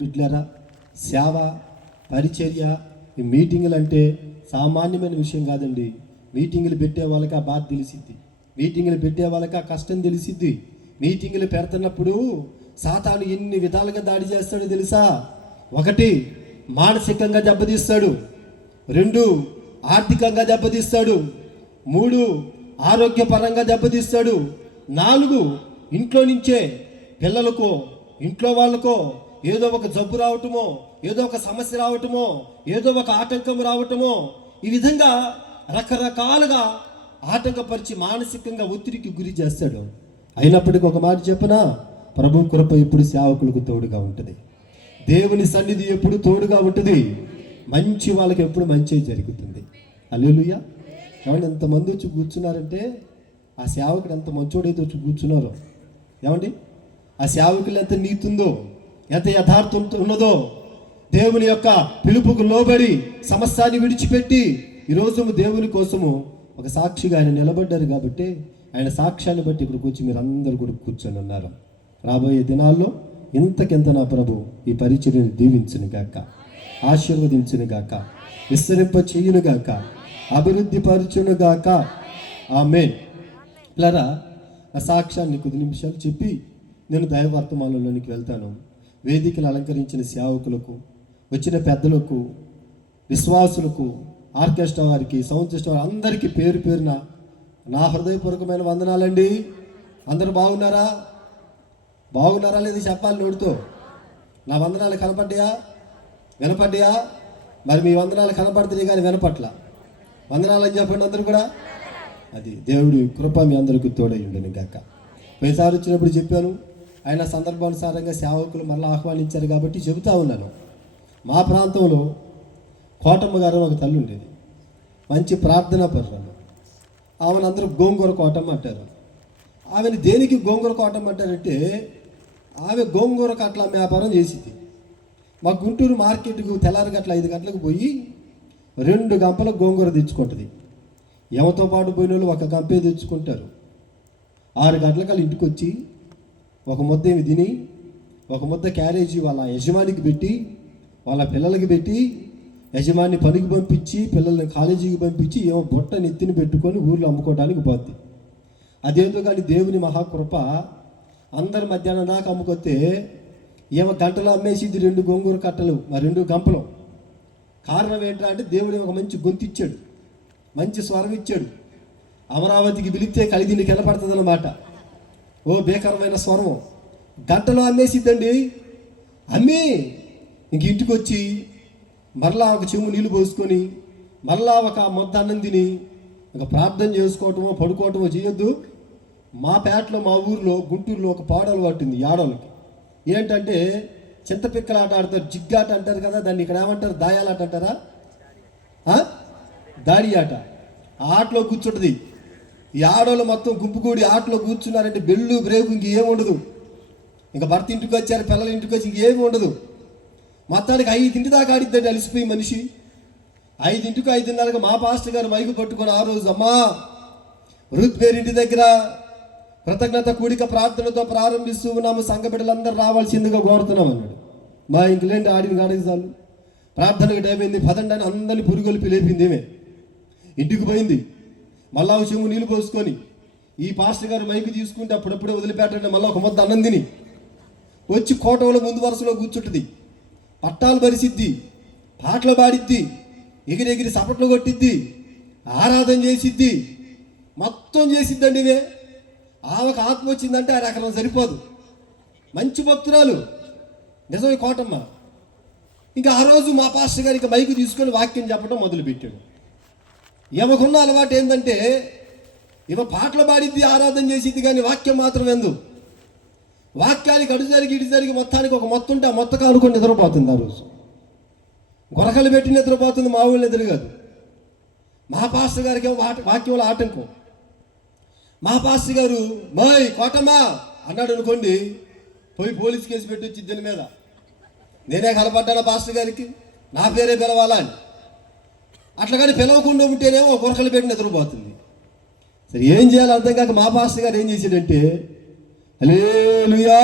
బిడ్డలారా, సేవ, పరిచర్య, ఈ మీటింగులు అంటే సామాన్యమైన విషయం కాదండి. మీటింగులు పెట్టే వాళ్ళకి ఆ బాధ తెలిసిద్ది, మీటింగులు పెట్టే వాళ్ళకి ఆ కష్టం తెలిసిద్ది. మీటింగులు పెడుతున్నప్పుడు సాతాను ఎన్ని విధాలుగా దాడి చేస్తాడో తెలుసా? 1, మానసికంగా దెబ్బతీస్తాడు. 2, ఆర్థికంగా దెబ్బతీస్తాడు. 3, ఆరోగ్యపరంగా దెబ్బతీస్తాడు. 4, ఇంట్లో నుంచే పిల్లలకో ఇంట్లో వాళ్ళకో ఏదో ఒక జబ్బు రావటమో, ఏదో ఒక సమస్య రావటమో, ఏదో ఒక ఆటంకం రావటమో, ఈ విధంగా రకరకాలుగా ఆటంకపరిచి మానసికంగా ఒత్తిడికి గురి చేస్తాడు. అయినప్పటికీ ఒక మాట చెప్పనా, ప్రభు కృప ఎప్పుడు సేవకులకు తోడుగా ఉంటుంది. దేవుని సన్నిధి ఎప్పుడు తోడుగా ఉంటుంది. మంచి వాళ్ళకి ఎప్పుడు మంచి జరుగుతుంది. హల్లెలూయా. ఏమండి, ఎంతమంది వచ్చి కూర్చున్నారంటే ఆ సేవకుడు ఎంత మంచోడైతే వచ్చి కూర్చున్నారో. ఏమండి, ఆ సేవకులు ఎంత నీతి ఉందో, ఎంత యథార్థం ఉన్నదో, దేవుని యొక్క పిలుపుకు లోబడి సమస్తాన్ని విడిచిపెట్టి ఈరోజు దేవుని కోసము ఒక సాక్షిగా ఆయన నిలబడ్డారు. కాబట్టి ఆయన సాక్ష్యాన్ని బట్టి ఇక్కడికి వచ్చి మీరు అందరూ కూడా కూర్చొని ఉన్నారు. రాబోయే దినాల్లో ఇంతకింత నా ప్రభు ఈ పరిచర్యను దీవించును గాక, ఆశీర్వదించును గాక, విస్తరింప చేయును గాక, అభివృద్ధి పరచును గాక. ఆమేన్. పిల్లరా, ఆ సాక్ష్యాన్ని కొద్ది నిమిషాలు చెప్పి నేను దైవవర్తమానంలోనికి వెళ్తాను. వేదికలు అలంకరించిన సేవకులకు, వచ్చిన పెద్దలకు, విశ్వాసులకు, ఆర్కెస్ట్రా వారికి, సౌండ్ సిస్టమ్ వారికి అందరికీ పేరు పేరున నా హృదయపూర్వకమైన వందనాలండి. అందరూ బాగున్నారా? బాగున్నారా లేదు చెప్పాలి నోటితో. నా వందనాలు కనపడ్డాయా? వినపడ్డాయా? మరి మీ వందనాలు కనపడుతున్నాయి కానీ వినపట్ల. వందనాలు అని చెప్పండి అందరూ కూడా. అది దేవుడి కృప మీ అందరికీ తోడై ఉండను గాక. పోయినసారి వచ్చినప్పుడు చెప్పాను, ఆయన సందర్భానుసారంగా సేవకులు మరలా ఆహ్వానించారు కాబట్టి చెబుతా ఉన్నాను. మా ప్రాంతంలో కోటమ్మ గారు ఒక తల్లి ఉండేది, మంచి ప్రార్థనా పరురాలు. ఆమెను అందరూ గోంగూర కోటమ్మ అంటారు. ఆమెను దేనికి గోంగూర కోటమ్మ అంటారంటే, ఆమె గోంగూర కట్ల వ్యాపారం చేసింది. మా గుంటూరు మార్కెట్కు తెల్లారి గట్ల 5 గంటలకు పోయి 2 గంపల గోంగూర తెచ్చుకుంటుంది. ఎవరితో పాటు పోయిన వాళ్ళు 1 గంపే తెచ్చుకుంటారు. 6 గంటలకల్లా ఇంటికి వచ్చి ఒక ముద్ద ఏమి తిని, ఒక ముద్ద క్యారేజీ వాళ్ళ యజమానికి పెట్టి, వాళ్ళ పిల్లలకి పెట్టి, యజమాని పనికి పంపించి, పిల్లల్ని కాలేజీకి పంపించి, ఏమో బుట్ట నెత్తిని పెట్టుకొని ఊర్లో అమ్ముకోవడానికి పోద్ది. అదేందో కానీ దేవుని మహాకృప, అందరు మధ్యాహ్నం దాకా అమ్ముకొస్తే ఏమో గంటలో అమ్మేసిద్ది 2 గోంగూర కట్టలు, 2 గంపలు. కారణం ఏంటంటే దేవుడు ఒక మంచి గొంతు ఇచ్చాడు, మంచి స్వరం ఇచ్చాడు. అమరావతికి పిలిస్తే కలిదిని కనపడుతుంది అన్నమాట. ఓ బేకరమైన స్వరం. గంటలో అమ్మేసిద్దండి. అమ్మి ఇంక ఇంటికి వచ్చి మరలా ఒక చెంబు నీళ్ళు పోసుకొని, మరలా ఒక ముద్ద అన్నం తిని ఒక ప్రార్థన చేసుకోవటమో పడుకోవటమో చేయొద్దు. మా పేటలో, మా ఊర్లో, గుంటూరులో ఒక పాడలు పట్టింది ఆడవాళ్ళకి. ఏంటంటే చింతపిక్కల ఆట ఆడతారు, జిగ్గాట అంటారు కదా, దాన్ని ఇక్కడ ఏమంటారు? దాయాలాట అంటారా? దాడి ఆట. ఆ ఆటలో కూర్చుంటుంది. ఈ ఆడవాళ్ళు మొత్తం గుంపుకూడి ఆటలో కూర్చున్నారంటే బెల్లు బ్రేకు ఇంకేం ఉండదు. ఇంకా భర్త ఇంటికి వచ్చారు, పిల్లల ఇంటికి వచ్చి ఇంకేమి ఉండదు. మొత్తానికి 5 దాకా ఆడిద్దండి అలిసిపోయి మనిషి. 5కి 5:30 మా పాస్టర్ గారు మైకు పట్టుకొని ఆ రోజు, అమ్మా రూత్ పేరింటి దగ్గర కృతజ్ఞత కూడిక ప్రార్థనతో ప్రారంభిస్తూ ఉన్నాము, సంఘ బిడ్డలందరూ రావాల్సిందిగా కోరుతున్నాం అన్నాడు. మా ఇంకలేంటి ఆడిన కాడికి చాలు, ప్రార్థనకు టైం అయింది, పదండి అని అందరినీ పురుగొలిపి లేపింది. ఏమే ఇంటికి పోయింది. మళ్ళా ఒక చెంబు నీళ్ళు పోసుకొని ఈ పాస్టర్ గారు మైకు తీసుకుంటే అప్పుడప్పుడే వదిలిపెట్టండి, మళ్ళీ ఒక ముద్ద అన్నం తిని వచ్చి కోటలో ముందు వరుసలో కూర్చుంటుంది. పట్టాలు పరిసిద్ది, పాటలు పాడిద్ది, ఎగిరెగిరి సపట్లు కొట్టిద్ది, ఆరాధన చేసిద్ది, మొత్తం చేసిద్దండి. ఇవే ఆమెకు ఆత్మ వచ్చిందంటే ఆ రకం సరిపోదు. మంచి భక్తురాలు నిజమే కోటమ్మ. ఇంకా ఆ రోజు మా పాస్టర్ గారికి మైకు తీసుకొని వాక్యం చెప్పడం మొదలుపెట్టాడు. ఎవకున్న అలవాటు ఏంటంటే ఇవ పాటలు పాడిద్ది, ఆరాధన చేసిద్ది, కానీ వాక్యం మాత్రం ఎందు. వాక్యానికి అడు జరిగి ఇటు జరిగి మొత్తానికి ఒక మొత్తం ఉంటే ఆ మొత్తం అనుకొని నిద్రపోతుంది. ఆ రోజు గొరకలు పెట్టి నిద్రపోతుంది, మా ఊళ్ళో నిద్ర కాదు. మా పాస్టర్ గారికి ఏమో వాక్యంలో ఆటంకం. మా పాస్టర్ గారు మోయ్ కోటమ్మా అన్నాడు అనుకోండి, పోయి పోలీస్ కేసు పెట్టి వచ్చి దీని మీద నేనే కనపడ్డాను పాస్టర్ గారికి, నా పేరే పిలవాలా అని. అట్లా కానీ పిలవకుండా ఉంటేనేమో గొరకలు పెట్టి నిద్రపోతుంది. సరే ఏం చేయాలో అర్థం కాక మా పాస్టర్ గారు ఏం చేశాడంటే, హల్లెలూయా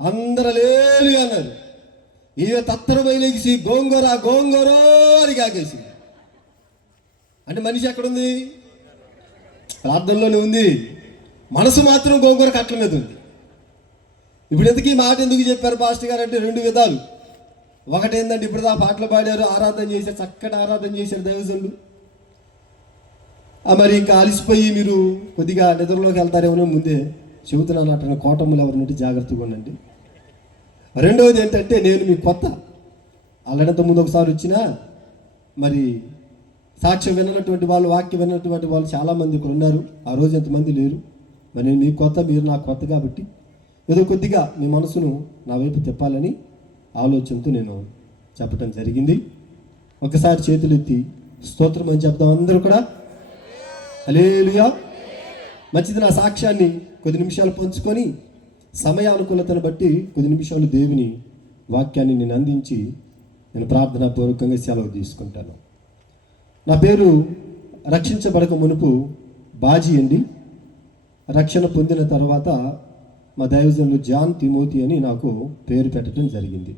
అందరూ లేలు అన్నారు. ఈమె తత్తరమై లేచి గోంగూర గోంగూర అని కాకేసి. అంటే మనిషి ఎక్కడుంది? ప్రార్థనలోనే ఉంది, మనసు మాత్రం గోంగూర కట్ల మీద ఉంది. ఇప్పుడు ఎందుకు ఈ మాట ఎందుకు చెప్పారు పాస్టర్ గారు అంటే 2 విధాలు. ఒకటేందంటే ఇప్పుడు పాటలు పాడారు, ఆరాధన చేశారు, చక్కటి ఆరాధన చేశారు దైవజనులు. మరి ఇంకా అలసిపోయి మీరు కొద్దిగా నిద్రలోకి వెళ్తారేమో ముందే చెబుతున్నాను అట్లా కోటములు ఎవరినంటే జాగ్రత్తగా ఉండండి. రెండవది ఏంటంటే నేను మీకు కొత్త, అల్లడంత ముందు ఒకసారి వచ్చినా మరి సాక్ష్యం విన్నటువంటి వాళ్ళు, వాక్యం విన్నటువంటి వాళ్ళు చాలామంది ఇక్కడ ఉన్నారు. ఆ రోజు ఎంతమంది లేరు. మరి నేను మీకు కొత్త, మీరు నాకు కొత్త కాబట్టి ఏదో కొద్దిగా మీ మనసును నా వైపు తిప్పాలని ఆలోచనతో నేను చెప్పటం జరిగింది. ఒకసారి చేతులు ఎత్తి స్తోత్రం అని చెప్తాం అందరూ కూడా. హల్లెలూయా. మంచిది. నా సాక్ష్యాన్ని కొద్ది నిమిషాలు పంచుకొని సమయానుకూలతను బట్టి కొద్ది నిమిషాలు దేవుని వాక్యాన్ని నేను అందించి నేను ప్రార్థనాపూర్వకంగా సెలవు తీసుకుంటాను. నా పేరు రక్షించబడక మునుపు బాజీ అండి. రక్షణ పొందిన తర్వాత మా దైవజనులు జాన్ తిమోతి అని నాకు పేరు పెట్టడం జరిగింది.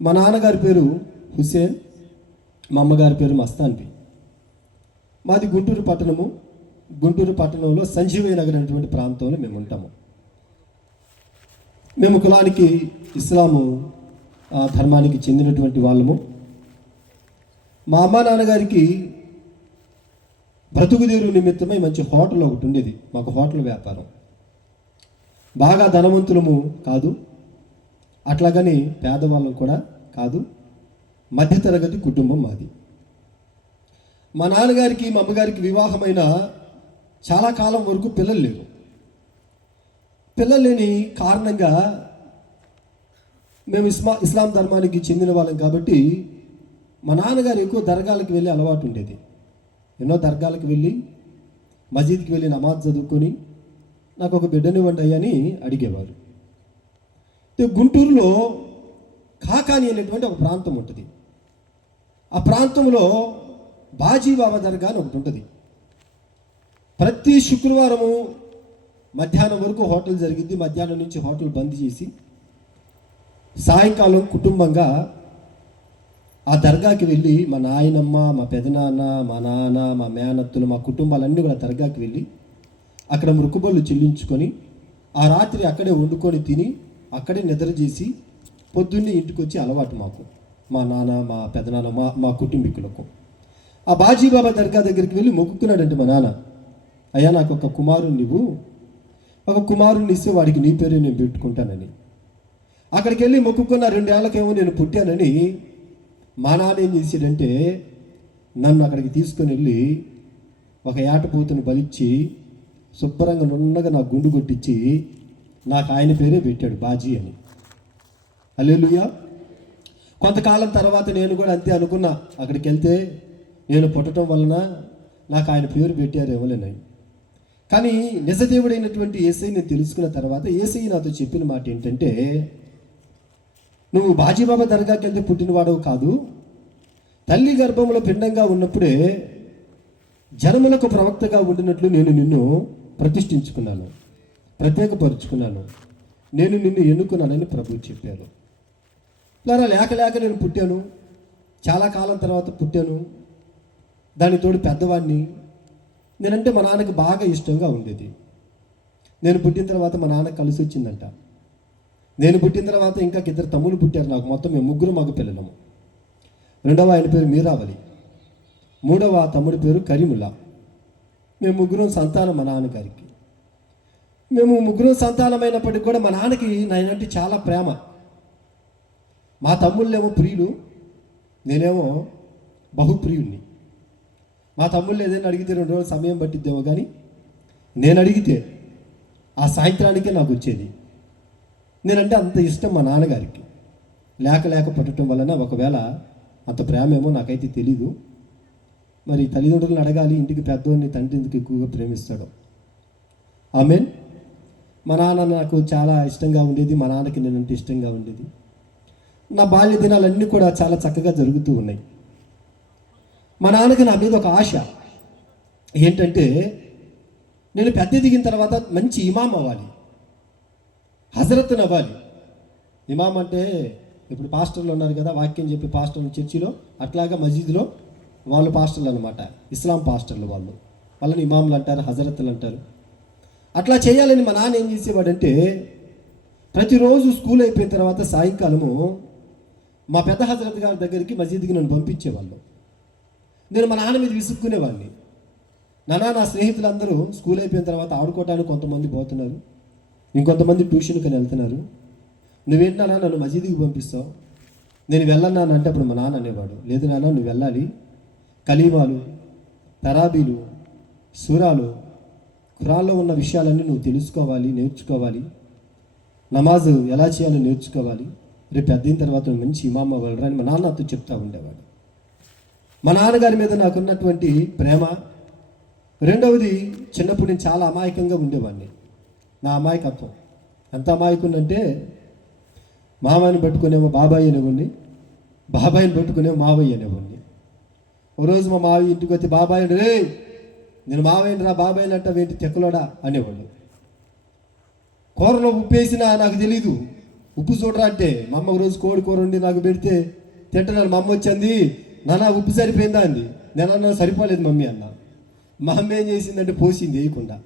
మా నాన్నగారి పేరు హుసేన్, మా అమ్మగారి పేరు మస్తాన్బి. మాది గుంటూరు పట్టణము. గుంటూరు పట్టణంలో సంజీవయ్య నగర్ అనేటువంటి ప్రాంతంలో మేము ఉంటాము. మేము కులానికి ఇస్లాము ధర్మానికి చెందినటువంటి వాళ్ళము. మా అమ్మ నాన్నగారికి బ్రతుకుదేరు నిమిత్తమై మంచి హోటల్ ఒకటి ఉండేది. మాకు హోటల్ వ్యాపారం. బాగా ధనవంతులము కాదు, అట్లాగని పేదవాళ్ళం కూడా కాదు, మధ్యతరగతి కుటుంబం మాది. మా నాన్నగారికి మా అమ్మగారికి వివాహమైన చాలా కాలం వరకు పిల్లలు లేరు. పిల్లలు లేని కారణంగా మేము ఇస్లాం ధర్మానికి చెందిన వాళ్ళం కాబట్టి మా నాన్నగారు ఎక్కువ దర్గాలకు వెళ్ళి అలవాటు ఉండేది. ఎన్నో దర్గాలకు వెళ్ళి మసీద్కి వెళ్ళి నమాజ్ చదువుకొని నాకు ఒక బిడ్డనివ్వండి అయ్యని అడిగేవారు. గుంటూరులో కాకాని అనేటువంటి ఒక ప్రాంతం ఉంటుంది. ఆ ప్రాంతంలో బాజీబాబా దర్గా అని ఒకటి ఉంటుంది. ప్రతి శుక్రవారము మధ్యాహ్నం వరకు హోటల్ జరిగింది. మధ్యాహ్నం నుంచి హోటల్ బంద్ చేసి సాయంకాలం కుటుంబంగా ఆ దర్గాకి వెళ్ళి మా నాయనమ్మ, మా పెదనాన్న, మా నాన్న, మా మేనత్తులు, మా కుటుంబాలన్నీ కూడా దర్గాకి వెళ్ళి అక్కడ మొక్కుబళ్ళు చెల్లించుకొని ఆ రాత్రి అక్కడే వండుకొని తిని అక్కడే నిద్ర చేసి పొద్దున్నే ఇంటికి వచ్చి అలవాటు మాకు, మా నాన్న, మా పెదనాన్న, మా కుటుంబీకులకు. ఆ బాజీబాబా దర్గా దగ్గరికి వెళ్ళి మొక్కుకున్నాడంటే మా నాన్న, అయ్యా నాకు ఒక కుమారుని నువ్వు, ఒక కుమారుని ఇస్తే వాడికి నీ పేరు నేను పెట్టుకుంటానని. అక్కడికి వెళ్ళి మొక్కుకున్న 2 ఏళ్ళకేమో నేను పుట్టానని మా నాన్న ఏం చేసాడంటే నన్ను అక్కడికి తీసుకొని వెళ్ళి ఒక ఏటపోతుని బలిచ్చి శుభ్రంగా నున్నగా నా గుండు కొట్టించి నాకు ఆయన పేరే పెట్టాడు, బాజీ అని. హల్లెలూయా. కొంతకాలం తర్వాత నేను కూడా అంతే అనుకున్నా, అక్కడికి వెళ్తే నేను పుట్టడం వలన నాకు ఆయన పేరు పెట్టారేమోలేనని. కానీ నిజదేవుడైనటువంటి యేసయ్య నేను తెలుసుకున్న తర్వాత యేసయ్య నాతో చెప్పిన మాట ఏంటంటే, నువ్వు బాజీబాబా దర్గాకి వెళ్తే పుట్టినవాడవు కాదు, తల్లి గర్భంలో పిండంగా ఉన్నప్పుడే జనములకు ప్రవక్తగా ఉండినట్లు నేను నిన్ను ప్రతిష్ఠించుకున్నాను, ప్రత్యేకపరుచుకున్నాను, నేను నిన్ను ఎన్నుకున్నానని ప్రభువు చెప్పారు. లేక లేక నేను పుట్టాను, చాలా కాలం తర్వాత పుట్టాను, దాని తోడు పెద్దవాడిని. నేనంటే మా నాన్నకి బాగా ఇష్టంగా ఉండేది. నేను పుట్టిన తర్వాత మా నాన్నకి కలిసి వచ్చిందంట. నేను పుట్టిన తర్వాత ఇంకా 2 తమ్ముళ్ళు పుట్టారు నాకు. మొత్తం మేము 3 మగ పిల్లలము. 2వ ఆయన పేరు మీరావలి, 3వ తమ్ముడి పేరు కరీముల్లా. మేము 3 సంతానం మా నాన్నగారికి. మేము 3 సంతానమైనప్పటికీ కూడా మా నాన్నకి నేనంటే చాలా ప్రేమ. మా తమ్ముళ్ళేమో ప్రియులు, నేనేమో బహుప్రియుణ్ణి. మా తమ్ముళ్ళు ఏదైనా అడిగితే 2 రోజులు సమయం పట్టిద్దేమో, కానీ నేను అడిగితే ఆ సాయంత్రానికే నాకు వచ్చేది. నేనంటే అంత ఇష్టం మా నాన్నగారికి. లేక పట్టడం వలన ఒకవేళ అంత ప్రేమ ఏమో నాకైతే తెలీదు. మరి తల్లిదండ్రులను అడగాలి, ఇంటికి పెద్దోడిని తండ్రి ఎందుకు ఎక్కువగా ప్రేమిస్తాడు. ఆమేన్. మా నాన్న నాకు చాలా ఇష్టంగా ఉండేది, మా నాన్నకి నేనంటే ఇష్టంగా ఉండేది. నా బాల్య దినాలన్నీ కూడా చాలా చక్కగా జరుగుతూ ఉన్నాయి. మా నాన్నకి నా మీద ఒక ఆశ ఏంటంటే, నేను పెద్ద దిగిన తర్వాత మంచి ఇమాం అవ్వాలి. హజరత్తుని అవ్వాలి. ఇమాం అంటే ఇప్పుడు పాస్టర్లు ఉన్నారు కదా, వాక్యం చెప్పి పాస్టర్లు చర్చిలో, అట్లాగా మసీదులో వాళ్ళు పాస్టర్లు అనమాట, ఇస్లాం పాస్టర్లు. వాళ్ళని ఇమాములు అంటారు, హజరత్తులు అంటారు. అట్లా చేయాలని మా నాన్న ఏం చేసేవాడంటే, ప్రతిరోజు స్కూల్ అయిపోయిన తర్వాత సాయంకాలము మా పెద్ద హజరత్ గారి దగ్గరికి మసీదుకి నన్ను పంపించేవాళ్ళు. నేను మా నాన్న మీద విసుక్కునేవాడిని. నా స్నేహితులందరూ స్కూల్ అయిపోయిన తర్వాత ఆడుకోవడానికి కొంతమంది పోతున్నారు, ఇంకొంతమంది ట్యూషన్కి వెళ్తున్నారు, నువ్వేంటన్నా నన్ను మసీదుకి పంపిస్తావు, నేను వెళ్ళన్నా అంటే అప్పుడు మా నాన్న అనేవాడు, లేదు నాన్న నువ్వు వెళ్ళాలి, కలీమాలు, తరాబీలు, సూరాలు, ఖురాన్లో ఉన్న విషయాలన్నీ నువ్వు తెలుసుకోవాలి, నేర్చుకోవాలి, నమాజు ఎలా చేయాలో నేర్చుకోవాలి, రేపు పెద్దయిన తర్వాత నువ్వు మంచి ఇమామ అవ్వగలరా అని మా నాన్న నాతో చెప్తా ఉండేవాడు. మా నాన్నగారి మీద నాకున్నటువంటి ప్రేమ. రెండవది, చిన్నప్పుడు నేను చాలా అమాయకంగా ఉండేవాడిని. నా అమాయకత్వం ఎంత అమాయకుందంటే, మామని పట్టుకునేమో బాబాయ్ అనేవాడిని, బాబాయిని పట్టుకునేమో మావయ్య అనేవాడిని. ఓ రోజు మా మావయ్య ఇంటికి వచ్చి, బాబాయ్ రే నేను మావయ్యని రా బాబాయ్ని అంట ఏంటి తెక్కలోడా అనేవాడు. కూరలో ఉప్పు వేసినా నాకు తెలీదు, ఉప్పు చూడరా అంటే మా అమ్మ రోజు కోడి కూర వండి నాకు పెడితే తింటున్నాను. మా అమ్మ వచ్చింది, నాన్న ఉప్పు సరిపోయిందా అంది. నేను సరిపోలేదు మమ్మీ అన్న. మా అమ్మ ఏం చేసిందంటే పోసింది వేయకుండా.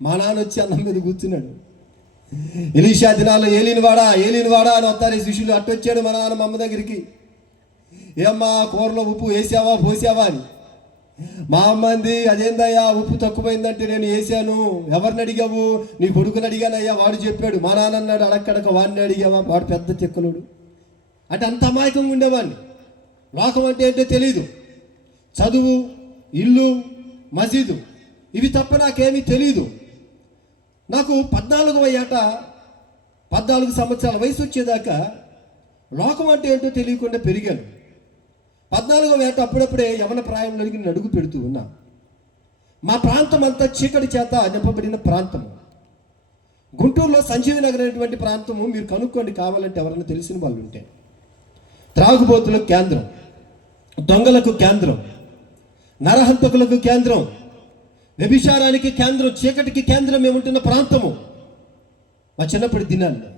మా నాన్న వచ్చి అన్నం మీద కూర్చున్నాడు. ఎలీషా దినాల్లో ఏలినవాడా అని వస్తారు ఈ శిష్యులు. అట్టొచ్చాడు మా నాన్న మా అమ్మ దగ్గరికి, ఏమ్మా కూరలో ఉప్పు వేసావా పోసావా అని. మా అమ్మ అంది, అదేందయ్యా ఉప్పు తక్కువైందంటే నేను వేసాను. ఎవరిని అడిగావు? నీ కొడుకుని అడిగానయ్యా, వాడు చెప్పాడు. మా నాన్న అన్నాడు, అడక్కడక వాడిని అడిగావా, వాడు పెద్ద తెక్కలోడు అంటే. అంత అమాయకంగా ఉండేవాడిని. లోకం అంటే ఏంటో తెలీదు. చదువు, ఇల్లు, మసీదు ఇవి తప్ప నాకేమీ తెలీదు. నాకు 14 సంవత్సరాల వయసు వచ్చేదాకా లోకం అంటే ఏంటో తెలియకుండా పెరిగాను. 14వ ఏట అప్పుడప్పుడే యవన ప్రాయంలోకి నేను అడుగు పెడుతూ ఉన్నా. మా ప్రాంతం అంతా చీకటి చేత నింపబడిన ప్రాంతము. గుంటూరులో సంజీవి నగర్ అనేటువంటి ప్రాంతము మీరు కనుక్కోండి కావాలంటే, ఎవరైనా తెలిసిన వాళ్ళు ఉంటే. త్రాగుబోతులకు కేంద్రం, దొంగలకు కేంద్రం, నరహంతకులకు కేంద్రం, వ్యభిచారానికి కేంద్రం, చీకటికి కేంద్రం మేముంటున్న ప్రాంతము మా చిన్నప్పటి దినాల్లో.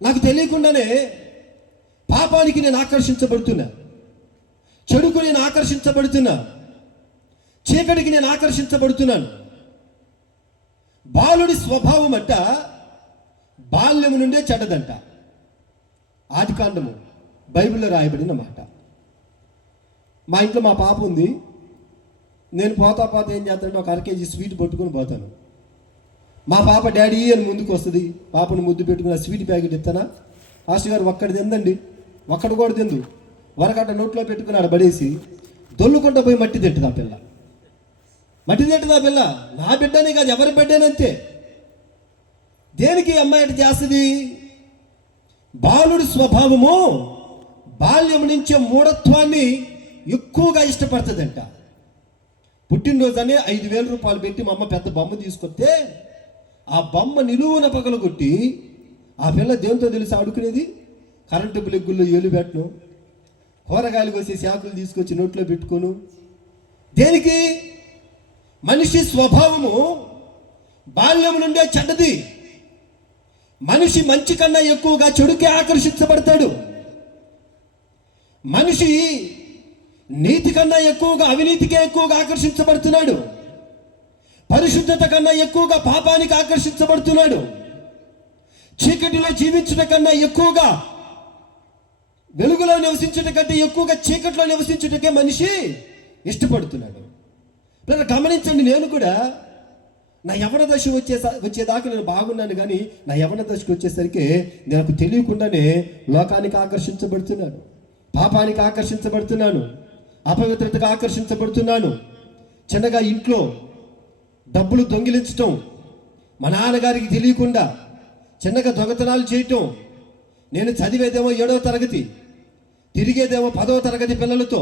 నాకు తెలియకుండానే పాపానికి నేను ఆకర్షించబడుతున్నా, చెడుకు నేను ఆకర్షించబడుతున్నా, చీకటికి నేను ఆకర్షించబడుతున్నాను. బాలుడి స్వభావం అంట బాల్యము నుండే చెడ్డదంట. ఆదికాండము బైబిల్లో రాయబడిన మాట. మా ఇంట్లో మా పాప ఉంది. నేను పోతా ఏం చేస్తానంటే ఒక 1/2 kg స్వీట్ పట్టుకొని పోతాను. మా పాప డాడీ అని ముందుకు వస్తుంది. పాపను ముద్దు పెట్టుకుని స్వీట్ ప్యాకెట్ ఇస్తానా, మాస్టర్ గారు ఒక్కడి తిందండి, ఒక్కడు కూడా తిందు, వరకట్ట నోట్లో పెట్టుకున్నాడు పడేసి దొల్లుకుంటా పోయి మట్టి తింటుంది ఆ పిల్ల. మట్టి తింటుంది ఆ పిల్ల. నా బిడ్డనే కాదు, ఎవరి బిడ్డనంతే. దేనికి అమ్మాయి అటు చేస్తుంది? బాలుడి స్వభావము బాల్యం నుంచే మూఢత్వాన్ని ఎక్కువగా ఇష్టపడుతుందంట. పుట్టినరోజు అని 5,000 రూపాయలు పెట్టి మా అమ్మ పెద్ద బొమ్మ తీసుకొస్తే ఆ బొమ్మ నిలువున పగలగొట్టి ఆ పిల్ల దేంతో తెలిసి ఆడుకునేది? కరెంటు ప్లగ్గుల్లో ఏలు పెట్టను, కూరగాయలు కోసే శాకులు తీసుకొచ్చి నోట్లో పెట్టుకోను. దేనికి? మనిషి స్వభావము బాల్యం నుండే చెడ్డది. మనిషి మంచి కన్నా ఎక్కువగా చెడుకే ఆకర్షించబడతాడు. మనిషి నీతి కన్నా ఎక్కువగా అవినీతికే ఎక్కువగా ఆకర్షించబడుతున్నాడు. పరిశుద్ధత కన్నా ఎక్కువగా పాపానికి ఆకర్షించబడుతున్నాడు. చీకటిలో జీవించడం కన్నా ఎక్కువగా వెలుగులో నివసించడం కంటే ఎక్కువగా చీకటిలో నివసించటకే మనిషి ఇష్టపడుతున్నాడు. గమనించండి, నేను కూడా నా యవ్వన దశ వచ్చేదాకా నేను బాగున్నాను, కానీ నా యవ్వన దశకు వచ్చేసరికి నాకు తెలియకుండానే లోకానికి ఆకర్షించబడుతున్నాను, పాపానికి ఆకర్షించబడుతున్నాను, అపవిత్రతకు ఆకర్షించబడుతున్నాను. చిన్నగా ఇంట్లో డబ్బులు దొంగిలించటం, మా నాన్నగారికి తెలియకుండా చిన్నగా దొంగతనాలు చేయటం. నేను చదివేదేమో 7వ తరగతి, తిరిగేదేమో 10వ తరగతి పిల్లలతో.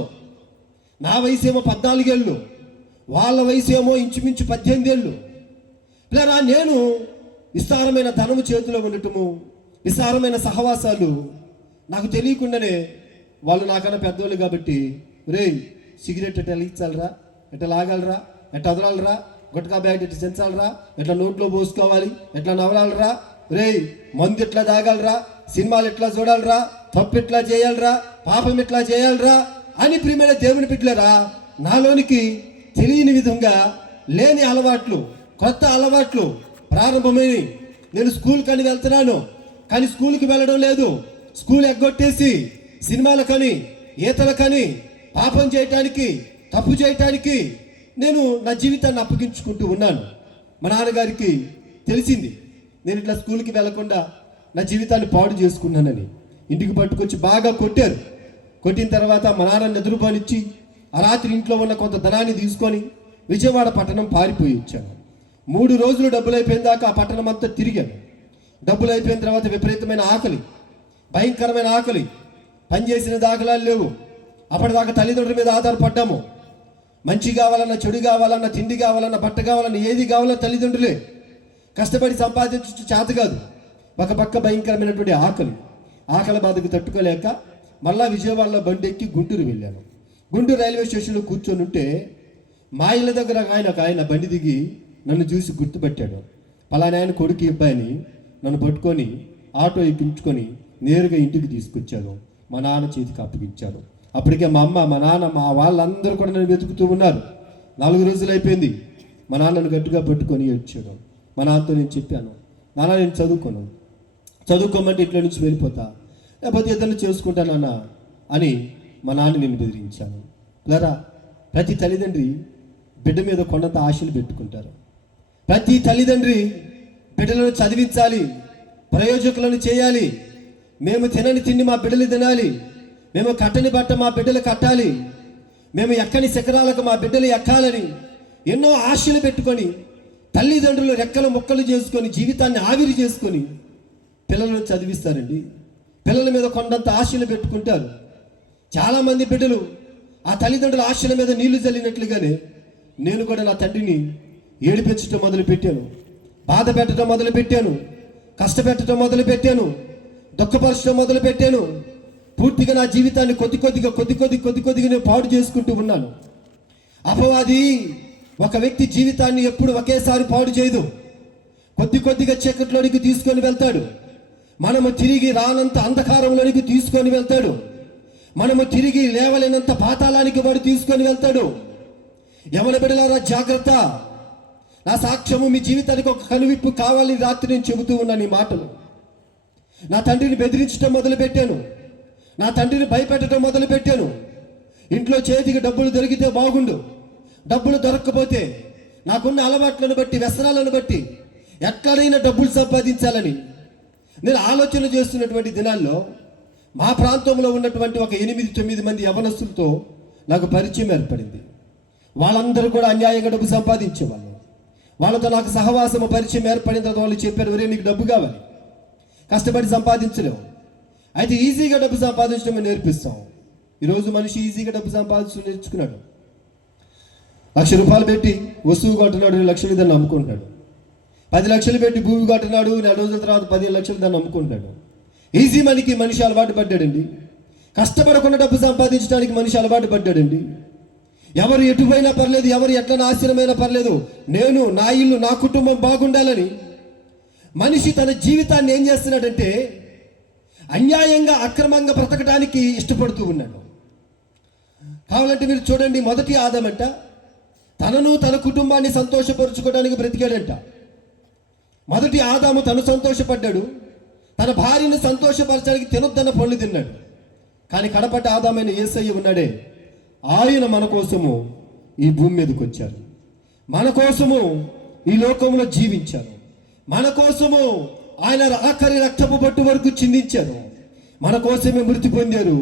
నా వయసు ఏమో 14 ఏళ్ళు, వాళ్ళ వయసు ఏమో ఇంచుమించు 18 ఏళ్ళు. ఇలా నేను విస్తారమైన ధనము చేతిలో ఉండటము, విస్తారమైన సహవాసాలు. నాకు తెలియకుండానే వాళ్ళు నాకన్నా పెద్దవాళ్ళు కాబట్టి, రే సిగరెట్ ఎట్లా వెలిగించాలరా, ఎట్లా లాగాలరా, ఎట్లా వదలాలరా, గుట్కా బ్యాగ్ ఎట్లా చెంచాలరా, ఎట్లా నోట్లో పోసుకోవాలి, ఎట్లా నవలాలరా రేయ్ మందు ఎట్లా తాగాలరా, సినిమాలు ఎట్లా చూడాలరా, తప్పు ఎట్లా చేయాలరా, పాపం ఎట్లా చేయాలరా అని ప్రియమైన దేవుని బిడ్డలారా నాలోనికి తెలియని విధంగా లేని అలవాట్లు, కొత్త అలవాట్లు ప్రారంభమై నేను స్కూల్కి వెళ్తున్నాను, కానీ స్కూల్కి వెళ్ళడం లేదు. స్కూల్ ఎగ్గొట్టేసి సినిమాలకని, ఈతలకని, పాపం చేయటానికి, తప్పు చేయటానికి నేను నా జీవితాన్ని అప్పగించుకుంటూ ఉన్నాను. మా నాన్నగారికి తెలిసింది నేను ఇట్లా స్కూల్కి వెళ్లకుండా నా జీవితాన్ని పాడు చేసుకున్నానని. ఇంటికి పట్టుకొచ్చి బాగా కొట్టారు. కొట్టిన తర్వాత మా నాన్న నిద్రపోనిచ్చి ఆ రాత్రి ఇంట్లో ఉన్న కొంత ధనాన్ని తీసుకొని విజయవాడ పట్టణం పారిపోయి వచ్చాను. 3 రోజులు డబ్బులు అయిపోయిన దాకా ఆ పట్టణం అంతా తిరిగాను. డబ్బులు అయిపోయిన తర్వాత విపరీతమైన ఆకలి, భయంకరమైన ఆకలి, పనిచేసిన దాఖలాలు లేవు. అప్పటిదాకా తల్లిదండ్రుల మీద ఆధారపడ్డాము. మంచి కావాలన్నా, చెడు కావాలన్నా, తిండి కావాలన్నా, బట్ట కావాలన్నా, ఏది కావాలన్నా తల్లిదండ్రులే. కష్టపడి సంపాదించు చేత కాదు. ఒక పక్క భయంకరమైనటువంటి ఆకలి బాధకు తట్టుకోలేక మళ్ళా విజయవాడలో బండి ఎక్కి గుంటూరు వెళ్ళాను. గుంటూరు రైల్వే స్టేషన్లో కూర్చొని ఉంటే మా ఇళ్ళ దగ్గర ఆయన బండి దిగి నన్ను చూసి గుర్తుపెట్టాడు. పలానా ఆయన కొడుకు అబ్బాయిని నన్ను పట్టుకొని ఆటో ఎక్కించుకొని నేరుగా ఇంటికి తీసుకొచ్చాను. మా నాన్న చేతికి అప్పగించాను. అప్పటికే మా అమ్మ, మా నాన్న, మా వాళ్ళందరూ కూడా నన్ను వెతుకుతూ ఉన్నారు. 4 రోజులు అయిపోయింది. మా నాన్నను గట్టిగా పట్టుకొని ఏడ్చాడు. మా నాన్నతో నేను చెప్పాను, నాన్న నేను చదువుకోమంటే ఇంట్లో నుంచి వెళ్ళిపోతా, లేకపోతే ఏదైనా చేసుకుంటానన్నా అని మా నాన్న నేను బెదిరించాను. లరా ప్రతి తల్లిదండ్రి బిడ్డ మీద కొండంత ఆశలు పెట్టుకుంటారు. ప్రతి తల్లిదండ్రి బిడ్డలను చదివించాలి, ప్రయోజకులను చేయాలి. మేము తినని తిండి మా బిడ్డలు తినాలి, మేము కట్టని బట్ట మా బిడ్డలు కట్టాలి, మేము ఎక్కని శిఖరాలకు మా బిడ్డలు ఎక్కాలని ఎన్నో ఆశలు పెట్టుకొని తల్లిదండ్రులు రెక్కలు ముక్కలు చేసుకొని జీవితాన్ని ఆవిరి చేసుకొని పిల్లలను చదివిస్తారండి. పిల్లల మీద కొండంత ఆశలు పెట్టుకుంటారు. చాలామంది బిడ్డలు ఆ తల్లిదండ్రుల ఆశల మీద నీళ్లు చల్లినట్లుగానే నేను కూడా నా తండ్రిని ఏడిపించడం మొదలుపెట్టాను, బాధ పెట్టడం మొదలుపెట్టాను, కష్టపెట్టడం మొదలుపెట్టాను, దుఃఖపరచడం మొదలుపెట్టాను. పూర్తిగా నా జీవితాన్ని కొద్ది కొద్దిగా నేను పాడు చేసుకుంటూ ఉన్నాను. అపవాది ఒక వ్యక్తి జీవితాన్ని ఎప్పుడు ఒకేసారి పాడు చేయదు. కొద్దిగా చీకట్లోనికి తీసుకొని వెళ్తాడు. మనము తిరిగి రానంత అంధకారంలోనికి తీసుకొని వెళ్తాడు. మనము తిరిగి లేవలేనంత పాతాళానికి వాడు తీసుకొని వెళ్తాడు. యవన బిడ్డలారా జాగ్రత్త. నా సాక్ష్యము మీ జీవితానికి ఒక కనువిప్పు కావాలని రాత్రి నేను చెబుతూ ఉన్నాను ఈ మాటలు. నా తండ్రిని బెదిరించడం మొదలుపెట్టాను, నా తండ్రిని భయపెట్టడం మొదలుపెట్టాను. ఇంట్లో చేతికి డబ్బులు దొరికితే బాగుండు, డబ్బులు దొరక్కపోతే నాకున్న అలవాట్లను బట్టి, వ్యసనాలను బట్టి ఎట్లనైనా డబ్బులు సంపాదించాలని నేను ఆలోచన చేస్తున్నటువంటి దినాల్లో మా ప్రాంతంలో ఉన్నటువంటి ఒక 8-9 మంది యవనస్తులతో నాకు పరిచయం ఏర్పడింది. వాళ్ళందరూ కూడా అన్యాయంగా డబ్బు సంపాదించేవాళ్ళు. వాళ్ళతో నాకు సహవాసము పరిచయం ఏర్పడిన తర్వాత వాళ్ళు చెప్పారు, ఒరే నీకు డబ్బు కావాలి, కష్టపడి సంపాదించలేవు, అయితే ఈజీగా డబ్బు సంపాదించడం నేర్పిస్తాం. ఈరోజు మనిషి ఈజీగా డబ్బు సంపాదించడం నేర్చుకున్నాడు. 1,00,000 రూపాయలు పెట్టి వస్తువు కొట్టున్నాడు, 2 లక్షలు దాన్ని అమ్ముకుంటాడు. 10 లక్షలు పెట్టి భూమి కొట్టున్నాడు, 4 రోజుల తర్వాత 15 లక్షలు దాన్ని అమ్ముకుంటాడు. ఈజీ మనీకి మనిషి అలవాటు పడ్డాడండి. కష్టపడకుండా డబ్బు సంపాదించడానికి మనిషి అలవాటు పడ్డాడండి. ఎవరు ఎటుపోయినా పర్లేదు, ఎవరు ఎట్లా నాశనమైనా పర్లేదు, నేను, నా ఇల్లు, నా కుటుంబం బాగుండాలని మనిషి తన జీవితాన్ని ఏం చేస్తున్నాడంటే అన్యాయంగా, అక్రమంగా బ్రతకడానికి ఇష్టపడుతూ ఉన్నాడు. కావాలంటే మీరు చూడండి, మొదటి ఆదామంట తనను తన కుటుంబాన్ని సంతోషపరుచుకోవడానికి బ్రతికాడంట. మొదటి ఆదాము తను సంతోషపడ్డాడు, తన భార్యను సంతోషపరచడానికి తినొద్దన్న పళ్ళు తిన్నాడు. కానీ కడపటి ఆదామైన యేసయ్య ఉన్నాడే, ఆయన మన కోసము ఈ భూమి మీదకి వచ్చారు, మన కోసము ఈ లోకంలో జీవించారు, మన కోసము ఆయన ఆఖరి రక్తపు బొట్టు వరకు చిందించారు, మన కోసమే మృతి పొందారు,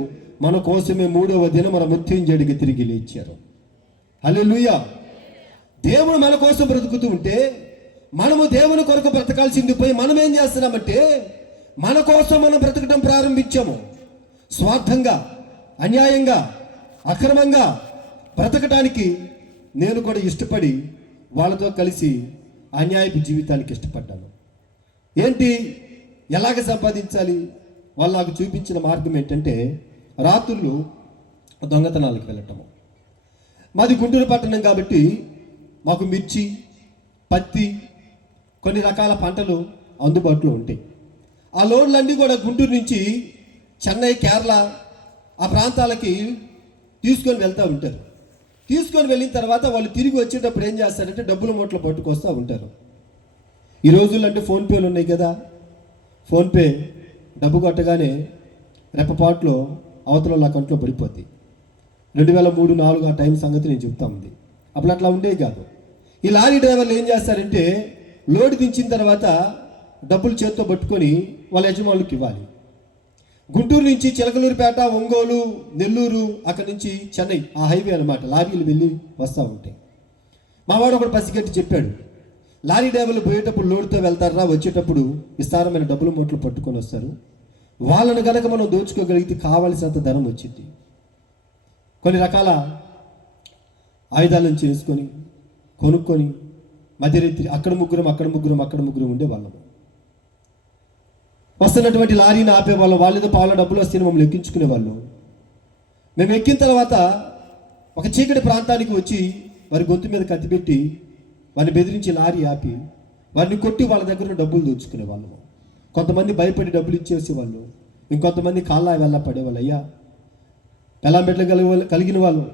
మన కోసమే 3వ దినం మన మృత్యుంజయుడికి తిరిగి లేచారు. హల్లెలూయా. దేవుడు మన కోసం బ్రతుకుతూ ఉంటే మనము దేవుని కొరకు బ్రతకాల్సింది పోయి మనం ఏం చేస్తున్నామంటే మన కోసం మనం బ్రతకడం ప్రారంభించాము. స్వార్థంగా, అన్యాయంగా, అక్రమంగా బ్రతకటానికి నేను కూడా ఇష్టపడి వాళ్ళతో కలిసి అన్యాయపు జీవితానికి ఇష్టపడ్డాను. ఏంటి, ఎలాగ సంపాదించాలి? వాళ్ళు నాకు చూపించిన మార్గం ఏంటంటే రాత్రులు దొంగతనాలకు వెళ్ళటము. మాది గుంటూరు పట్టణం కాబట్టి మాకు మిర్చి, పత్తి, కొన్ని రకాల పంటలు అందుబాటులో ఉంటాయి. ఆ లోడ్లన్నీ కూడా గుంటూరు నుంచి చెన్నై, కేరళ ఆ ప్రాంతాలకి తీసుకొని వెళ్తూ ఉంటారు. తీసుకొని వెళ్ళిన తర్వాత వాళ్ళు తిరిగి వచ్చేటప్పుడు ఏం చేస్తారంటే డబ్బుల మూటలు పట్టుకొస్తూ ఉంటారు. ఈ రోజుల్లో అంటే ఫోన్పేలు ఉన్నాయి కదా, ఫోన్పే డబ్బు కొట్టగానే రెప్పపాట్లో అవతల అకౌంట్లో పడిపోద్ది. 2003, 2004 ఆ టైం సంగతి నేను చెప్తా ఉంది. అప్పుడు అట్లా ఉండేవి కాదు. ఈ లారీ డ్రైవర్లు ఏం చేస్తారంటే లోడ్ దించిన తర్వాత డబ్బులు చేత్తో పట్టుకొని వాళ్ళ యజమానులకు ఇవ్వాలి. గుంటూరు నుంచి చిలకలూరుపేట, ఒంగోలు, నెల్లూరు, అక్కడి నుంచి చెన్నై ఆ హైవే అనమాట, లారీలు వెళ్ళి వస్తూ ఉంటాయి. మావాడు ఒకడు పసిగట్టి చెప్పాడు, లారీ డ్రైవర్లు పోయేటప్పుడు లోడ్తో వెళ్తారా, వచ్చేటప్పుడు విస్తారమైన డబ్బుల మూటలు పట్టుకొని వస్తారు. వాళ్ళను కనుక మనం దోచుకోగలిగితే కావలసినంత ధనం వచ్చింది. కొన్ని రకాల ఆయుధాలను చేసుకొని కొనుక్కొని మధ్యరాత్రి అక్కడ ముగ్గురం ఉండేవాళ్ళము. వస్తున్నటువంటి లారీని ఆపేవాళ్ళం. వాళ్ళేదో పాల డబ్బులు వస్తే మమ్మల్ని ఎక్కించుకునే వాళ్ళు. మేము ఎక్కిన తర్వాత ఒక చీకటి ప్రాంతానికి వచ్చి వారి గొంతు మీద కత్తిపెట్టి వారిని బెదిరించి లారీ ఆపి వారిని కొట్టి వాళ్ళ దగ్గర డబ్బులు దోచుకునే వాళ్ళము. కొంతమంది భయపడి డబ్బులు ఇచ్చేసేవాళ్ళు, ఇంకొంతమంది కాళ్ళ వెళ్ళ పడేవాళ్ళు. అయ్యా పెళ్ళాం బిడ్డలు కలిగిన వాళ్ళు,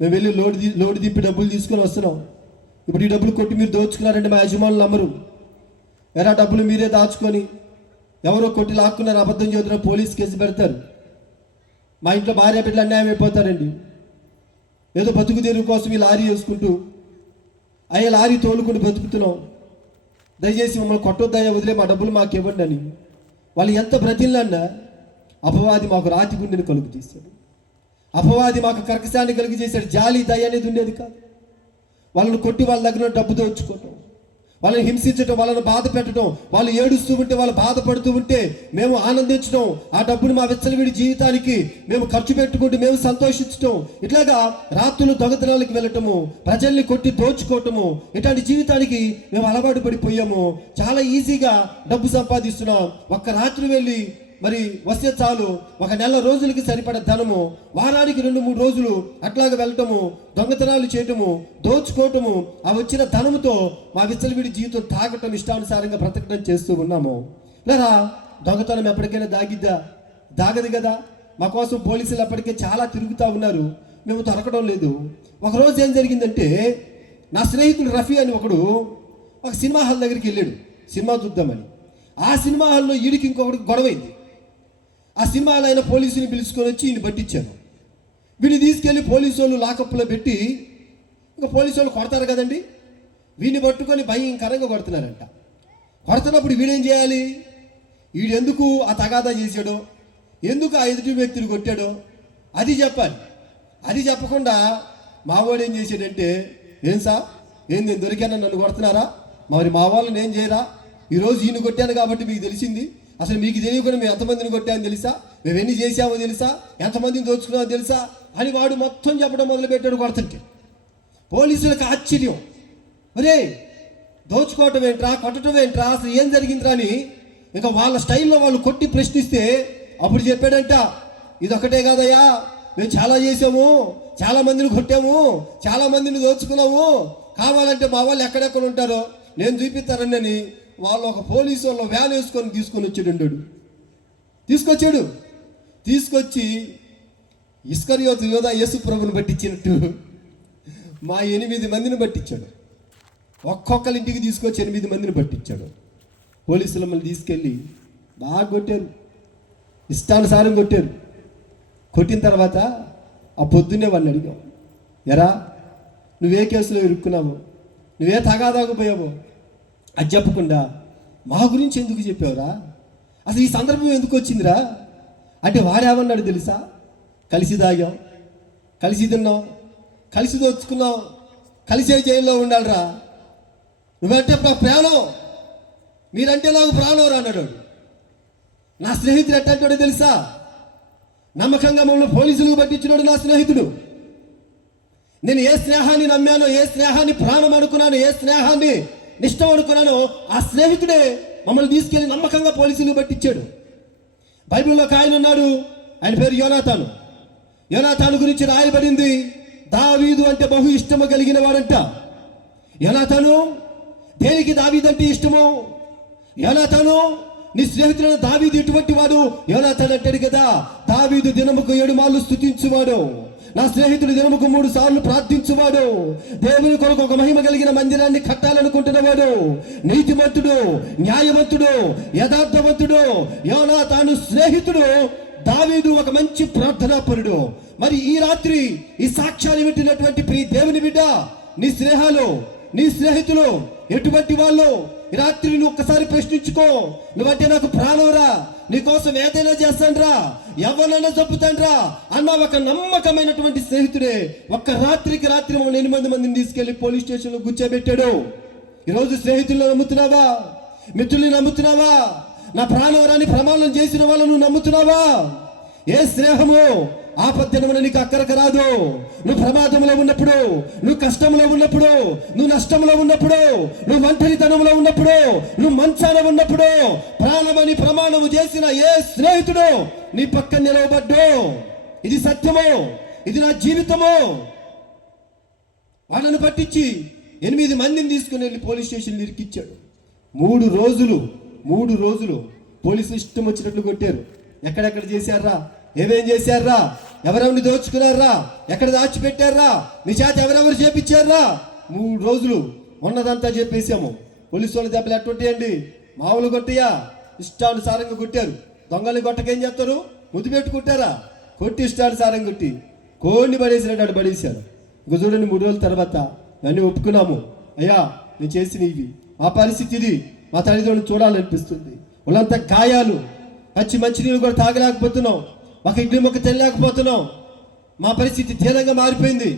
మేము వెళ్ళి లోడ్ దింపి డబ్బులు తీసుకొని వస్తున్నాం, ఇప్పుడు ఈ డబ్బులు కొట్టి మీరు దోచుకున్నారంటే మా యజమానులు నమ్మరు. ఎరా డబ్బులు మీరే దాచుకొని ఎవరో కొట్టి లాక్కున్నారు, అబద్ధం చెబుతున్న పోలీస్ కేసు పెడతారు. మా ఇంట్లో భార్య బిడ్డలు అన్యాయం అయిపోతారండి. ఏదో బతుకు తెరువు కోసం ఈ లారీ వేసుకుంటూ అయ్యా లారీ తోలుకుంటూ బతుకుతున్నాం, దయచేసి మమ్మల్ని కొట్టొద్దయ్యా, వదిలే, మా డబ్బులు మాకు ఇవ్వండి అని వాళ్ళు ఎంత బ్రతిలన్నా అపవాది మాకు రాతి గుండెని కలుగు చేశాడు. అపవాది మాకు కర్కశాన్ని కలిగి చేశాడు. జాలి దయ అనేది ఉండేది కాదు. వాళ్ళని కొట్టి వాళ్ళ దగ్గర డబ్బు దోచుకోవటం, వాళ్ళని హింసించటం, వాళ్ళని బాధ పెట్టడం, వాళ్ళు ఏడుస్తూ ఉంటే వాళ్ళు బాధపడుతూ ఉంటే మేము ఆనందించడం, ఆ డబ్బును మా విచ్చలవిడి జీవితానికి మేము ఖర్చు పెట్టుకుంటూ మేము సంతోషించటం, ఇట్లాగా రాత్రులు దొంగతనాలకు వెళ్ళటము, ప్రజల్ని కొట్టి దోచుకోవటము, ఇట్లాంటి జీవితానికి మేము అలవాటు పడిపోయాము. చాలా ఈజీగా డబ్బు సంపాదిస్తున్నాం. ఒక్క రాత్రి వెళ్ళి మరి వస్తే చాలు, ఒక నెల రోజులకి సరిపడ ధనము, వారానికి 2-3 రోజులు అట్లాగా వెళ్ళటము, దొంగతనాలు చేయటము, దోచుకోవటము, ఆ వచ్చిన ధనముతో మా విచ్చలవిడి జీవితం తాగటం, ఇష్టానుసారంగా బ్రతకటం చేస్తూ ఉన్నాము. లేదా దొంగతనం ఎప్పటికైనా దాగదు కదా. మా కోసం పోలీసులు ఎప్పటికే చాలా తిరుగుతూ ఉన్నారు, మేము దొరకడం లేదు. ఒకరోజు ఏం జరిగిందంటే నా స్నేహితుడు రఫీ అని ఒకడు ఒక సినిమా హాల్ దగ్గరికి వెళ్ళాడు సినిమా చూద్దామని. ఆ సినిమా హాల్లో వీడికి ఇంకొకటి గొడవైంది. ఆ సినిమా హాల్ అయిన పోలీసుని పిలుచుకొని వచ్చి ఈయన పట్టించాను. వీడిని తీసుకెళ్ళి పోలీసు వాళ్ళు లాకప్లో పెట్టి, ఇంకా పోలీసు వాళ్ళు కొడతారు కదండి, వీడిని పట్టుకొని భయంకరంగా కొడుతున్నారంట. కొడుతున్నప్పుడు వీడేం చేయాలి? వీడు ఎందుకు ఆ తగాదా చేశాడో, ఎందుకు ఆ ఎదుటి వ్యక్తిని కొట్టాడో అది చెప్పాలి. అది చెప్పకుండా మావాడు ఏం చేశాడంటే, ఏం సార్ నేను దొరికాను, నన్ను కొడుతున్నారా, మరి మా వాళ్ళని ఏం చేయరా, ఈరోజు ఈయన కొట్టాను కాబట్టి మీకు తెలిసింది, అసలు మీకు తెలియకుండా మేము ఎంతమందిని కొట్టామని తెలుసా, మేము ఎన్ని చేసామో తెలుసా, ఎంతమందిని దోచుకున్నామో తెలుసా అని వాడు మొత్తం చెప్పడం మొదలుపెట్టాడు కొడుతుంటే. పోలీసులకు ఆశ్చర్యం, అరే దోచుకోవటం ఏంట్రా, కొట్టడం ఏంట్రా, అసలు ఏం జరిగిందిరా అని ఇంకా వాళ్ళ స్టైల్లో వాళ్ళు కొట్టి ప్రశ్నిస్తే అప్పుడు చెప్పాడంట, ఇదొకటే కాదయ్యా, మేము చాలా చేసాము, చాలా మందిని కొట్టాము, చాలా మందిని దోచుకున్నాము, కావాలంటే మా వాళ్ళు ఎక్కడెక్కడ ఉంటారో నేను చూపిస్తారని అని వాళ్ళు ఒక పోలీసు వాళ్ళు వ్యాన్ వేసుకొని తీసుకొచ్చి ఇస్కరియోతు యోధా యేసు ప్రభుని పట్టించినట్టు మా 8 మందిని పట్టించాడు. ఒక్కొక్కరి ఇంటికి తీసుకొచ్చి 8 మందిని పట్టించాడు. పోలీసులు మమ్మల్ని తీసుకెళ్ళి బాగా కొట్టారు, ఇష్టానుసారం కొట్టారు. కొట్టిన తర్వాత ఆ పొద్దున్నే వాళ్ళని అడిగాం, ఎరా నువ్వే కేసులో ఇరుక్కున్నావు, నువ్వే తగాదాకపోయావు, అది చెప్పకుండా మా గురించి ఎందుకు చెప్పావురా, అసలు ఈ సందర్భం ఎందుకు వచ్చిందిరా అంటే వాడేమన్నాడు తెలుసా, కలిసి తాగాం, కలిసి తిన్నాం, కలిసి దోచుకున్నాం, కలిసే జైల్లో ఉండాలిరా, నువ్వంటే ప్రాణం, మీరంటే నాకు ప్రాణం రా అన్నాడు. నా స్నేహితుడు ఎట్టంటాడో తెలుసా, నమ్మకంగా మమ్మల్ని పోలీసులకు పట్టించినాడు నా స్నేహితుడు. నేను ఏ స్నేహాన్ని నమ్మానో, ఏ స్నేహాన్ని ప్రాణం అనుకున్నాను, ఏ స్నేహాన్ని నిష్టం అనుకున్నానో ఆ స్నేహితుడే మమ్మల్ని తీసుకెళ్ళి నమ్మకంగా పోలీసులకు పట్టించాడు. బైబిల్లో ఒక ఆయన ఉన్నాడు, ఆయన పేరు యోనాతాను. యోనాతాను గురించి రాయబడింది, దావీదు అంటే బహు ఇష్టము కలిగిన వాడంట. యోనాతాను దేనికి దావీదు అంటే ఇష్టమో, యోనాతాను నీ స్నేహితుడైన దావీదు ఎటువంటి వాడు? యోనాతాను అంటాడు కదా, దావీదు దినముకు 7 మార్లు స్తుతించువాడు, నా స్నేహితుడు దినముకు 3 సార్లు ప్రార్థించువాడు, దేవుని కొరకు ఒక మహిమ కలిగిన మందిరాన్ని కట్టాలనుకుంటున్నవాడు, నీతిమంతుడు, న్యాయవంతుడు, యథార్థవంతుడు. యోనాతాను స్నేహితుడు దావీదు ఒక మంచి ప్రార్థనాపరుడు. మరి ఈ రాత్రి ఈ సాక్ష్యాన్ని వింటున్నటువంటి ప్రియ దేవుని బిడ్డ, నీ స్నేహితులు ఎటువంటి వాళ్ళు? ఈ రాత్రి నువ్వు ఒక్కసారి ప్రశ్నించుకో. నువ్వంటే నాకు ప్రాణంరా, నీకోసం ఏదైనా చేస్తానురా, ఎవరైనా చంపుతానురా అన్న ఒక నమ్మకమైనటువంటి స్నేహితుడే ఒక్క రాత్రికి రాత్రి 8 మందిని తీసుకెళ్లి పోలీస్ స్టేషన్లో కూర్చోబెట్టాడు. ఈరోజు స్నేహితులను నమ్ముతున్నావా? మిత్రుల్ని నమ్ముతున్నావా? నా ప్రాణవరాన్ని ప్రమాణం చేసిన వాళ్ళను నమ్ముతున్నావా? ఏ స్నేహము ఆపద్దినమున నీకు అక్కరకు రాదు. నువ్వు ప్రమాదంలో ఉన్నప్పుడు, నువ్వు కష్టంలో ఉన్నప్పుడు, నువ్వు నష్టంలో ఉన్నప్పుడు, నువ్వు ఒంటరితనంలో ఉన్నప్పుడు, నువ్వు మంచాన ఉన్నప్పుడు ప్రాణమని ప్రమాణము చేసిన ఏ స్నేహితుడు నీ పక్కన నిలవబడ్డు. ఇది సత్యము, ఇది నా జీవితము. వాళ్ళను పట్టించి 8 మందిని తీసుకుని వెళ్ళి పోలీస్ స్టేషన్లో ఇరికిచ్చాడు. 3 రోజులు పోలీసులు ఇష్టం వచ్చినట్లు కొట్టారు. ఎక్కడెక్కడ చేశారా? ఏమేం చేశారా? ఎవరెవరిని దోచుకున్నారా? ఎక్కడ దాచిపెట్టారా? మీ చేత ఎవరెవరు చేపించారా? 3 రోజులు ఉన్నదంతా చెప్పేసాము. పోలీసు వాళ్ళ దెబ్బలు ఎట్టుంటాయండి? మామూలు కొట్టయా? ఇష్టానుసారంగా కొట్టారు. దొంగల్ని కొట్టకేం చేస్తారు? ముద్దు పెట్టుకుంటారా? కొట్టి ఇష్టానుసారంగా కొట్టి కోడిని పడేసినట్టు పడేశారు. ఇంక చూడండి, 3 రోజుల తర్వాత అన్నీ ఒప్పుకున్నాము. అయ్యా, నేను చేసిన ఇవి, మా పరిస్థితి ఇది, మా తల్లిదండ్రులు చూడాలనిపిస్తుంది, వాళ్ళంతా గాయాలు, పచ్చి మంచినీళ్ళు కూడా తాగలేకపోతున్నాం, ఒక ఇడ్లీ మొక్క తినలేకపోతున్నాం, మా పరిస్థితి తీవ్రంగా మారిపోయింది.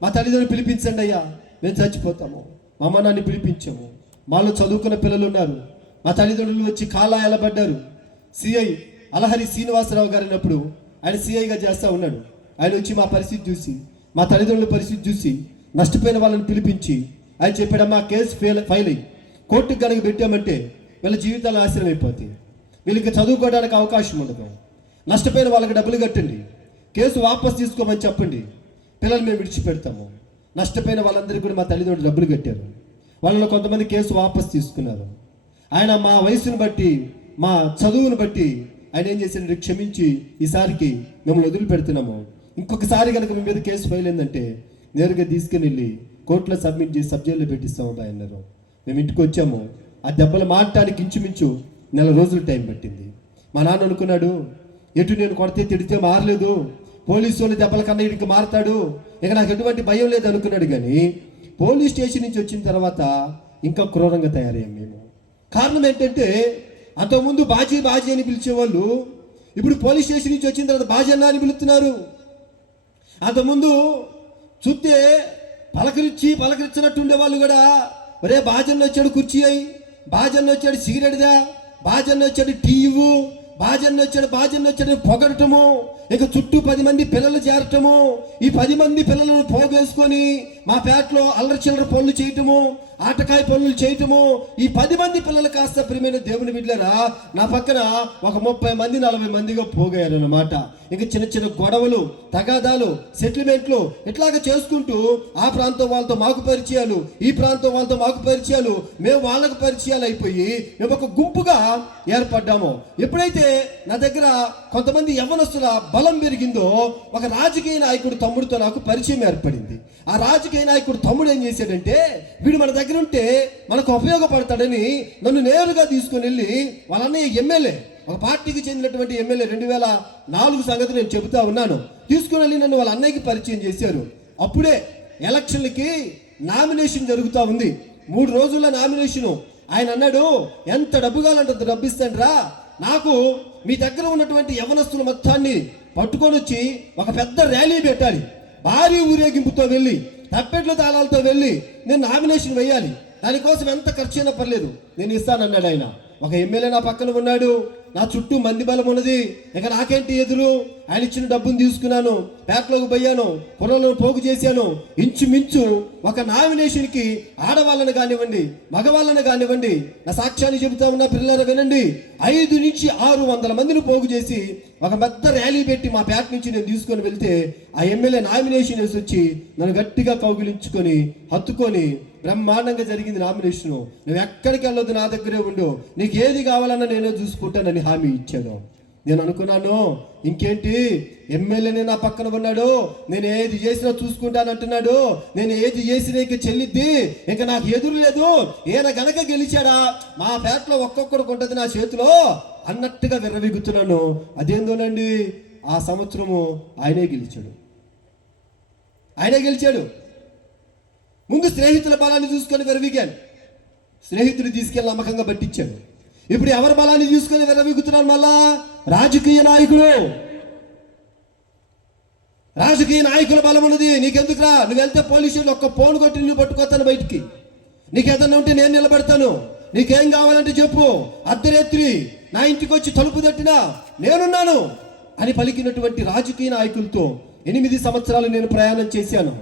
మా తల్లిదండ్రులు పిలిపించండి అయ్యా, మేము చచ్చిపోతాము. మా అమ్మ నాన్ని పిలిపించాము. మాలో చదువుకున్న పిల్లలు ఉన్నారు. మా తల్లిదండ్రులు వచ్చి కాలా ఎలబడ్డారు. సిఐ అలహరి శ్రీనివాసరావు గారు అన్నప్పుడు ఆయన సిఐగా చేస్తూ ఉన్నాడు. ఆయన వచ్చి మా పరిస్థితి చూసి, మా తల్లిదండ్రుల పరిస్థితి చూసి, నష్టపోయిన వాళ్ళని పిలిపించి ఆయన చెప్పాడమ్మా, కేసు ఫైల్ అయ్యి కోర్టుకు కనుక పెట్టామంటే వీళ్ళ జీవితాలు నాశనం అయిపోతాయి, వీళ్ళకి చదువుకోవడానికి అవకాశం ఉండదు, నష్టపోయిన వాళ్ళకి డబ్బులు కట్టండి, కేసు వాపస్ తీసుకోమని చెప్పండి, పిల్లలు మేము విడిచిపెడతాము. నష్టపోయిన వాళ్ళందరికీ కూడా మా తల్లిదండ్రులు డబ్బులు కట్టారు. వాళ్ళలో కొంతమంది కేసు వాపస్ తీసుకున్నారు. ఆయన మా వయసును బట్టి, మా చదువును బట్టి ఆయన ఏం చేశారంటే, క్షమించి ఈసారికి మిమ్మల్ని వదిలిపెడుతున్నాము, ఇంకొకసారి కనుక మీ మీద కేసు ఫైల్ అయిందంటే నేరుగా తీసుకుని వెళ్ళి కోర్టులో సబ్మిట్ చేసి సబ్జెక్టులో పెట్టిస్తాము బాయ్ అన్నారు. మేము ఇంటికి వచ్చాము. ఆ దెబ్బలు మారటానికి ఇంచుమించు 4 రోజులు టైం పట్టింది. మా నాన్న అనుకున్నాడు, ఎటు నేను కొడితే తిడితే మారలేదు, పోలీసు వాళ్ళు దెబ్బల కన్నా ఇడికి మారతాడు, ఇక నాకు ఎటువంటి భయం లేదు అనుకున్నాడు. కానీ పోలీస్ స్టేషన్ నుంచి వచ్చిన తర్వాత ఇంకా క్రూరంగా తయారయ్యాం మేము. కారణం ఏంటంటే, అంతకుముందు బాజీ అని పిలిచేవాళ్ళు ఇప్పుడు పోలీస్ స్టేషన్ నుంచి వచ్చిన తర్వాత బాజీ అన్న అని పిలుస్తున్నారు. అంతకుముందు చూస్తే పలకరించినట్టు ఉండేవాళ్ళు కూడా, ఒరే బాజన్న వచ్చాడు కుర్చీ అయి, బాజన్న వచ్చాడు సిగరెట్దా, బాజన్న వచ్చాడు టీ ఇవ్వు, బాజన్న వచ్చాడు పొగడటము, ఇక చుట్టూ 10 మంది పిల్లలు చేరటము, ఈ 10 మంది పిల్లలను పోగేసుకొని మా పేటలో అల్లరి చిల్లర పనులు చేయటము, ఆటకాయ పనులు చేయటము. ఈ 10 మంది పిల్లలు కాస్త ప్రియమైన దేవుని బిడ్డలారా నా పక్కన ఒక 30 మంది 40 మందిగా పోగారు అన్నమాట. ఇక చిన్న చిన్న గొడవలు, తగాదాలు, సెటిల్మెంట్లు ఇట్లాగా చేసుకుంటూ ఆ ప్రాంతం వాళ్ళతో మాకు పరిచయాలు, ఈ ప్రాంతం వాళ్ళతో మాకు పరిచయాలు, మేము వాళ్ళకు పరిచయాలు అయిపోయి మేము ఒక గుంపుగా ఏర్పడ్డాము. ఎప్పుడైతే నా దగ్గర కొంతమంది యవ్వనస్తుల బలం పెరిగిందో, ఒక రాజకీయ నాయకుడు తమ్ముడితో నాకు పరిచయం ఏర్పడింది. ఆ రాజకీయ నాయకుడు తమ్ముడు ఏం చేశాడంటే, వీడు మన దగ్గర ఉంటే మనకు ఉపయోగపడతాడని నన్ను నేరుగా తీసుకుని వెళ్ళి వాళ్ళ అన్నయ్య ఎమ్మెల్యే, ఒక పార్టీకి చెందినటువంటి ఎమ్మెల్యే, 2004 సంగతి నేను చెబుతా ఉన్నాను, తీసుకుని వెళ్ళి నన్ను వాళ్ళ అన్నయ్యకి పరిచయం చేశారు. అప్పుడే ఎలక్షన్లకి నామినేషన్ జరుగుతూ ఉంది. 3 రోజుల నామినేషను. ఆయన అన్నాడు, ఎంత డబ్బు కావాలంటే అంత డబ్బు ఇస్తాను రా, నాకు మీ దగ్గర ఉన్నటువంటి యవనస్తుల మొత్తాన్ని పట్టుకొని వచ్చి ఒక పెద్ద ర్యాలీ పెట్టాలి, భారీ ఊరేగింపుతో వెళ్ళి, తప్పెట్ల తాళాలతో వెళ్ళి నేను నామినేషన్ వేయాలి, దానికోసం ఎంత ఖర్చు అయినా పర్లేదు నేను ఇస్తానన్నాడు ఆయన. ఒక ఎమ్మెల్యే నా పక్కన ఉన్నాడు, నా చుట్టూ మంది బలం ఉన్నది, ఇక నాకేంటి ఎదురు. ఆయన ఇచ్చిన డబ్బును తీసుకున్నాను, పేటలోకి పోయాను, పొలంలో పోగు చేశాను. ఇంచుమించు ఒక నామినేషన్కి ఆడవాళ్ళని కానివ్వండి, మగవాళ్ళని కానివ్వండి, నా సాక్ష్యాన్ని చెబుతా ఉన్న పిల్లలు వినండి, 500 నుంచి 600 మందిని పోగు చేసి ఒక పెద్ద ర్యాలీ పెట్టి మా పేట నుంచి నేను తీసుకొని వెళ్తే, ఆ ఎమ్మెల్యే నామినేషన్ వేసి వచ్చి నన్ను గట్టిగా కౌగిలించుకొని హత్తుకొని బ్రహ్మాండంగా జరిగింది నామినేషను. నువ్వు ఎక్కడికి వెళ్ళొద్దు, నా దగ్గరే ఉండు, నీకు ఏది కావాలన్నా నేనే చూసుకుంటానని హామీ ఇచ్చాను. నేను అనుకున్నాను, ఇంకేంటి ఎమ్మెల్యేనే నా పక్కన ఉన్నాడు, నేను ఏది చేసినా చూసుకుంటానంటున్నాడు, నేను ఏది చేసినా ఇంక చెల్లిద్ది, ఇంకా నాకు ఎదురు లేదు, ఈయన గనక గెలిచాడా మా పేటలో ఒక్కొక్కడికి ఉంటుంది నా చేతిలో అన్నట్టుగా విర్రవీగుతున్నాను. అదేందోనండి, ఆ సంవత్సరము ఆయనే గెలిచాడు. ముందు స్నేహితుల బలాన్ని చూసుకొని విర్రవీగాను, స్నేహితుడు తీసుకెళ్ళి నమ్మకంగా పట్టించాడు. ఇప్పుడు ఎవరి బలాన్ని తీసుకొని విర్రవీగుతున్నాను? మళ్ళా రాజకీయ నాయకుల బలం ఉన్నది. నీకెందుకురా, నువ్వు వెళ్తే పోలీసులు ఒక్క ఫోన్ కొట్టి నువ్వు పట్టుకొస్తాను బయటికి, నీకేదన్నా ఉంటే నేను నిలబెడతాను, నీకేం కావాలంటే చెప్పు, అర్ధరాత్రి నా ఇంటికి వచ్చి తలుపు తట్టినా నేనున్నాను అని పలికినటువంటి రాజకీయ నాయకులతో 8 సంవత్సరాలు నేను ప్రయాణం చేశాను.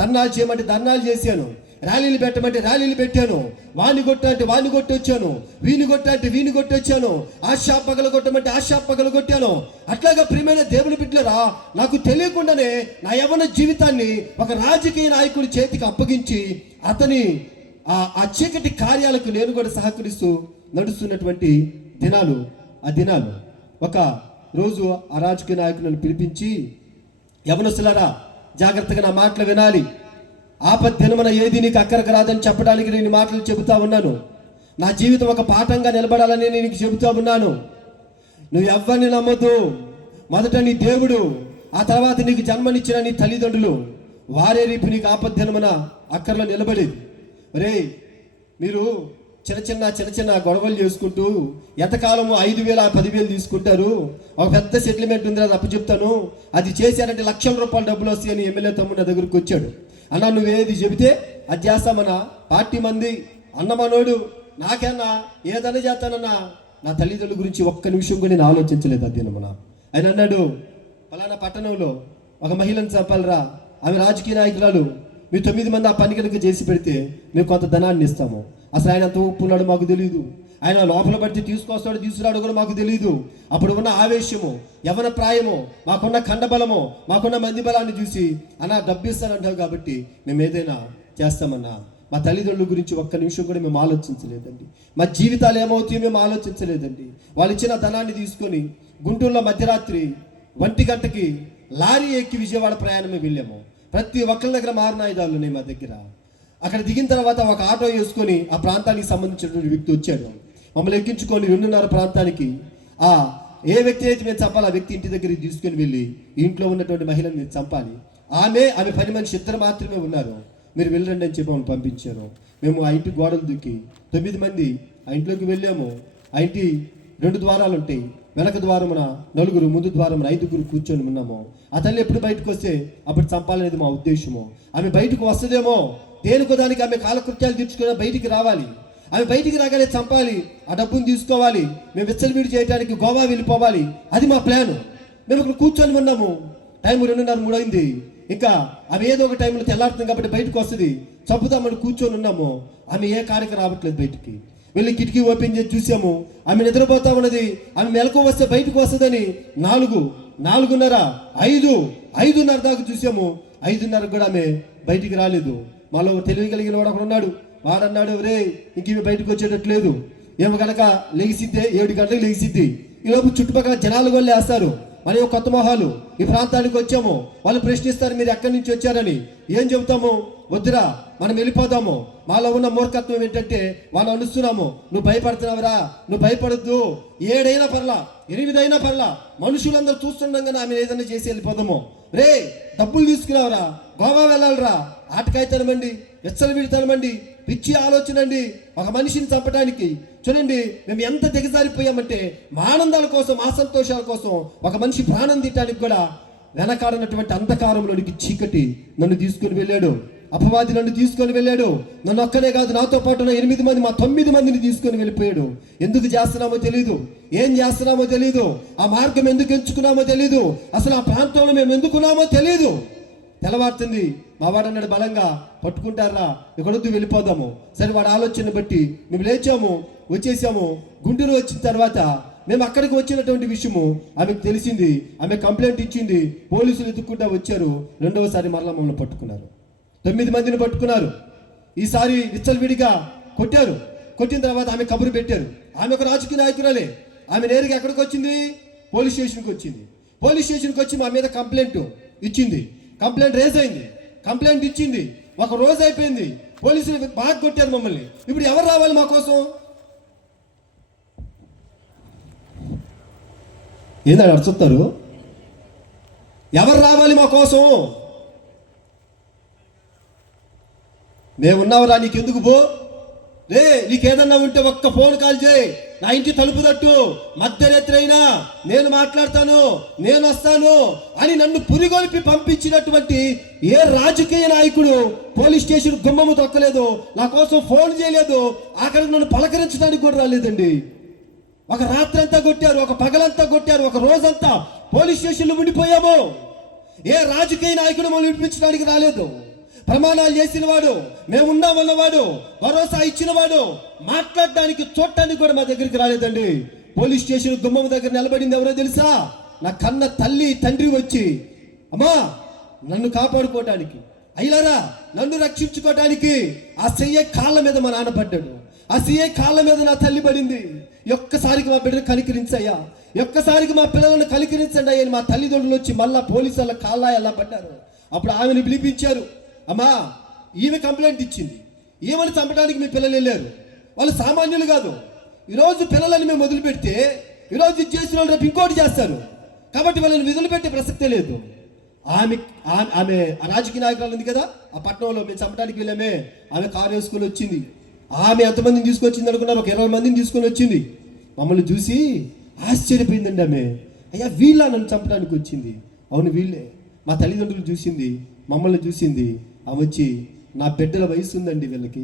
ధర్నాలు చేయమంటే ధర్నాలు చేశాను, ర్యాలీలు పెట్టమంటే ర్యాలీలు పెట్టాను, వాణ్ణి కొట్టంటే వాణ్ణి కొట్టొచ్చాను, వీని కొట్టంటే వీని కొట్టొచ్చాను, ఆ షాప్ పగల కొట్టమంటే ఆ షాప్ పగల కొట్టాను. అట్లాగా ప్రియమైన దేవుని బిడ్డలారా, నాకు తెలియకుండానే నా యవ్వన జీవితాన్ని ఒక రాజకీయ నాయకుడి చేతికి అప్పగించి అతని ఆ చీకటి కార్యాలకు నేను కూడా సహకరిస్తూ నడుస్తున్నటువంటి దినాలు. ఒక రోజు ఆ రాజకీయ నాయకులను పిలిపించి, యవనస్తులారా జాగ్రత్తగా నా మాటలు వినాలి, ఆపద్దినమున ఏది నీకు అక్కరకు రాదని చెప్పడానికి నేను మాటలు చెబుతా ఉన్నాను. నా జీవితం ఒక పాఠంగా నిలబడాలని నేను నీకు చెబుతా ఉన్నాను. నువ్వు ఎవ్వరిని నమ్మొద్దు. మొదట నీ దేవుడు, ఆ తర్వాత నీకు జన్మనిచ్చిన నీ తల్లిదండ్రులు, వారే రేపు నీకు ఆపద్దినమున అక్కర్లో నిలబడేది. రే, మీరు చిన్న చిన్న గొడవలు చేసుకుంటూ ఎంతకాలము 5,000 10,000 తీసుకుంటారు, ఒక పెద్ద సెటిల్మెంట్ ఉంది, అది అప్పచెప్తాను, అది చేశారంటే లక్షల రూపాయలు డబ్బులు వస్తాయని ఎమ్మెల్యే తమ్ముడు నా దగ్గరికి వచ్చాడు. అన్నా నువ్వేది చెబితే అది చేస్తామన్నా, పార్టీ మంది అన్నమనోడు, నాకన్నా ఏదన్నా చేస్తానన్నా. నా తల్లిదండ్రుల గురించి ఒక్క నిమిషం కూడా నేను ఆలోచించలేదు. అదేనమ్మా ఆయన అన్నాడు, ఫలానా పట్టణంలో ఒక మహిళను చంపాలరా, ఆమె రాజకీయ నాయకురాలు, మీ 9 మంది ఆ పని కనుక చేసి పెడితే మేము కొంత ధనాన్ని ఇస్తాము. అసలు ఆయన ఎంత ఒప్పున్నాడు మాకు తెలియదు, ఆయన లోపల బట్టి తీసుకొస్తాడు తీసుకురాడు కూడా మాకు తెలియదు. అప్పుడు ఉన్న ఆవేశము, యవన ప్రాయము, మాకున్న ఖండబలము, మాకున్న మంది బలాన్ని చూసి అన్నా డబ్బిస్తానంటావు కాబట్టి మేము ఏదైనా చేస్తామన్నా. మా తల్లిదండ్రుల గురించి ఒక్క నిమిషం కూడా మేము ఆలోచించలేదండి. మా జీవితాలు ఏమవుతాయో మేము ఆలోచించలేదండి. వాళ్ళు ఇచ్చిన ధనాన్ని తీసుకొని గుంటూరులో మధ్యరాత్రి 1 గంటకి లారీ ఎక్కి విజయవాడ ప్రయాణమే వెళ్ళాము. ప్రతి ఒక్కరి దగ్గర మారణాయుధాలు ఉన్నాయి మా దగ్గర. అక్కడ దిగిన తర్వాత ఒక ఆటో వేసుకొని ఆ ప్రాంతానికి సంబంధించినటువంటి వ్యక్తి వచ్చాడు. మమ్మల్ని ఎక్కించుకొని 2:30 ప్రాంతానికి ఏ వ్యక్తి అయితే మేము చంపాలి ఆ వ్యక్తి ఇంటి దగ్గరికి తీసుకొని వెళ్ళి ఇంట్లో ఉన్నటువంటి మహిళని మీరు చంపాలి, ఆమె పని మనిషి ఇద్దరు మాత్రమే ఉన్నారు, మీరు వెళ్ళండి అని చెప్పి మమ్మల్ని పంపించారు. మేము ఆ ఇంటి గోడలు దుక్కి 9 మంది ఆ ఇంట్లోకి వెళ్ళాము. ఆ ఇంటి 2 ద్వారాలు ఉంటాయి, వెనక ద్వారమున 4, ముందు ద్వారమున 5 కూర్చొని ఉన్నాము. ఆ తల్లి ఎప్పుడు బయటకు వస్తే అప్పుడు చంపాలనేది మా ఉద్దేశము. ఆమె బయటకు వస్తుందేమో, దేనికో దానికి ఆమె కాలకృత్యాలు తీర్చుకొని బయటికి రావాలి, ఆమె బయటికి రాగానే చంపాలి, ఆ డబ్బును తీసుకోవాలి, మేము విచ్చలవిడి చేయడానికి గోవా వెళ్ళిపోవాలి, అది మా ప్లాను. మేము ఇక్కడ కూర్చొని ఉన్నాము. టైం 2:30, 3 అయింది. ఇంకా ఆమె ఏదో ఒక టైంలో తెల్లారుతుంది కాబట్టి బయటకు వస్తుంది, చంపుతామని కూర్చొని ఉన్నాము. ఆమె ఏ కార్యక్రమం రావట్లేదు. బయటికి వెళ్ళి కిటికీ ఓపెన్ చేసి చూసాము, ఆమె నిద్రపోతా ఉన్నది. ఆమె మెలకు వస్తే బయటకు వస్తుందని 4, 4:30, 5:30 దాకా చూసాము. 5:30 కూడా ఆమె బయటికి రాలేదు. మాలో తెలియగలిగిన వాడు అక్కడ ఉన్నాడు. వాడన్నాడు, రే ఇంక ఇవి బయటకు వచ్చేటట్లేదు, ఏమో కనుక లెగిసిద్దే 7 గంటలకు లెగిసిద్ది. ఈలోపు చుట్టుపక్కల జనాలు కూడా వేస్తారు, మన కొత్త మొహాలు ఈ ప్రాంతానికి వచ్చాము, వాళ్ళు ప్రశ్నిస్తారు మీరు ఎక్కడి నుంచి వచ్చారని. ఏం చెబుతాము, వద్దురా మనం వెళ్ళిపోదాము. మాలో ఉన్న మూర్ఖత్వం ఏంటంటే వాళ్ళు అనుస్తున్నాము, నువ్వు భయపడుతున్నావురా, నువ్వు భయపడద్దు, 7 అయినా పర్లా 8 అయినా పర్లా, మనుషులందరూ చూస్తుండగానే ఆమె ఏదైనా చేసి వెళ్ళిపోదాము. రే డబ్బులు తీసుకురావురా, గోవా వెళ్ళాలిరా, ఆటకాయితనమండి, విచ్చలవిడితనమండి, పిచ్చి ఆలోచన అండి ఒక మనిషిని చంపడానికి. చూడండి మేము ఎంత దిగజారిపోయామంటే మా ఆనందాల కోసం, ఆ సంతోషాల కోసం ఒక మనిషి ప్రాణం తీయటానికి కూడా వెనకాడనటువంటి అంధకారంలోనికి చీకటి నన్ను తీసుకుని వెళ్ళాడు. అపవాది నన్ను తీసుకొని వెళ్ళాడు. నన్ను ఒక్కనే కాదు, నాతో పాటు ఉన్న 8 మంది, మా 9 మందిని తీసుకొని వెళ్ళిపోయాడు. ఎందుకు చేస్తున్నామో తెలీదు, ఏం చేస్తున్నామో తెలీదు, ఆ మార్గం ఎందుకు ఎంచుకున్నామో తెలీదు, అసలు ఆ ప్రాంతంలో మేము ఎందుకున్నామో తెలీదు. తెల్లవారుతుంది. మా వాడు అన్నాడు బలంగా, పట్టుకుంటారా ఇక్కడొద్దు వెళ్ళిపోదాము. సరే వాడు ఆలోచన బట్టి మేము లేచాము, వచ్చేసాము. గుంటూరు వచ్చిన తర్వాత మేము అక్కడికి వచ్చినటువంటి విషయము ఆమెకు తెలిసింది. ఆమె కంప్లైంట్ ఇచ్చింది, పోలీసులు ఎత్తుక్కుంటా వచ్చారు. 2వసారి మరలా మమ్మల్ని పట్టుకున్నారు. 9 మందిని పట్టుకున్నారు. ఈసారి విచ్చలవిడిగా కొట్టారు. కొట్టిన తర్వాత ఆమె కబురు పెట్టారు. ఆమె ఒక రాజకీయ నాయకురాలే. ఆమె నేరుగా ఎక్కడికి వచ్చింది? పోలీస్ స్టేషన్కి వచ్చింది. పోలీస్ స్టేషన్కి వచ్చి మా మీద కంప్లైంట్ ఇచ్చింది. కంప్లైంట్ రేజ్ అయింది. కంప్లైంట్ ఇచ్చింది. ఒక రోజు అయిపోయింది. పోలీసులు బాగా కొట్టారు మమ్మల్ని. ఇప్పుడు ఎవరు రావాలి మా కోసం? ఏందని అడుగుతారు? ఎవరు రావాలి మా కోసం? మేమున్నావురా, నీకెందుకు పో రే, నీకేదన్నా ఉంటే ఒక్క ఫోన్ కాల్ చేయి, నా ఇంటి తలుపు తట్టు, మధ్యరాత్రి అయినా నేను మాట్లాడతాను, నేను వస్తాను అని నన్ను పురిగొల్పి పంపించినటువంటి ఏ రాజకీయ నాయకుడు పోలీస్ స్టేషన్ గుమ్మము తొక్కలేదు, నా కోసం ఫోన్ చేయలేదు, ఆఖరికి నన్ను పలకరించడానికి కూడా రాలేదండి. ఒక రాత్రి అంతా కొట్టారు, ఒక పగలంతా కొట్టారు, ఒక రోజంతా పోలీస్ స్టేషన్లో ఉండిపోయాము. ఏ రాజకీయ నాయకుడు మమ్మల్ని విడిపించడానికి రాలేదు. ప్రమాణాలు చేసిన వాడు, మేమున్నామన్నవాడు, భరోసా ఇచ్చిన వాడు మాట్లాడడానికి చూడటానికి కూడా మా దగ్గరికి రాలేదండి. పోలీస్ స్టేషన్ గుమ్మం దగ్గర నిలబడింది ఎవరో తెలుసా? నా కన్న తల్లి తండ్రి వచ్చి, అమ్మా నన్ను కాపాడుకోవడానికి, అయ్యారా నన్ను రక్షించుకోవడానికి ఆ సీఏ కాళ్ళ మీద మా నాన్న పడ్డాడు. ఆ సీఏ కాళ్ళ మీద నా తల్లి పడింది. ఒక్కసారికి మా బిడ్డను కనికరించయ్యా, ఒక్కసారికి మా పిల్లలను కనికరించండి అయ్యని మా తల్లిదండ్రులు వచ్చి మళ్ళా పోలీసు వాళ్ళ కాళ్ళ ఎలా పడ్డారు. అప్పుడు ఆమెను పిలిపించారు. అమ్మా ఈమె కంప్లైంట్ ఇచ్చింది, ఈమెను చంపడానికి మీ పిల్లలు వెళ్ళారు, వాళ్ళు సామాన్యులు కాదు. ఈరోజు పిల్లలని మేము వదిలిపెడితే ఈరోజు ఇది చేసిన వాళ్ళు రేపు ఇంకోటి చేస్తారు, కాబట్టి వాళ్ళని వదిలిపెట్టే ప్రసక్తే లేదు. ఆమె ఆమె రాజకీయ నాయకురాలు ఉంది కదా, ఆ పట్టణంలో మేము చంపడానికి వెళ్ళామే, ఆమె కారు వేసుకొని వచ్చింది. ఆమె ఎంతమందిని తీసుకొచ్చింది అనుకున్నారు? ఒక 20 మందిని తీసుకొని వచ్చింది. మమ్మల్ని చూసి ఆశ్చర్యపోయిందండి ఆమె. అయ్యా వీళ్ళ నన్ను చంపడానికి వచ్చింది? అవును వీళ్ళే. మా తల్లిదండ్రులు చూసింది, మమ్మల్ని చూసింది. ఆమె వచ్చి, నా బిడ్డల వయసు ఉందండి వీళ్ళకి,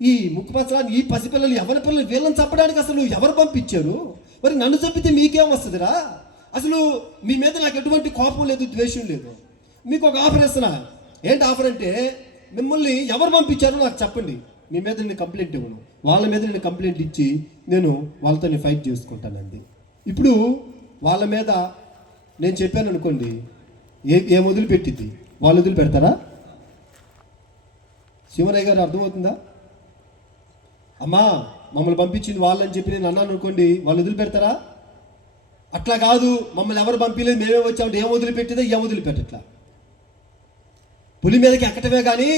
ఈ ముక్కుపచ్చలాన్ని ఈ పసిపిల్లలు ఎవరి పిల్లలు వీళ్ళని చంపడానికి అసలు ఎవరు పంపించారు? మరి నన్ను చంపితే మీకేం వస్తుందిరా? అసలు మీ మీద నాకు ఎటువంటి కోపం లేదు, ద్వేషం లేదు. మీకు ఒక ఆఫర్ ఇస్తున్నా. ఏంటి ఆఫర్ అంటే, మిమ్మల్ని ఎవరు పంపించారో నాకు చెప్పండి, మీ మీద నేను కంప్లైంట్ ఇవ్వను, వాళ్ళ మీద నేను కంప్లైంట్ ఇచ్చి నేను వాళ్ళతో నేను ఫైట్ చేసుకుంటానండి. ఇప్పుడు వాళ్ళ మీద నేను చెప్పాను అనుకోండి, ఏం వదిలిపెట్టింది? వాళ్ళు వదిలిపెడతారా? శివనయ్య గారు అర్థమవుతుందా? అమ్మా మమ్మల్ని పంపించింది వాళ్ళని చెప్పి నేను అన్నాను అనుకోండి, వాళ్ళు వదిలిపెడతారా? అట్లా కాదు, మమ్మల్ని ఎవరు పంపించలేదు, మేమే వచ్చామంటే ఏం వదిలిపెట్టిందో ఏం వదిలిపెట్టట్లా. పులి మీదకి ఎక్కటమే కానీ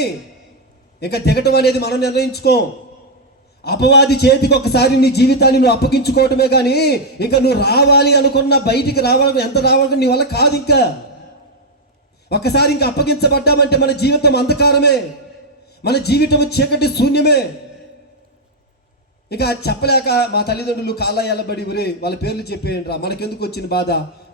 ఇంకా దిగటం అనేది మనం నిర్ణయించుకోం. అపవాది చేతికి ఒకసారి నీ జీవితాన్ని నువ్వు అప్పగించుకోవటమే కానీ ఇంకా నువ్వు రావాలి అనుకున్న బయటికి రావాలి, ఎంత రావాలని నీ వల్ల కాదు. ఇంకా ఒక్కసారి ఇంకా అప్పగించబడ్డామంటే మన జీవితం అంధకారమే, మన జీవితం చీకటి శూన్యమే. ఇక చెప్పలేక మా తల్లిదండ్రులు కాళ్ళ ఎల్లబడి, ఒరే వాళ్ళ పేర్లు చెప్పేయండి రా, మనకెందుకు వచ్చిన బాధ,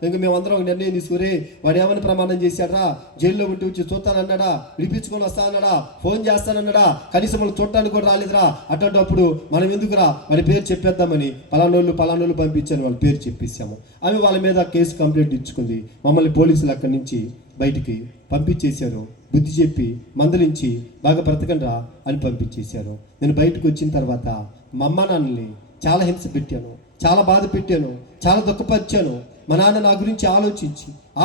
ఇంక మేమందరం ఒక నిర్ణయం తీసుకురే, వాడు ఏమని ప్రమాణం చేశాడరా, జైల్లో ఉండి వచ్చి చూస్తానన్నాడా, విడిపించుకొని వస్తానన్నాడా, ఫోన్ చేస్తానన్నాడా, కనీసం వాళ్ళు చూడటానికి కూడా రాలేదురా, అటువంటిప్పుడు మనం ఎందుకురా వాడి పేరు చెప్పేద్దామని పలానోళ్ళు పంపించాను, వాళ్ళ పేరు చెప్పేసాము. ఆమె వాళ్ళ మీద కేసు కంప్లైంట్ ఇచ్చుకుంది. మమ్మల్ని పోలీసులు అక్కడి నుంచి బయటికి పంపించేశారు. బుద్ధి చెప్పి మందలించి బాగా బ్రతకండి రా అని పంపించేశారు. నేను బయటకు వచ్చిన తర్వాత మా అమ్మ నాన్నని చాలా హింస పెట్టాను, చాలా బాధ పెట్టాను, చాలా దుఃఖపరిచాను. మా నాన్న నా గురించి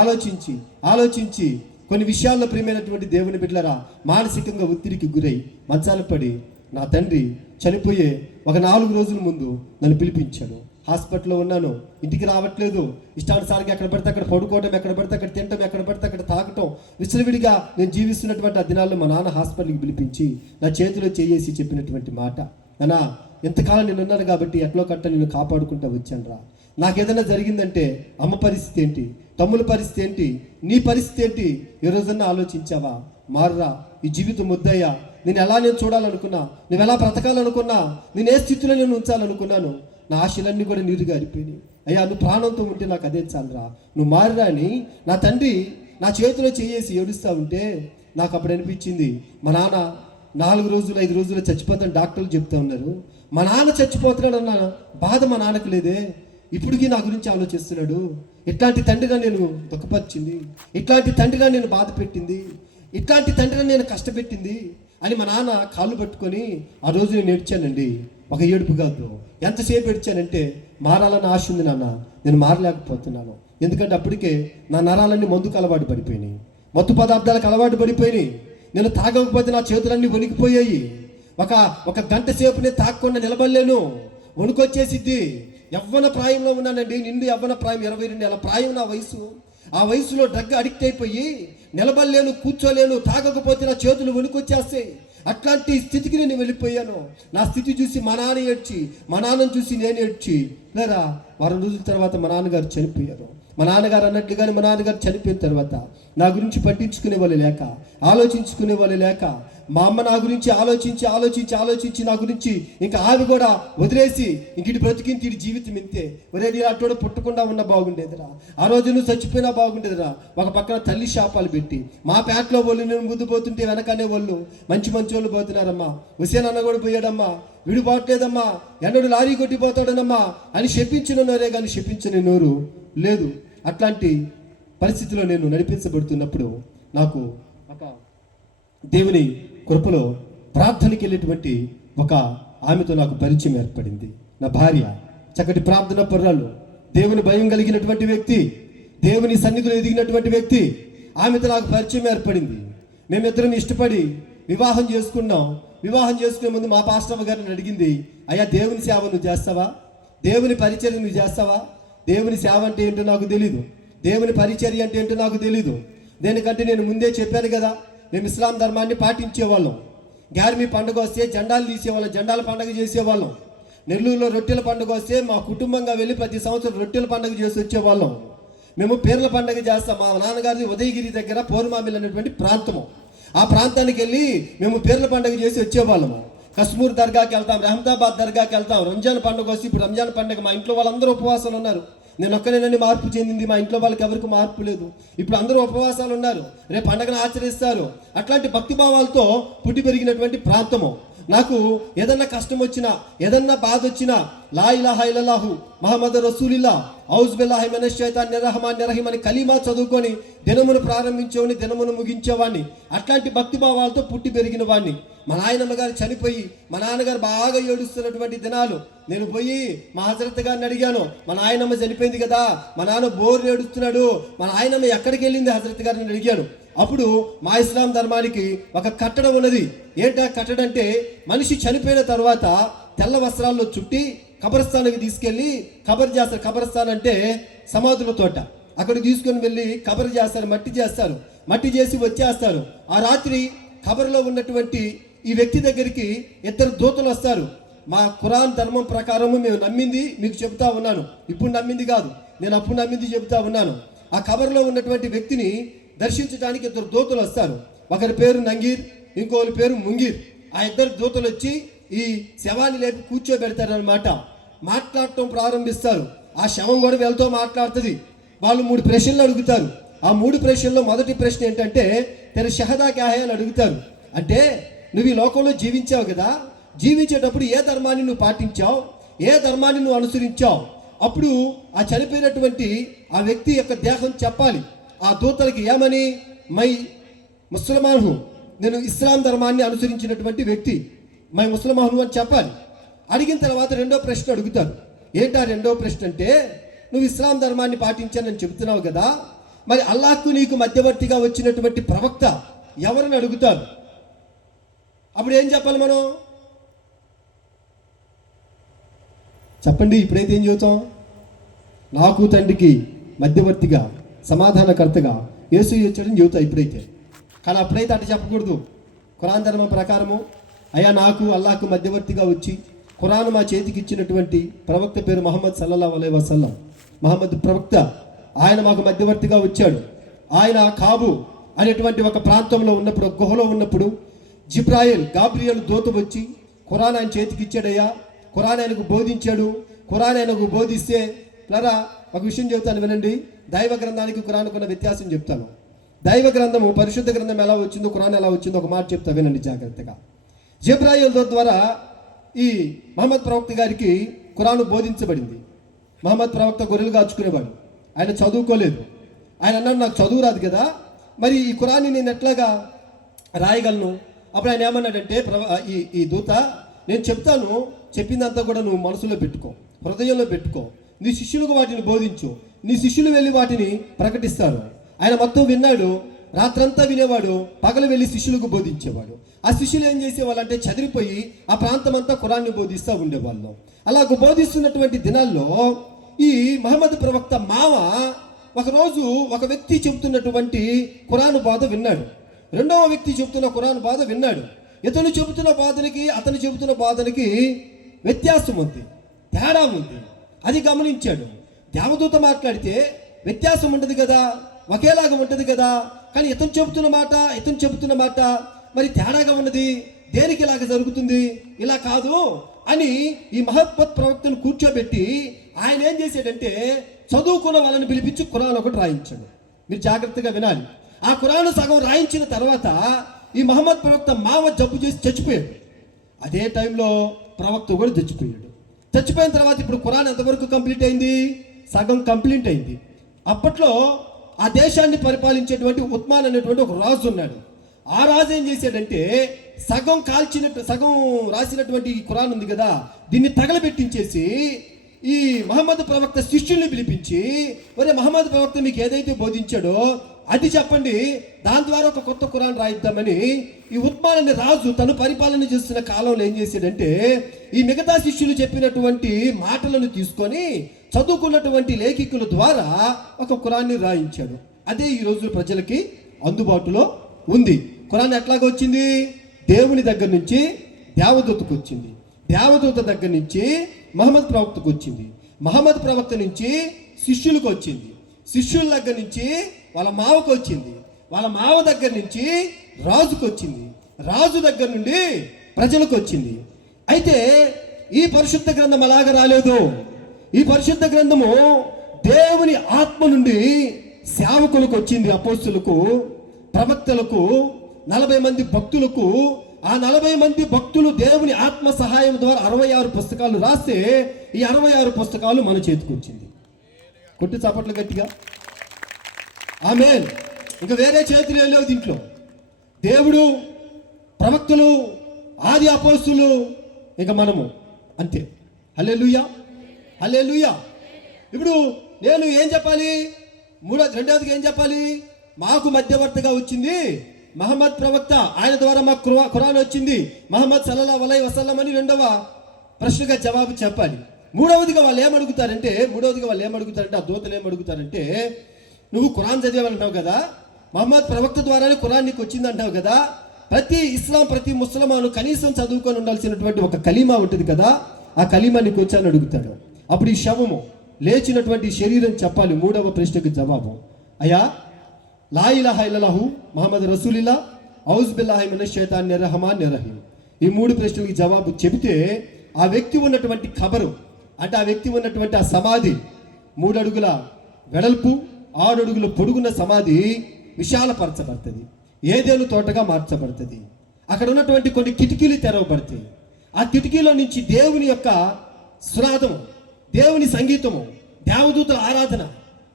ఆలోచించి కొన్ని విషయాల్లో ప్రియమైనటువంటి దేవుని బిడ్డలారా మానసికంగా ఒత్తిడికి గురై మంచాల పడి నా తండ్రి చనిపోయే ఒక 4 రోజుల ముందు నన్ను పిలిపించాడు. హాస్పిటల్లో ఉన్నాను, ఇంటికి రావట్లేదు, ఇష్టానుసారంగా ఎక్కడ పడితే అక్కడ పడుకోవడం, ఎక్కడ పడితే అక్కడ తినటం, ఎక్కడ పడితే అక్కడ తాగటం, విచ్చలవిడిగా నేను జీవిస్తున్నటువంటి ఆ దినాల్లో మా నాన్న హాస్పిటల్కి పిలిపించి నా చేతిలో చేసి చెప్పినటువంటి మాట, నాన్న ఎంతకాలం నేను ఉన్నాను కాబట్టి ఎట్లో కట్ట నేను కాపాడుకుంటూ వచ్చాను రా, నాకేదైనా జరిగిందంటే అమ్మ పరిస్థితి ఏంటి, తమ్ముల పరిస్థితి ఏంటి, నీ పరిస్థితి ఏంటి, ఏ రోజన్నా ఆలోచించావా? మారురా, ఈ జీవితం వద్దయ్యా, నేను చూడాలనుకున్నా, నువ్వు ఎలా బ్రతకాలనుకున్నా, నేను ఏ స్థితిలో నేను ఉంచాలనుకున్నాను, నా ఆశలన్నీ కూడా నీరుగా అరిపోయినాయి. అయ్యా నువ్వు ప్రాణంతో ఉంటే నాకు అదే చాలరా, నువ్వు మారురా అని నా తండ్రి నా చేతిలో చేసి ఏడుస్తూ ఉంటే నాకు అప్పుడు అనిపించింది, మా నాన్న 4 రోజులు 5 రోజులు చచ్చిపోతాను డాక్టర్లు చెప్తా ఉన్నారు, మా నాన్న చచ్చిపోతున్నాడు అన్న బాధ మా నాన్నకు లేదే, ఇప్పటికీ నా గురించి ఆలోచిస్తున్నాడు. ఇట్లాంటి తండ్రిగా నేను దుఃఖపరిచింది, ఇట్లాంటి తండ్రిగా నేను బాధ పెట్టింది, ఇట్లాంటి తండ్రిగా నేను కష్టపెట్టింది అని మా నాన్న కాళ్ళు పట్టుకొని ఆ రోజు నేను ఏడ్చానండి. ఒక ఏడుపు కాదు, ఎంతసేపు ఏడ్చానంటే మారాలని ఆశ ఉంది నాన్న, నేను మారలేకపోతున్నాను. ఎందుకంటే అప్పటికే నా నరాలన్నీ మందుకు అలవాటు పడిపోయినాయి, మత్తు పదార్థాలకు అలవాటు పడిపోయినాయి. నేను తాగకపోతే నా చేతులన్నీ వణికిపోయాయి. ఒక గంట సేపు నేను తాగకుండా నిలబడలేను, వణుకొచ్చేసిద్ది. యవ్వన ప్రాయంలో ఉన్నానండి, నిండు యవ్వన ప్రాయం, 22 ఏళ్ళ ప్రాయం నా వయసు. ఆ వయసులో డ్రగ్ అడిక్ట్ అయిపోయి నిలబడలేను, కూర్చోలేను, తాగకపోతే నా చేతులు వణుకొచ్చేస్తాయి. అట్లాంటి స్థితికి నేను వెళ్ళిపోయాను. నా స్థితి చూసి మా నాన్న ఏడ్చి, మా నాన్నను చూసి నేను ఏడ్చి, లేదా వారం రోజుల తర్వాత మా నాన్నగారు చనిపోయారు. మా నాన్నగారు అన్నట్లుగానే మా నాన్నగారు చనిపోయిన తర్వాత నా గురించి పట్టించుకునే వాళ్ళు లేక, ఆలోచించుకునే వాళ్ళు లేక, మా అమ్మ నా గురించి ఆలోచించి నా గురించి ఇంకా ఆవి కూడా వదిలేసి ఇంక బ్రతికింది ఇటు జీవితం ఇంతే, ఒరే నీ అట్టోడు పుట్టకుండా ఉన్న బాగుండేదిరా, ఆ రోజు నువ్వు చచ్చిపోయినా బాగుండేదిరా. ఒక పక్కన తల్లి శాపాలు పెట్టి, మా పేటలో వాళ్ళు నేను ముందు పోతుంటే వెనకనే వాళ్ళు మంచి వాళ్ళు పోతున్నారమ్మా, హుసేన్ అన్న కూడా పోయాడమ్మా, వీడు పోవట్లేదమ్మా, ఎన్నడు లారీ కొట్టిపోతాడనమ్మా అని చెప్పించిన నోరే కానీ చెప్పించని నోరు లేదు. అట్లాంటి పరిస్థితిలో నేను నడిపించబడుతున్నప్పుడు నాకు ఒక దేవుని కృపలో ప్రార్థనకి వెళ్ళేటువంటి ఒక ఆమెతో నాకు పరిచయం ఏర్పడింది. నా భార్య చక్కటి ప్రార్థన పరురాలు, దేవుని భయం కలిగినటువంటి వ్యక్తి, దేవుని సన్నిధిలో ఎదిగినటువంటి వ్యక్తి. ఆమెతో నాకు పరిచయం ఏర్పడింది. మేమిద్దరం ఇష్టపడి వివాహం చేసుకున్నాం. వివాహం చేసుకునే ముందు మా పాస్టర్ గారిని అడిగింది, అయ్యా దేవుని సేవ నువ్వు చేస్తావా, దేవుని పరిచర్య నువ్వు చేస్తావా? దేవుని సేవ అంటే ఏంటో నాకు తెలీదు, దేవుని పరిచర్య అంటే ఏంటో నాకు తెలీదు. దేనికంటే నేను ముందే చెప్పాను కదా, మేము ఇస్లాం ధర్మాన్ని పాటించేవాళ్ళం. గ్యార్మీ పండుగ వస్తే జెండాలు తీసేవాళ్ళం, జెండాల పండుగ చేసేవాళ్ళం. నెల్లూరులో రొట్టెల పండుగ వస్తే మా కుటుంబంగా వెళ్ళి ప్రతి సంవత్సరం రొట్టెల పండుగ చేసి వచ్చేవాళ్ళం. మేము పీర్ల పండుగ చేస్తాం. మా నాన్నగారి ఉదయగిరి దగ్గర పోరుమామిల్ అనేటువంటి ప్రాంతము, ఆ ప్రాంతానికి వెళ్ళి మేము పీర్ల పండుగ చేసి వచ్చేవాళ్ళము. కశ్మూర్ దర్గాకి వెళ్తాం, రహమదాబాద్ దర్గాకి వెళ్తాం. రంజాన్ పండుగ వస్తే, ఇప్పుడు రంజాన్ పండుగ మా ఇంట్లో వాళ్ళందరూ ఉపవాసాలు ఉన్నారు. నేను ఒక్కనేనని మార్పు చెందింది, మా ఇంట్లో వాళ్ళకి ఎవరికి మార్పు లేదు. ఇప్పుడు అందరూ ఉపవాసాలు ఉన్నారు, రేపు పండుగను ఆచరిస్తారు. అట్లాంటి భక్తిభావాలతో పుట్టి పెరిగినటువంటి ప్రాంతము. నాకు ఏదన్నా కష్టం వచ్చినా, ఏదన్నా బాధ వచ్చినా, లా ఇలాహా ఇల్లల్లాహు ముహమ్మదు రసూలుల్లా ఔజు బిల్లాహి మినష్ షైతానిర్ రహమానిర్ రహీం అని కలీమా చదువుకొని దినమును ప్రారంభించేవాడిని, దినమును ముగించేవాడిని. అట్లాంటి భక్తిభావాలతో పుట్టి పెరిగిన వాడిని. మా నాయనమ్మ గారు చనిపోయి మా నాన్నగారు బాగా ఏడుస్తున్నటువంటి దినాలు. నేను పోయి మా హజరత్ గారిని అడిగాను, మా నాయనమ్మ చనిపోయింది కదా, మా నాన్న బోర్ని ఏడుస్తున్నాడు, మా నాయనమ్మ ఎక్కడికి వెళ్ళింది హజరత్ గారిని అడిగాను. అప్పుడు మా ఇస్లాం ధర్మానికి ఒక కట్టడం ఉన్నది. ఏంటా కట్టడం అంటే, మనిషి చనిపోయిన తర్వాత తెల్ల వస్త్రాల్లో చుట్టి కబరస్థానానికి తీసుకెళ్ళి కబర్ చేస్తారు. కబరస్థాన్ అంటే సమాధుల తోట. అక్కడికి తీసుకొని వెళ్ళి కబర్ చేస్తారు, మట్టి చేస్తారు. మట్టి చేసి వచ్చేస్తారు. ఆ రాత్రి కబర్లో ఉన్నటువంటి ఈ వ్యక్తి దగ్గరికి 2 దూతలు వస్తారు. మా ఖురాన్ ధర్మం ప్రకారము మేము నమ్మింది మీకు చెబుతా ఉన్నాను, ఇప్పుడు నమ్మింది కాదు, నేను అప్పుడు నమ్మింది చెబుతా ఉన్నాను. ఆ కబర్లో ఉన్నటువంటి వ్యక్తిని దర్శించడానికి 2 దూతలు వస్తారు. ఒకరి పేరు నంగీర్, ఇంకొకరి పేరు ముంగీర్. ఆ 2 దూతలు వచ్చి ఈ శవాన్ని లేపి కూర్చోబెడతారనమాట. మాట్లాడటం ప్రారంభిస్తారు. ఆ శవం కూడా వీళ్ళతో మాట్లాడుతుంది. వాళ్ళు 3 ప్రశ్నలు అడుగుతారు. ఆ 3 ప్రశ్నల్లో మొదటి ప్రశ్న ఏంటంటే, తెర షహదా క్యా హై అని అడుగుతారు. అంటే నువ్వు ఈ లోకంలో జీవించావు కదా, జీవించేటప్పుడు ఏ ధర్మాన్ని నువ్వు పాటించావు, ఏ ధర్మాన్ని నువ్వు అనుసరించావు? అప్పుడు ఆ చనిపోయినటువంటి ఆ వ్యక్తి యొక్క దేహం చెప్పాలి ఆ దూతలకి ఏమని, మై ముస్లిమాను, నేను ఇస్లాం ధర్మాన్ని అనుసరించినటువంటి వ్యక్తి, మై ముస్లిమాను అని చెప్పాలి. అడిగిన తర్వాత 2వ ప్రశ్న అడుగుతారు. ఏంటా 2వ ప్రశ్న అంటే, నువ్వు ఇస్లాం ధర్మాన్ని పాటించానని చెబుతున్నావు కదా, మరి అల్లాహ్కు నీకు మధ్యవర్తిగా వచ్చినటువంటి ప్రవక్త ఎవరని అడుగుతారు. అప్పుడు ఏం చెప్పాలి మనం? చెప్పండి, ఇప్పుడైతే ఏం చెబుతాం? నాకు తండ్రికి మధ్యవర్తిగా, సమాధానకర్తగా యేసు వచ్చాడని చెబుతా ఇప్పుడైతే. కానీ అప్పుడైతే అటు చెప్పకూడదు. ఖురాన్ ధర్మం ప్రకారము, అయ్యా నాకు అల్లాహ్కు మధ్యవర్తిగా వచ్చి ఖురాన్ మా చేతికి ఇచ్చినటువంటి ప్రవక్త పేరు ముహమ్మద్ సల్లల్లాహు అలైహి వసల్లం, ముహమ్మద్ ప్రవక్త, ఆయన మాకు మధ్యవర్తిగా వచ్చాడు. ఆయన కాబు అనేటువంటి ఒక ప్రాంతంలో ఉన్నప్పుడు, ఒక గుహలో ఉన్నప్పుడు జిబ్రాయిల్ గాబ్రియల్ దూత వచ్చి ఖురాన్ ఆయన చేతికి ఇచ్చాడయ్యా, ఖురాన్ ఆయనకు బోధించాడు. ఖురాన్ ఆయనకు బోధిస్తే లరా ఒక విషయం చెబుతాను వినండి. దైవ గ్రంథానికి ఖురాన్కు ఉన్న వ్యత్యాసం చెప్తాను. దైవ గ్రంథము, పరిశుద్ధ గ్రంథం ఎలా వచ్చిందో, ఖురాన్ ఎలా వచ్చిందో ఒక మాట చెప్తా వినండి జాగ్రత్తగా. జిబ్రాయిల్ దూత ద్వారా ఈ మహమ్మద్ ప్రవక్త గారికి ఖురాను బోధించబడింది. మహమ్మద్ ప్రవక్త గొర్రెలు కాచుకునేవాడు, ఆయన చదువుకోలేదు. ఆయన అన్నాడు, నాకు చదువు రాదు కదా, మరి ఈ ఖురాన్ని నేను ఎట్లాగా రాయగలను? అప్పుడు ఆయన ఏమన్నాడంటే, ఈ దూత, నేను చెప్తాను, చెప్పిందంతా కూడా నువ్వు మనసులో పెట్టుకో, హృదయంలో పెట్టుకో, నీ శిష్యులకు వాటిని బోధించు, నీ శిష్యులు వెళ్ళి వాటిని ప్రకటిస్తారు. ఆయన మొత్తం విన్నాడు. రాత్రంతా వినేవాడు, పగలు వెళ్ళి శిష్యులకు బోధించేవాడు. ఆ శిష్యులు ఏం చేసేవాళ్ళు అంటే చెదిరిపోయి ఆ ప్రాంతం అంతా ఖురాన్ని బోధిస్తూ ఉండేవాళ్ళు. అలాగ బోధిస్తున్నటువంటి దినాల్లో ఈ మహమ్మద్ ప్రవక్త మామ ఒకరోజు ఒక వ్యక్తి చెబుతున్నటువంటి ఖురాను బోధ విన్నాడు. రెండవ వ్యక్తి చెబుతున్న ఖురాను బోధ విన్నాడు. ఇతను చెబుతున్న బోధనకి అతను చెబుతున్న బోధనకి వ్యత్యాసం ఉంది, తేడా ఉంది. అది గమనించాడు. దేవదూత మాట్లాడితే వ్యత్యాసం ఉంటుంది కదా, ఒకేలాగా ఉంటుంది కదా, కానీ ఇతను చెబుతున్న మాట మరి తేడాగా ఉన్నది. దేనికి ఇలాగ జరుగుతుంది? ఇలా కాదు అని ఈ మహమ్మద్ ప్రవక్తను కూర్చోబెట్టి ఆయన ఏం చేశాడంటే చదువుకున్న వాళ్ళని పిలిపించి ఖురాన్ ఒకటి రాయించాడు. మీరు జాగ్రత్తగా వినాలి. ఆ ఖురాన్ సగం రాయించిన తర్వాత ఈ మహమ్మద్ ప్రవక్త మామ జబ్బు చేసి చచ్చిపోయాడు. అదే టైంలో ప్రవక్త కూడా చచ్చిపోయాడు. చచ్చిపోయిన తర్వాత ఇప్పుడు ఖురాన్ ఎంతవరకు కంప్లీట్ అయింది? సగం కంప్లీట్ అయింది. అప్పట్లో ఆ దేశాన్ని పరిపాలించేటువంటి ఉస్మాన్ అనేటువంటి ఒక రాజు ఉన్నాడు. ఆ రాజు ఏం చేశాడంటే సగం రాసినటువంటి ఈ ఖురాన్ ఉంది కదా, దీన్ని తగలబెట్టించేసి ఈ మహమ్మద్ ప్రవక్త శిష్యుల్ని పిలిపించి, ఒరే మహమ్మద్ ప్రవక్త మీకు ఏదైతే బోధించాడో అది చెప్పండి, దాని ద్వారా ఒక కొత్త ఖురాన్ రాయిద్దామని ఈ ఉస్మాన్ అనే రాజు తను పరిపాలన చేస్తున్న కాలంలో ఏం చేశాడంటే ఈ మిగతా శిష్యులు చెప్పినటువంటి మాటలను తీసుకొని చదువుకున్నటువంటి లేఖికుల ద్వారా ఒక ఖురాన్ని రాయించాడు. అదే ఈ రోజు ప్రజలకి అందుబాటులో ఉంది. ఖురాన్ ఎట్లాగ వచ్చింది? దేవుని దగ్గర నుంచి దేవదూతకు వచ్చింది, దేవదూత దగ్గర నుంచి మహమ్మద్ ప్రవక్తకు వచ్చింది, మహమ్మద్ ప్రవక్త నుంచి శిష్యులకు వచ్చింది, శిష్యుల దగ్గర నుంచి వాళ్ళ మావకు వచ్చింది, వాళ్ళ మావ దగ్గర నుంచి రాజుకు వచ్చింది, రాజు దగ్గర నుండి ప్రజలకు వచ్చింది. అయితే ఈ పరిశుద్ధ గ్రంథం అలాగ రాలేదు. ఈ పరిశుద్ధ గ్రంథము దేవుని ఆత్మ నుండి సేవకులకు వచ్చింది, అపోస్తులకు, ప్రవక్తలకు, 40 మంది భక్తులకు. ఆ 40 మంది భక్తులు దేవుని ఆత్మ సహాయం ద్వారా 66 పుస్తకాలు రాస్తే ఈ 66 పుస్తకాలు మన చేతికి వచ్చింది. కొట్టి చప్పట్లు గట్టిగా ఆమేన్. ఇంకా వేరే చేతులు లేవు దీంట్లో. దేవుడు, ప్రవక్తలు, ఆది అపోస్తులు, ఇక మనము అంతే. హల్లెలూయా, హల్లెలూయా. ఇప్పుడు నేను ఏం చెప్పాలి? రెండవదిగా ఏం చెప్పాలి? మాకు మధ్యవర్తిగా వచ్చింది మహమ్మద్ ప్రవక్త, ఆయన ద్వారా మాకు ఖురాన్ వచ్చింది, మహమ్మద్ సల్లల్లాహు అలైహి వసల్లం అని రెండవ ప్రశ్నగా జవాబు చెప్పాలి. మూడవదిగా వాళ్ళు ఏమడుగుతారంటే ఆ దూతలు ఏమడుగుతారంటే, నువ్వు ఖురాన్ చదివాలంటావు కదా, మహమ్మద్ ప్రవక్త ద్వారానే ఖురాన్ నీకు వచ్చింది అంటావు కదా, ప్రతి ముస్లిమాను కనీసం చదువుకొని ఉండాల్సినటువంటి ఒక కలీమా ఉంటుంది కదా, ఆ కలీమా నీకు వచ్చాను అడుగుతాడు. అప్పుడు ఈ శవము లేచినటువంటి శరీరం చెప్పాలి మూడవ ప్రశ్నకు జవాబు, అయ్యా లా ఇలాహా ఇల్లల్లాహు ముహమ్మద్ రసూలుల్లా ఔజు బిల్లాహి మినష్ షైతానిర్ రహమానిర్ రహీం. ఈ 3 ప్రశ్నలకి జవాబు చెబితే ఆ వ్యక్తి ఉన్నటువంటి ఖబరు అంటే ఆ వ్యక్తి ఉన్నటువంటి ఆ సమాధి 3 అడుగుల వెడల్పు 6 అడుగుల పొడుగున్న సమాధి విశాలపరచబడుతుంది, ఏదేను తోటగా మార్చబడుతుంది. అక్కడ ఉన్నటువంటి కొన్ని కిటికీలు తెరవబడతాయి. ఆ కిటికీలో నుంచి దేవుని యొక్క సునాదము, దేవుని సంగీతము, దేవదూతల ఆరాధన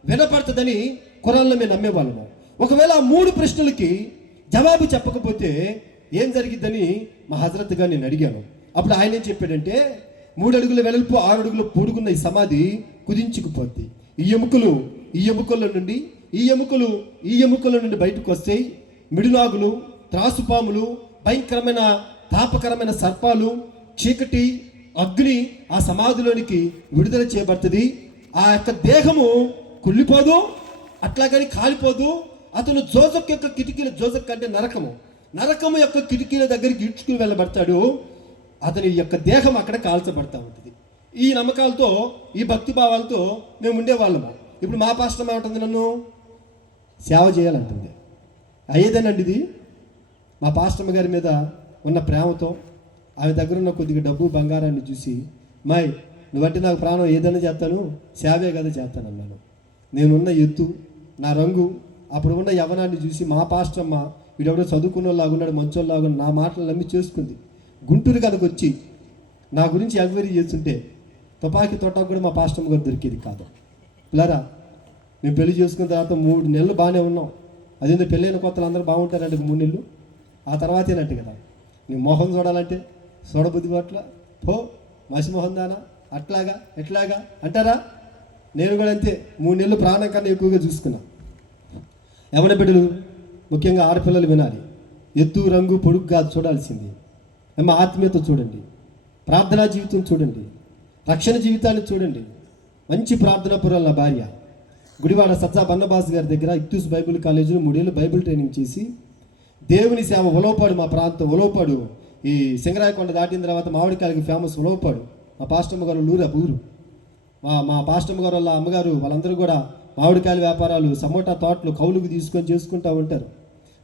వినపడుతుందని ఖురాన్లో మేము నమ్మేవాళ్ళము. ఒకవేళ ఆ 3 ప్రశ్నలకి జవాబు చెప్పకపోతే ఏం జరిగిద్దని మా హజరత్ గారు నేను అడిగాను. అప్పుడు ఆయన ఏం చెప్పాడంటే 3 అడుగుల వెడల్పు 6 అడుగుల పొడుగున్న ఈ సమాధి కుదించుకుపోద్ది. ఈ ఎముకల నుండి బయటకు వస్తాయి మిడులాగులు, త్రాసుపాములు, భయంకరమైన తాపకరమైన సర్పాలు, చీకటి, అగ్ని ఆ సమాధిలోనికి విడుదల చేయబడుతుంది. ఆ యొక్క దేహము కుళ్ళిపోదు, అట్లాగని కాలిపోదు. అతను జోజక్ యొక్క కిటికీల, జోజక్ అంటే నరకము యొక్క కిటికీల దగ్గరికి ఈడ్చుకుని వెళ్ళబడతాడు. అతని యొక్క దేహం అక్కడ కాల్చబడతా ఉంటుంది. ఈ నమ్మకాలతో, ఈ భక్తి భావాలతో మేము ఉండేవాళ్ళము. ఇప్పుడు మా పాస్టర్ ఏమంటుంది, నన్ను సేవ చేయాలంటుంది. అయ్యేదేనండి ఇది. మా పాస్టమ్మ గారి మీద ఉన్న ప్రేమతో ఆమె దగ్గర ఉన్న కొద్దిగా డబ్బు బంగారాన్ని చూసి, మాయ్ నువ్వంటే నాకు ప్రాణం, ఏదైనా చేస్తాను, సేవే కదా చేస్తాను అన్నాను. నేనున్న ఎత్తు, నా రంగు, అప్పుడు ఉన్న యవనాన్ని చూసి మా పాస్టమ్మ వీడెవడో చదువుకున్నలాగా ఉన్నాడు, మంచోళ్ళలాగా నా మాటలు నమ్మి చేసుకుంది. గుంటూరు కనుక వచ్చి నా గురించి ఎంక్వైరీ చేస్తుంటే తుపాకీ తోటకు కూడా మా పాస్టమ్మ గారు దొరికేది కాదు. పిల్లరా, మేము పెళ్లి చేసుకున్న తర్వాత 3 నెలలు బాగానే ఉన్నాం. అదేంటో పెళ్ళైన కొత్తలు అందరూ బాగుంటారంటే 3 నెలలు, ఆ తర్వాతేనంటే కదా నీ మొహం చూడాలంటే చూడబుద్ధి పట్ల పో మసిమోహం దానా అట్లాగా ఎట్లాగా అంటారా? నేను కూడా అంతే 3 నెలలు ప్రాణం కన్నా ఎక్కువగా చూసుకున్నా. యవన బిడ్డలు ముఖ్యంగా ఆడపిల్లలు వినాలి. ఎత్తు రంగు పొడుగు కాదు చూడాల్సింది, అమ్మ ఆత్మీయత చూడండి, ప్రార్థనా జీవితం చూడండి, రక్షణ జీవితాన్ని చూడండి. మంచి ప్రార్థనా పురాలు నా భార్య. గుడివాడ సజ్జా బన్నబాస్ గారి దగ్గర ఇక్తూస్ బైబిల్ కాలేజీలో 3 ఏళ్ళు బైబిల్ ట్రైనింగ్ చేసి దేవుని సేవ. ఉలవపాడు మా ప్రాంతం, ఉలవపాడు ఈ సింగరాయకొండ దాటిన తర్వాత మామిడికాయలకి ఫేమస్ ఉలవపాడు. మా పాస్టమ్మ గారు ఊరు. మా పాస్టమ్మ గారు వాళ్ళ అమ్మగారు వాళ్ళందరూ కూడా మామిడికాయల వ్యాపారాలు, సమోటా తోటలు కౌలుకు తీసుకొని చేసుకుంటూ ఉంటారు.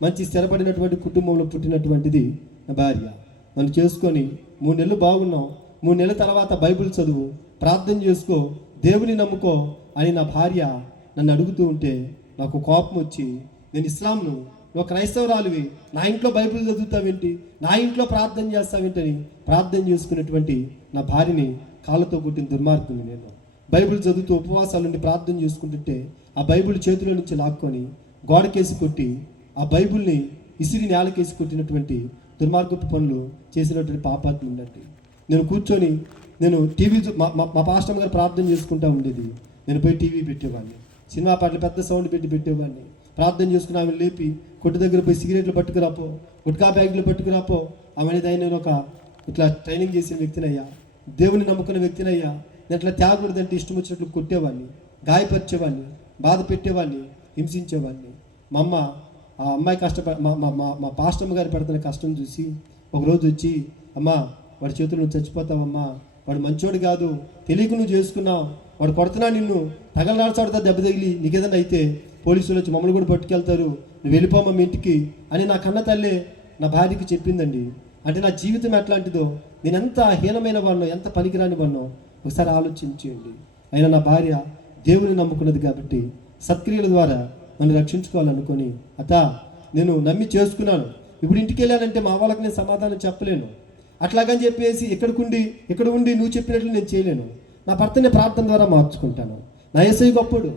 మంచి స్థిరపడినటువంటి కుటుంబంలో పుట్టినటువంటిది నా భార్య. నన్ను చేసుకొని 3 నెలలు బాగున్నాం. 3 నెలల తర్వాత బైబిల్ చదువు, ప్రార్థన చేసుకో, దేవుని నమ్ముకో అని నా భార్య నన్ను అడుగుతూ ఉంటే నాకు కోపం వచ్చి, నేను ఇస్లాంను, నువ్వు క్రైస్తవురాలివి, నా ఇంట్లో బైబిల్ చదువుతావేంటి, నా ఇంట్లో ప్రార్థన చేస్తావేంటని ప్రార్థన చేసుకున్నటువంటి నా భార్యని కాళ్ళతో కొట్టిన దుర్మార్గుని నేను. బైబిల్ చదువుతూ ఉపవాసాల నుండి ప్రార్థన చేసుకుంటుంటే ఆ బైబిల్ చేతిలో నుంచి లాక్కొని గోడకేసి కొట్టి ఆ బైబిల్ని ఇసిరి నేలకేసి కొట్టినటువంటి దుర్మార్గపు పనులు చేసినటువంటి పాపాత్మ ఉండండి. నేను కూర్చొని టీవీ మా పాస్టమ్ గారు ప్రార్థన చేసుకుంటూ ఉండేది. నేను పోయి టీవీ పెట్టేవాడిని, సినిమా పాటలు పెద్ద సౌండ్ పెట్టేవాడిని. ప్రార్థన చేసుకుని ఆమెను లేపి కొట్టు దగ్గర పోయి సిగరెట్లు పట్టుకురాపో, గుట్కా బ్యాగులు పట్టుకురాపో అవనేది నేను ఒక ఇట్లా ట్రైనింగ్ చేసిన వ్యక్తినయ్యా, దేవుని నమ్ముకున్న వ్యక్తినయ్యా. నేను అట్లా త్యాగుడిదంటే ఇష్టం వచ్చినట్లు కొట్టేవాడిని, గాయపరిచేవాడిని, బాధ పెట్టేవాడిని, హింసించేవాడిని. మా అమ్మ ఆ అమ్మాయి మా పాస్టమ్మ గారు పెడుతున్న కష్టం చూసి ఒకరోజు వచ్చి, అమ్మ వాడి చేతులు నువ్వు చచ్చిపోతావమ్మా, వాడు మంచోడు కాదు, తెలియక నువ్వు చేసుకున్నావు, వాడు కొడుతున్నా నిన్ను, తగలనాడుతాడుతా దెబ్బ తగిలి నీకేదన్నా అయితే పోలీసులు వచ్చి మమ్మల్ని కూడా పట్టుకెళ్తారు, నువ్వు వెళ్ళిపోమ్మా మీ ఇంటికి అని నా కన్న తల్లే నా భార్యకి చెప్పిందండి. అంటే నా జీవితం ఎట్లాంటిదో, నేను ఎంత హీనమైన వాడినో, ఎంత పనికిరాని వాడినో ఒకసారి ఆలోచించేయండి. అయినా నా భార్య దేవుని నమ్ముకున్నది కాబట్టి సత్క్రియల ద్వారా నన్ను రక్షించుకోవాలనుకొని, అత్త నేను నమ్మి చేసుకున్నాను, ఇప్పుడు ఇంటికి వెళ్ళానంటే మా వాళ్ళకి నేను సమాధానం చెప్పలేను, అట్లాగని చెప్పేసి ఇక్కడ ఉండి నువ్వు చెప్పినట్లు నేను చేయలేను. నా భర్తని ప్రార్థన ద్వారా మార్చుకుంటాను. నా యేసయ్య గొప్పడు,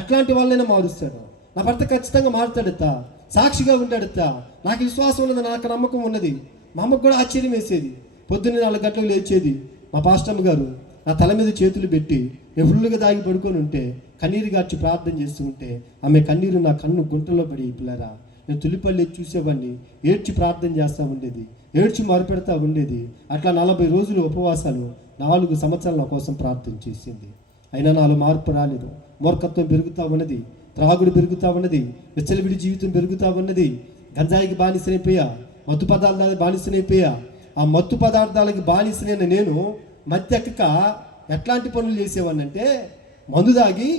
ఎట్లాంటి వాళ్ళైనా మారుస్తాడు. నా భర్త ఖచ్చితంగా మారుతాడెత్తా, సాక్షిగా ఉంటాడెత్తా, నాకు విశ్వాసం ఉన్నది, నాకు నమ్మకం ఉన్నది. మా అమ్మకు కూడా ఆశ్చర్యం వేసేది. పొద్దున్నే 4 గంటలకు లేచేది. మా పాస్టమ్మ గారు నా తల మీద చేతులు పెట్టి నేను ఫుల్లుగా దాగి పడుకొని ఉంటే కన్నీరు గార్చి ప్రార్థన చేస్తూ ఉంటే ఆమె కన్నీరు నా కన్ను గుంటలో పడి, పిల్లరా నేను తులిపల్లి చూసేవాడిని, ఏడ్చి ప్రార్థన చేస్తూ ఉండేది, ఏడ్చి మొరపెడతా ఉండేది. అట్లా 40 రోజులు ఉపవాసాలు 4 సంవత్సరాలు నా కోసం ప్రార్థన చేసింది. అయినా నాలో మార్పు రాలేదు. మూర్ఖత్వం పెరుగుతూ ఉన్నది, త్రాగుడు పెరుగుతూ ఉన్నది, విచ్చలవిడి జీవితం పెరుగుతూ ఉన్నది. గంజాయికి బానిసనైపోయా, మత్తు పదార్థాలకు బానిసనైపోయా. ఆ మత్తు పదార్థాలకి బానిసనైన నేను మత్తెక్కక ఎట్లాంటి పనులు చేసేవాడినంటే, మందు దాగి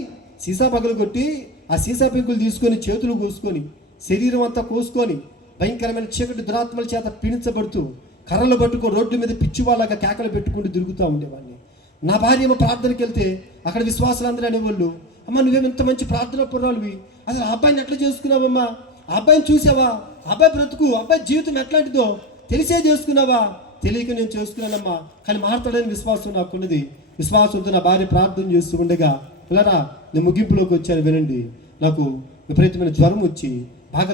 సీసా పగలు కొట్టి ఆ సీసా పెంకులు తీసుకొని చేతులు కోసుకొని శరీరం అంతా కోసుకొని భయంకరమైన చీకటి దురాత్మల చేత పీడించబడుతూ కర్రలు పట్టుకొని రోడ్ల మీద పిచ్చివాళ్ళగా కేకలు పెట్టుకుంటూ తిరుగుతూ ఉండేవాడిని. నా భార్య ఏమో ప్రార్థనకి వెళ్తే అక్కడ విశ్వాసులందరూ అనేవాళ్ళు, అమ్మ నువ్వేమో ఇంత మంచి ప్రార్థన పురాలువి, అసలు ఆ అబ్బాయిని ఎట్లా చేసుకున్నావమ్మా, ఆ అబ్బాయిని చూసావా, అబ్బాయి బ్రతుకు, అబ్బాయి జీవితం ఎట్లాంటిదో తెలిసే చేసుకున్నావా, తెలియక నేను చేసుకున్నానమ్మా, కానీ మాట్లాడని విశ్వాసం నాకున్నది. విశ్వాసంతో నా భార్య ప్రార్థన చేస్తూ ఉండగా, పిల్లరా నేను ముగింపులోకి వచ్చాను వినండి. నాకు విపరీతమైన జ్వరం వచ్చి బాగా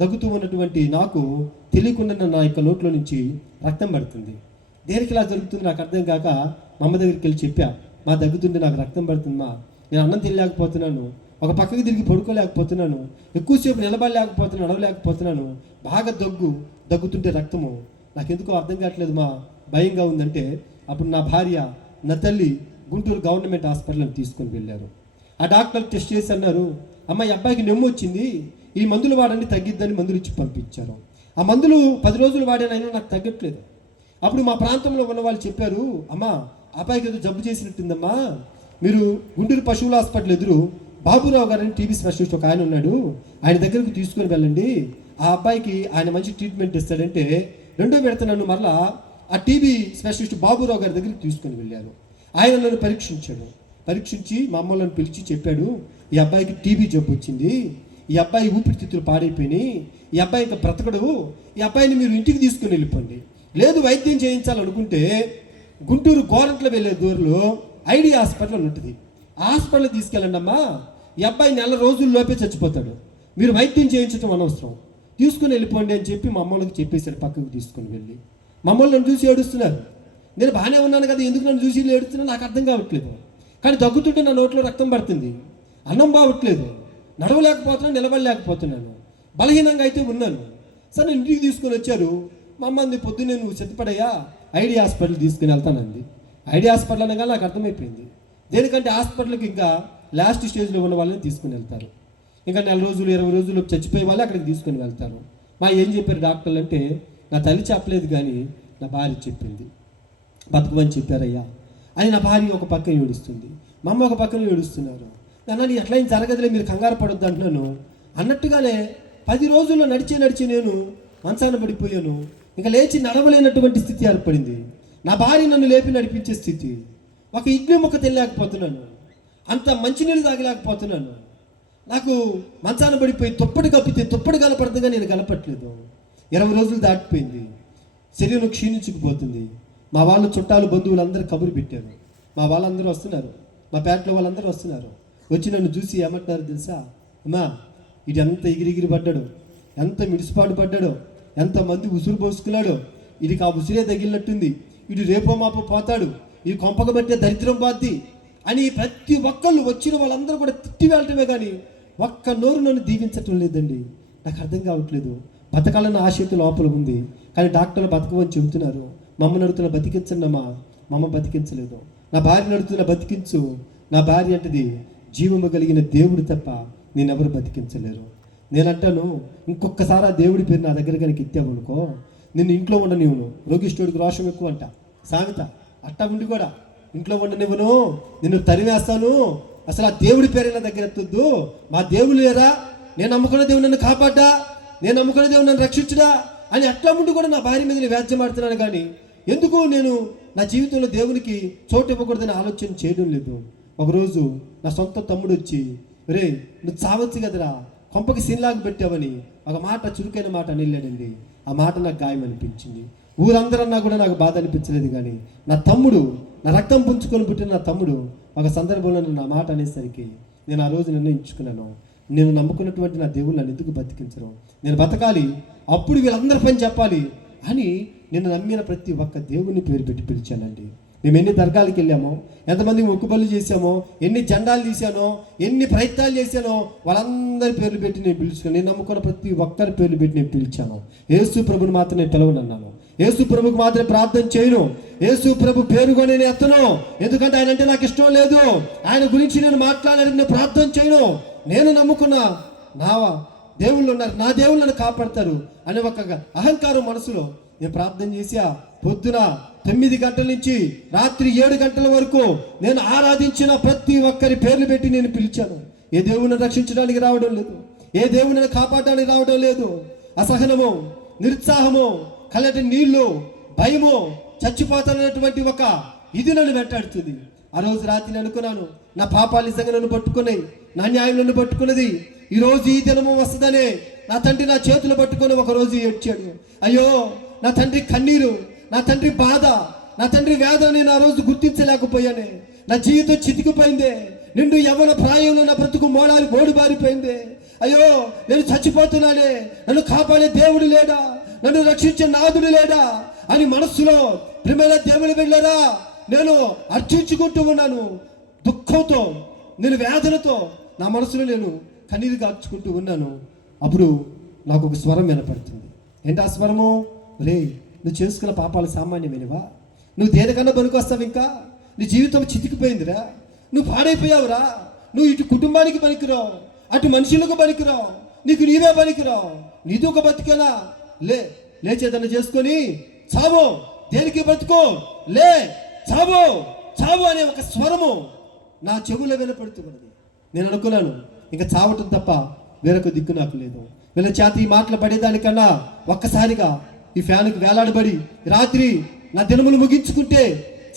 దగ్గుతూ ఉన్నటువంటి నాకు తెలియకుండా నా యొక్క నోట్లో నుంచి రక్తం పడుతుంది. దేనికి ఇలా జరుగుతుంది నాకు అర్థం కాక మా అమ్మ దగ్గరికి వెళ్ళి చెప్పా, మా దగ్గుతుంటే నాకు రక్తం పడుతుందమ్మా, నేను అన్నం తినలేకపోతున్నాను, ఒక పక్కకి తిరిగి పడుకోలేకపోతున్నాను, ఎక్కువసేపు నిలబడలేకపోతున్నాను, నడవలేకపోతున్నాను, బాగా దగ్గుతుంటే రక్తము నాకెందుకో అర్థం కావట్లేదు మా, భయంగా ఉందంటే అప్పుడు నా భార్య నా తల్లి గుంటూరు గవర్నమెంట్ హాస్పిటల్కి తీసుకొని వెళ్ళారు. ఆ డాక్టర్ టెస్ట్ చేసి అన్నారు, అమ్మ ఈ అబ్బాయికి నెమ్ము వచ్చింది, ఈ మందులు వాడండి తగ్గిద్దని మందులు ఇచ్చి పంపించారు. ఆ మందులు 10 రోజులు వాడానైనా నాకు తగ్గట్లేదు. అప్పుడు మా ప్రాంతంలో ఉన్న వాళ్ళు చెప్పారు, అమ్మ అబ్బాయికి ఏదో జబ్బు చేసినట్టుందమ్మా, మీరు గుంటూరు పశువుల హాస్పిటల్ ఎదురు బాబురావు గారని టీబీ స్పెషలిస్ట్ ఒక ఆయన ఉన్నాడు, ఆయన దగ్గరకు తీసుకొని వెళ్ళండి, ఆ అబ్బాయికి ఆయన మంచి ట్రీట్మెంట్ ఇస్తాడంటే 2వ విడత నన్ను మరలా ఆ టీబీ స్పెషలిస్ట్ బాబురావు గారి దగ్గరికి తీసుకొని వెళ్ళారు. ఆయన నన్ను పరీక్షించి మా అమ్మలను పిలిచి చెప్పాడు, ఈ అబ్బాయికి టీబీ జబ్బు వచ్చింది, ఈ అబ్బాయి ఊపిరితిత్తులు పాడైపోయినాయి, ఈ అబ్బాయి ఇంకా బ్రతకడు, ఈ అబ్బాయిని మీరు ఇంటికి తీసుకుని వెళ్ళిపోండి, లేదు వైద్యం చేయించాలనుకుంటే గుంటూరు గోరంట్ల వెళ్ళే దూరంలో ఐడియా హాస్పిటల్ ఉంటుంది, ఆ హాస్పిటల్ తీసుకెళ్ళండి అమ్మా, ఈ అబ్బాయి 4 రోజుల్లోపే చచ్చిపోతాడు, మీరు వైద్యం చేయించడం అనవసరం, తీసుకుని వెళ్ళిపోండి అని చెప్పి మా అమ్మలకు చెప్పేశాడు. పక్కకు తీసుకుని వెళ్ళి మమ్మల్ని నన్ను చూసి ఏడుస్తున్నారు. నేను బాగానే ఉన్నాను కదా, ఎందుకు నన్ను చూసి ఏడుస్తున్నా నాకు అర్థం కావట్లేదు. కానీ దగ్గుతుంటే నా నోట్లో రక్తం పడుతుంది, అన్నం బావట్లేదు, నడవలేకపోతున్నాను, నిలబడలేకపోతున్నాను. బలహీనంగా అయితే ఉన్నాను. సరే ఇంటికి తీసుకొని వచ్చారు. మా అమ్మంది పొద్దున్నే నువ్వు చెత్తపడయ్యా ఐడి హాస్పిటల్ తీసుకుని వెళ్తానంది. ఐడి హాస్పిటల్ అనగా నాకు అర్థమైపోయింది, దేనికంటే హాస్పిటల్కి ఇంకా లాస్ట్ స్టేజ్లో ఉన్న వాళ్ళని తీసుకుని వెళ్తారు. ఇంకా 4 రోజులు 20 రోజులు చచ్చిపోయే వాళ్ళు అక్కడికి తీసుకొని వెళ్తారు. ఏం చెప్పారు డాక్టర్లు అంటే, నా తల్లి చెప్పలేదు కానీ నా భార్య చెప్పింది, బతుకమని చెప్పారయ్యా అని. నా భార్య ఒక పక్కన ఏడుస్తుంది, మా అమ్మ ఒక పక్కన ఏడుస్తున్నారు. నన్ను ఎట్లా ఏం జరగదులే, మీరు కంగారు పడొద్దు అంటున్నాను. అన్నట్టుగానే 10 రోజుల్లో నడిచి నేను మంచాన పడిపోయాను. ఇంకా లేచి నడవలేనటువంటి స్థితి ఏర్పడింది. నా భార్య నన్ను లేపి నడిపించే స్థితి. ఒక ఇడ్లీ ముక్క తినలేకపోతున్నాను, అంత మంచినీళ్ళు తాగలేకపోతున్నాను. నాకు మంచాన పడిపోయి తుప్పటి కప్పితే తుప్పటి కనపడుతుందిగా నేను కనపట్లేదు. 20 రోజులు దాటిపోయింది, శరీరం క్షీణించుకుపోతుంది. మా వాళ్ళు చుట్టాలు బంధువులు అందరూ కబురు పెట్టారు. మా వాళ్ళందరూ వస్తున్నారు, మా పేటలో వాళ్ళందరూ వస్తున్నారు. వచ్చి నన్ను చూసి ఏమంటున్నారు తెలుసా, అమ్మా ఇది ఎంత ఎగిరిగిరి పడ్డాడు, ఎంత మిడిసిపాటు పడ్డాడో, ఎంతమంది ఉసురు పోసుకున్నాడో, ఇది ఆ ఉసిరే తగిలినట్టుంది, ఇటు రేపో మాపో పోతాడు, ఈ కొంపక బట్టే దరిద్రం బాద్ది అని ప్రతి ఒక్కళ్ళు వచ్చిన వాళ్ళందరూ కూడా తిట్టి వెళ్ళటమే కానీ ఒక్క నోరు నన్ను దీవించటం లేదండి. నాకు అర్థం కావట్లేదు. బతకాలన్న ఆశతో లోపల ఉంది, కానీ డాక్టర్లు బతకమని చెబుతున్నారు. మమ్మల్ని అడుగుతున్న బతికించండి అమ్మా, మమ్మ బతికించలేదు. నా భార్యను అడుగుతున్న బతికించు, నా భార్య అంటది జీవము కలిగిన దేవుడు తప్ప నేనెవరు బతికించలేరు. నేనంటాను, ఇంకొకసారి ఆ దేవుడి పేరు నా దగ్గర కనుక ఎత్తామనుకో, నిన్ను ఇంట్లో ఉండనివ్వను. రోగిష్ఠుడికి రోషం ఎక్కువ అంట సామెత, అట్టా ఉండి కూడా ఇంట్లో ఉండనివ్వను, నిన్ను తరివేస్తాను. అసలు ఆ దేవుడి పేరు నా దగ్గర ఎత్తొద్దు. మా దేవుడు లేరా, నేను నమ్ముకున్న దేవుడు నన్ను కాపాడ్డా, నేను నమ్ముకున్న దేవుడు నన్ను రక్షించుడా అని అట్లా ఉండి కూడా నా భార్య మీద వ్యాజ్యమాడుతున్నాను. కానీ ఎందుకు నేను నా జీవితంలో దేవునికి చోటు ఇవ్వకూడదని ఆలోచన చేయడం లేదు. ఒకరోజు నా సొంత తమ్ముడు వచ్చి, రే నువ్వు చావచ్చు కదరా, కొంపకి సీన్లాగా పెట్టావని ఒక మాట, చురుకైన మాట అని వెళ్ళాడండి. ఆ మాట నాకు గాయం అనిపించింది. ఊరందరన్నా కూడా నాకు బాధ అనిపించలేదు. కానీ నా తమ్ముడు, నా రక్తం పుంచుకొని పుట్టిన నా తమ్ముడు ఒక సందర్భంలో నా మాట అనేసరికి నేను ఆ రోజు నిర్ణయించుకున్నాను, నేను నమ్ముకున్నటువంటి నా దేవుళ్ళు నన్ను ఎందుకు బతికించరు, నేను బతకాలి, అప్పుడు వీళ్ళందరి పని చెప్పాలి అని నేను నమ్మిన ప్రతి ఒక్క దేవుని పేరు పెట్టి పిలిచానండి. మేము ఎన్ని దర్గాలకు వెళ్ళామో, ఎంతమంది మొక్కుబళ్ళు చేశామో, ఎన్ని జెండాలు తీసానో, ఎన్ని ప్రయత్నాలు చేశానో, వాళ్ళందరి పేర్లు పెట్టి నేను పిలుచుకున్నాను. నేను నమ్ముకున్న ప్రతి ఒక్కరి పేర్లు పెట్టి నేను పిలిచాను. యేసు ప్రభుని మాత్రం నేను పిలవనన్నాను. యేసు ప్రభుకి మాత్రం ప్రార్థన చేయను. యేసు ప్రభు పేరు కూడా నేను ఎత్తను, ఎందుకంటే ఆయన అంటే నాకు ఇష్టం లేదు. ఆయన గురించి నేను మాట్లాడడానికి నేను ప్రార్థన చేయను. నేను నమ్ముకున్న నా దేవుళ్ళు ఉన్నారు, నా దేవుళ్ళు నన్ను కాపాడతారు అనే ఒక అహంకారం మనసులో నేను ప్రార్థన చేసా. పొద్దున 9 గంటల నుంచి రాత్రి 7 గంటల వరకు నేను ఆరాధించిన ప్రతి ఒక్కరి పేర్లు పెట్టి నేను పిలిచాను. ఏ దేవుని రక్షించడానికి రావడం లేదు, ఏ దేవుని కాపాడడానికి రావడం లేదు. అసహనము, నిరుత్సాహము, కళ్ళటి నీళ్లు, భయము, చచ్చిపోతానన్నటువంటి ఒక ఇది నన్ను వెంటాడుతుంది. ఆ రోజు రాత్రి నేను అనుకున్నాను, నా పాపాలు నిజంగా నన్ను పట్టుకున్నాయి, నా న్యాయం నన్ను పట్టుకున్నది, ఈ రోజు ఈ దినము వస్తుందనే నా తండ్రి నా చేతులు పట్టుకొని ఒక రోజు ఏడ్చాడు. అయ్యో నా తండ్రి కన్నీరు, నా తండ్రి బాధ, నా తండ్రి వేదన నేను ఆ రోజు గుర్తించలేకపోయానే. నా జీవితం చితికిపోయిందే, నిండు యవ్వన ప్రాయంలో నా బ్రతుకు మోడుబారిపోయిందే. అయ్యో నేను చచ్చిపోతున్నానే, నన్ను కాపాడే దేవుడు లేడా, నన్ను రక్షించే నాదుడు లేడా అని మనస్సులో ప్రియమైన దేవుని వెళ్ళారా నేను అర్చించుకుంటూ ఉన్నాను. దుఃఖంతో, నేను వేదనతో నా మనసులో నేను కన్నీరు గార్చుకుంటూ ఉన్నాను. అప్పుడు నాకు ఒక స్వరం వినపడుతుంది. ఏంటి ఆ స్వరము? రే నువ్వు చేసుకున్న పాపాలు సామాన్యమైనవా, నువ్వు దేనికన్నా పనికొస్తావు, ఇంకా నీ జీవితం చితికిపోయిందిరా, నువ్వు పాడైపోయావురా, నువ్వు ఇటు కుటుంబానికి పనికిరావు, అటు మనుషులకు పనికిరావు, నీకు నీవే పనికిరావు, నీది ఒక బతికేనా, లేచేదన్న చేసుకొని చావు, దేనికి బ్రతుకో, లే చావు చావు అనే ఒక స్వరము నా చెవులో వినపడుతున్నది. నేను అనుకున్నాను, ఇంకా చావటం తప్ప వేరొక దిక్కు నాకు లేదు. వీళ్ళ చేత ఈ మాటలు పడేదానికన్నా ఒక్కసారిగా ఈ ఫ్యాన్కి వేలాడబడి రాత్రి నా దినములు ముగించుకుంటే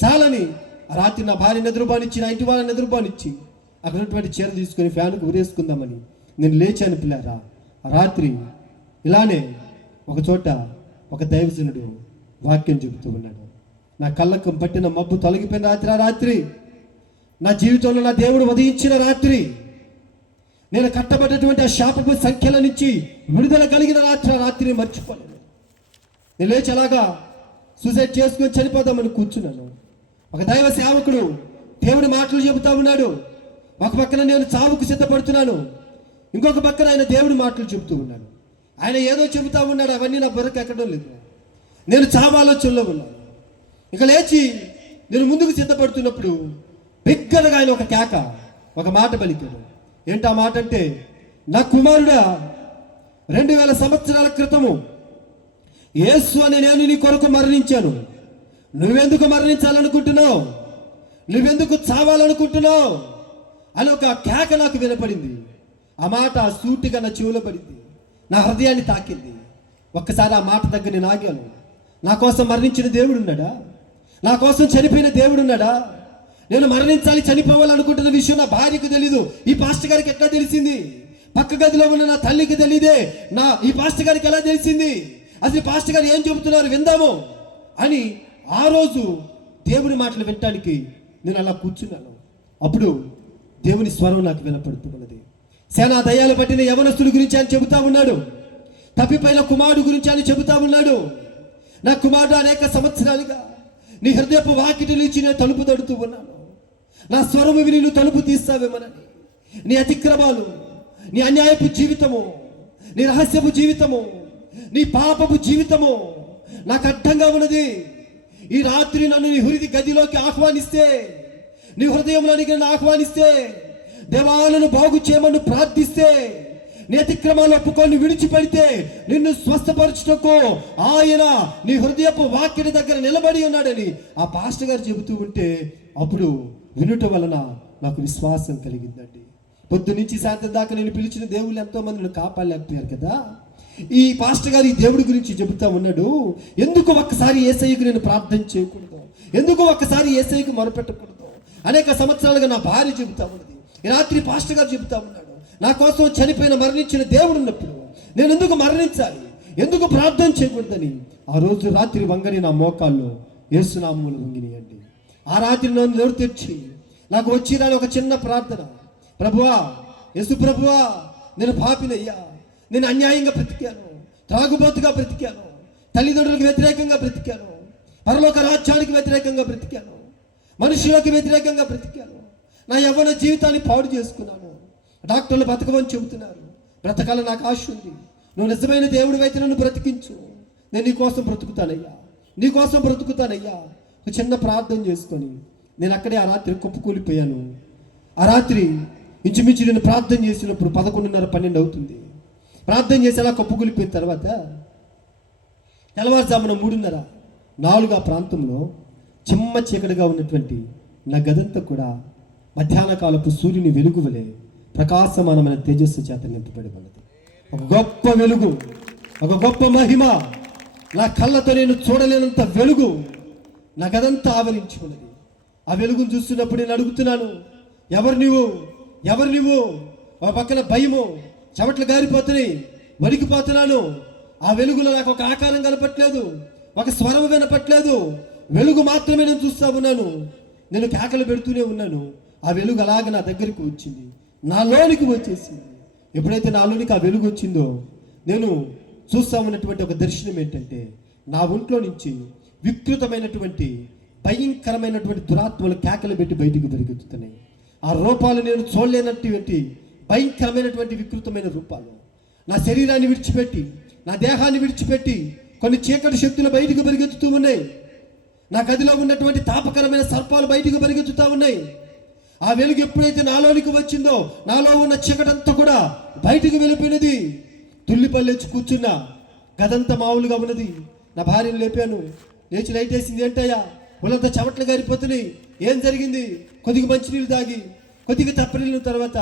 చాలని ఆ రాత్రి నా భార్య నిద్రబానిచ్చి, నా ఇంటి వాళ్ళని నిద్రబానిచ్చి అక్కడ ఉన్నటువంటి చీర తీసుకొని ఫ్యాన్కి ఊరేసుకుందామని నేను లేచాను పిల్లారా. ఆ రాత్రి ఇలానే ఒక చోట ఒక దైవజనుడు వాక్యం చెబుతూ ఉన్నాడు. నా కళ్ళకు పట్టిన మబ్బు తొలగిపోయిన రాత్రి, ఆ రాత్రి నా జీవితంలో నా దేవుడు ఉదయించిన రాత్రి, నేను కట్టబడ్డటువంటి ఆ శాపపు సంఖ్యల నుంచి విడుదల కలిగిన రాత్రి, ఆ రాత్రిని మర్చిపోలేదు. నేను లేచి అలాగా సూసైడ్ చేసుకొని చనిపోదామని కూర్చున్నాను. ఒక దైవ సేవకుడు దేవుడి మాటలు చెబుతా ఉన్నాడు. ఒక పక్కన నేను చావుకు సిద్ధపడుతున్నాను, ఇంకొక పక్కన ఆయన దేవుడి మాటలు చెబుతూ ఉన్నాను. ఆయన ఏదో చెబుతా ఉన్నాడు, అవన్నీ నా బుర్రకు ఎక్కడం లేదు. నేను చావాలోచనలో ఉన్నాను. ఇక లేచి నేను ముందుకు సిద్ధపడుతున్నప్పుడు బిగ్గరగా ఆయన ఒక కేక, ఒక మాట పలికాడు. ఏంటి ఆ మాట అంటే, నా కుమారుడా, 2000 సంవత్సరాల క్రితము యేసు అని నేను నీ కొరకు మరణించాను. నువ్వెందుకు మరణించాలనుకుంటున్నావు? నువ్వెందుకు చావాలనుకుంటున్నావు అని ఒక కేక నాకు వినపడింది. ఆ మాట సూటిగా నా చెవులో పడింది, నా హృదయాన్ని తాకింది. ఒక్కసారి ఆ మాట దగ్గర నేను ఆగాను. నా కోసం మరణించిన దేవుడు ఉన్నాడా? నా కోసం చనిపోయిన దేవుడు ఉన్నాడా? నేను మరణించాలి, చనిపోవాలనుకుంటున్న విషయం నా భార్యకు తెలీదు. ఈ పాస్టర్ గారికి ఎట్లా తెలిసింది? పక్క గదిలో ఉన్న నా తల్లికి తెలియదే, ఈ పాస్టర్ గారికి ఎలా తెలిసింది? అసలు పాస్టర్ గారు ఏం చెబుతున్నారు విందాము అని ఆ రోజు దేవుని మాటలు వినటానికి నేను అలా కూర్చున్నాను. అప్పుడు దేవుని స్వరం నాకు వినపడుతున్నది. సేనా దయ్యాలు పట్టిన యవనస్తుడి గురించి ఆయన చెబుతా ఉన్నాడు. తప్పిపోయిన కుమారుడు గురించి ఆయన చెబుతా ఉన్నాడు. నా కుమారుడు, అనేక సంవత్సరాలుగా నీ హృదయపు వాకిటి నుంచి నేను తలుపు తడుతూ ఉన్నాను. నా స్వరము విని నువ్వు తలుపు తీస్తావేమోనని. నీ అతిక్రమాలు, నీ అన్యాయపు జీవితము, నీ రహస్యపు జీవితము, నీ పాపపు జీవితము నాకు అడ్డంగా ఉన్నది. ఈ రాత్రి నన్ను నీ హృదయ గదిలోకి ఆహ్వానిస్తే, నీ హృదయంలోనికి నన్ను ఆహ్వానిస్తే, దేవాలను బాగు చేయమని ప్రార్థిస్తే, నీ అతిక్రమాలు ఒప్పుకొని విడిచిపెడితే నిన్ను స్వస్థపరచుటకు ఆయన నీ హృదయపు వాక్యని దగ్గర నిలబడి ఉన్నాడని ఆ పాస్టర్ గారు చెబుతూ ఉంటే, అప్పుడు వినుట వలన నాకు విశ్వాసం కలిగిందండి. పొద్దు నుంచి సాయంత్రం దాకా నేను పిలిచిన దేవుళ్ళు ఎంతో మంది నన్ను కాపాడలేకపోయారు కదా. ఈ పాస్టర్ గారు ఈ దేవుడి గురించి చెబుతా ఉన్నాడు. ఎందుకు ఒక్కసారి యేసయ్యకు నేను ప్రార్థన చేయకూడదు? ఎందుకు ఒక్కసారి యేసయ్యకు మొరపెట్టకూడదు? అనేక సంవత్సరాలుగా నా భార్య చెబుతా ఉన్నది. ఈ రాత్రి పాస్టర్ గారు చెబుతా ఉన్నాడు, నా కోసం చనిపోయిన మరణించిన దేవుడు ఉన్నప్పుడు నేను ఎందుకు మరణించాలి, ఎందుకు ప్రార్థన చేయకూడదని ఆ రోజు రాత్రి వంగని నా మోకాల్లో యేసునామములు వంగినాయండి. ఆ రాత్రి నన్ను నోరు తెచ్చి నాకు వచ్చి రాని ఒక చిన్న ప్రార్థన, ప్రభువా, యేసు ప్రభువా, నేను పాపినయ్యా, నేను అన్యాయంగా బ్రతికాను, త్రాగుబోతుగా బ్రతికాను, తల్లిదండ్రులకు వ్యతిరేకంగా బ్రతికాను, పరలోక రాజ్యానికి వ్యతిరేకంగా బ్రతికాను, మనుషులకు వ్యతిరేకంగా బ్రతికాను, నా యవ్వన జీవితాన్ని పాడు చేసుకున్నాను. డాక్టర్లు బ్రతకమని చెబుతున్నారు, బ్రతకాలని నాకు ఆశ ఉంది. నువ్వు నిజమైన దేవుడు అయితే నన్ను బ్రతికించు, నేను నీ కోసం బ్రతుకుతానయ్యా, నీ కోసం బ్రతుకుతానయ్యా. ఒక చిన్న ప్రార్థన చేసుకొని నేను అక్కడే ఆ రాత్రి కుప్పకూలిపోయాను. ఆ రాత్రి ఇంచుమించు నేను ప్రార్థన చేసినప్పుడు 11:30-12 అవుతుంది. ప్రార్థన చేసి అలా కుప్పకూలిపోయిన తర్వాత తెల్లవారుజామున 3:30-4 ఆ ప్రాంతంలో చిమ్మ చీకటిగా ఉన్నటువంటి నా గదంతా కూడా మధ్యాహ్న కాలపు సూర్యుని వెలుగు వలె ప్రకాశమానమైన తేజస్సు చేత నింపబడి ఉన్నది. ఒక గొప్ప వెలుగు, ఒక గొప్ప మహిమ, నా కళ్ళతో నేను చూడలేనంత వెలుగు నా గదంతా ఆవరించి ఉన్నది. ఆ వెలుగును చూస్తున్నప్పుడు నేను అడుగుతున్నాను, ఎవరు నువ్వు, ఎవరు నువ్వు? ఒక పక్కన భయము, చెమట్లు గారిపోతున్నాయి, వణికిపోతున్నాను. ఆ వెలుగులో నాకు ఒక ఆకారం కనపట్లేదు, ఒక స్వరం వినపట్లేదు, వెలుగు మాత్రమే నేను చూస్తూ ఉన్నాను. నేను కేకలు పెడుతూనే ఉన్నాను. ఆ వెలుగు అలాగే నా దగ్గరికి వచ్చింది, నాలోనికి వచ్చేసింది. ఎప్పుడైతే నాలోనికి ఆ వెలుగు వచ్చిందో నేను చూస్తా ఉన్నటువంటి ఒక దర్శనం ఏంటంటే, నా ఒంట్లో నుంచి వికృతమైనటువంటి భయంకరమైనటువంటి దురాత్మలు కేకలు పెట్టి బయటికి పరిగెత్తుతున్నాయి. ఆ రూపాలు నేను చూడలేనటువంటి భయంకరమైనటువంటి వికృతమైన రూపాలు నా శరీరాన్ని విడిచిపెట్టి, నా దేహాన్ని విడిచిపెట్టి కొన్ని చీకటి శక్తులు బయటికి పరిగెత్తుతూ ఉన్నాయి. నా గదిలో ఉన్నటువంటి తాపకరమైన సర్పాలు బయటికి పరిగెత్తుతూ ఉన్నాయి. ఆ వెలుగు ఎప్పుడైతే నాలోనికి వచ్చిందో నాలో ఉన్న చీకటంతా కూడా బయటికి వెళ్ళిపోయినది. తుల్లిపల్లెచ్చి కూర్చున్నా, గదంతా మామూలుగా ఉన్నది. నా భార్యను లేపాను, లేచి లైట్ వేసింది. ఏంటయ్యా, వాళ్ళంతా చెమట్లు గారిపోతున్నాయి, ఏం జరిగింది? కొద్దిగా మంచినీళ్ళు తాగి కొద్దిగా తప్పనీళ్ళ తర్వాత,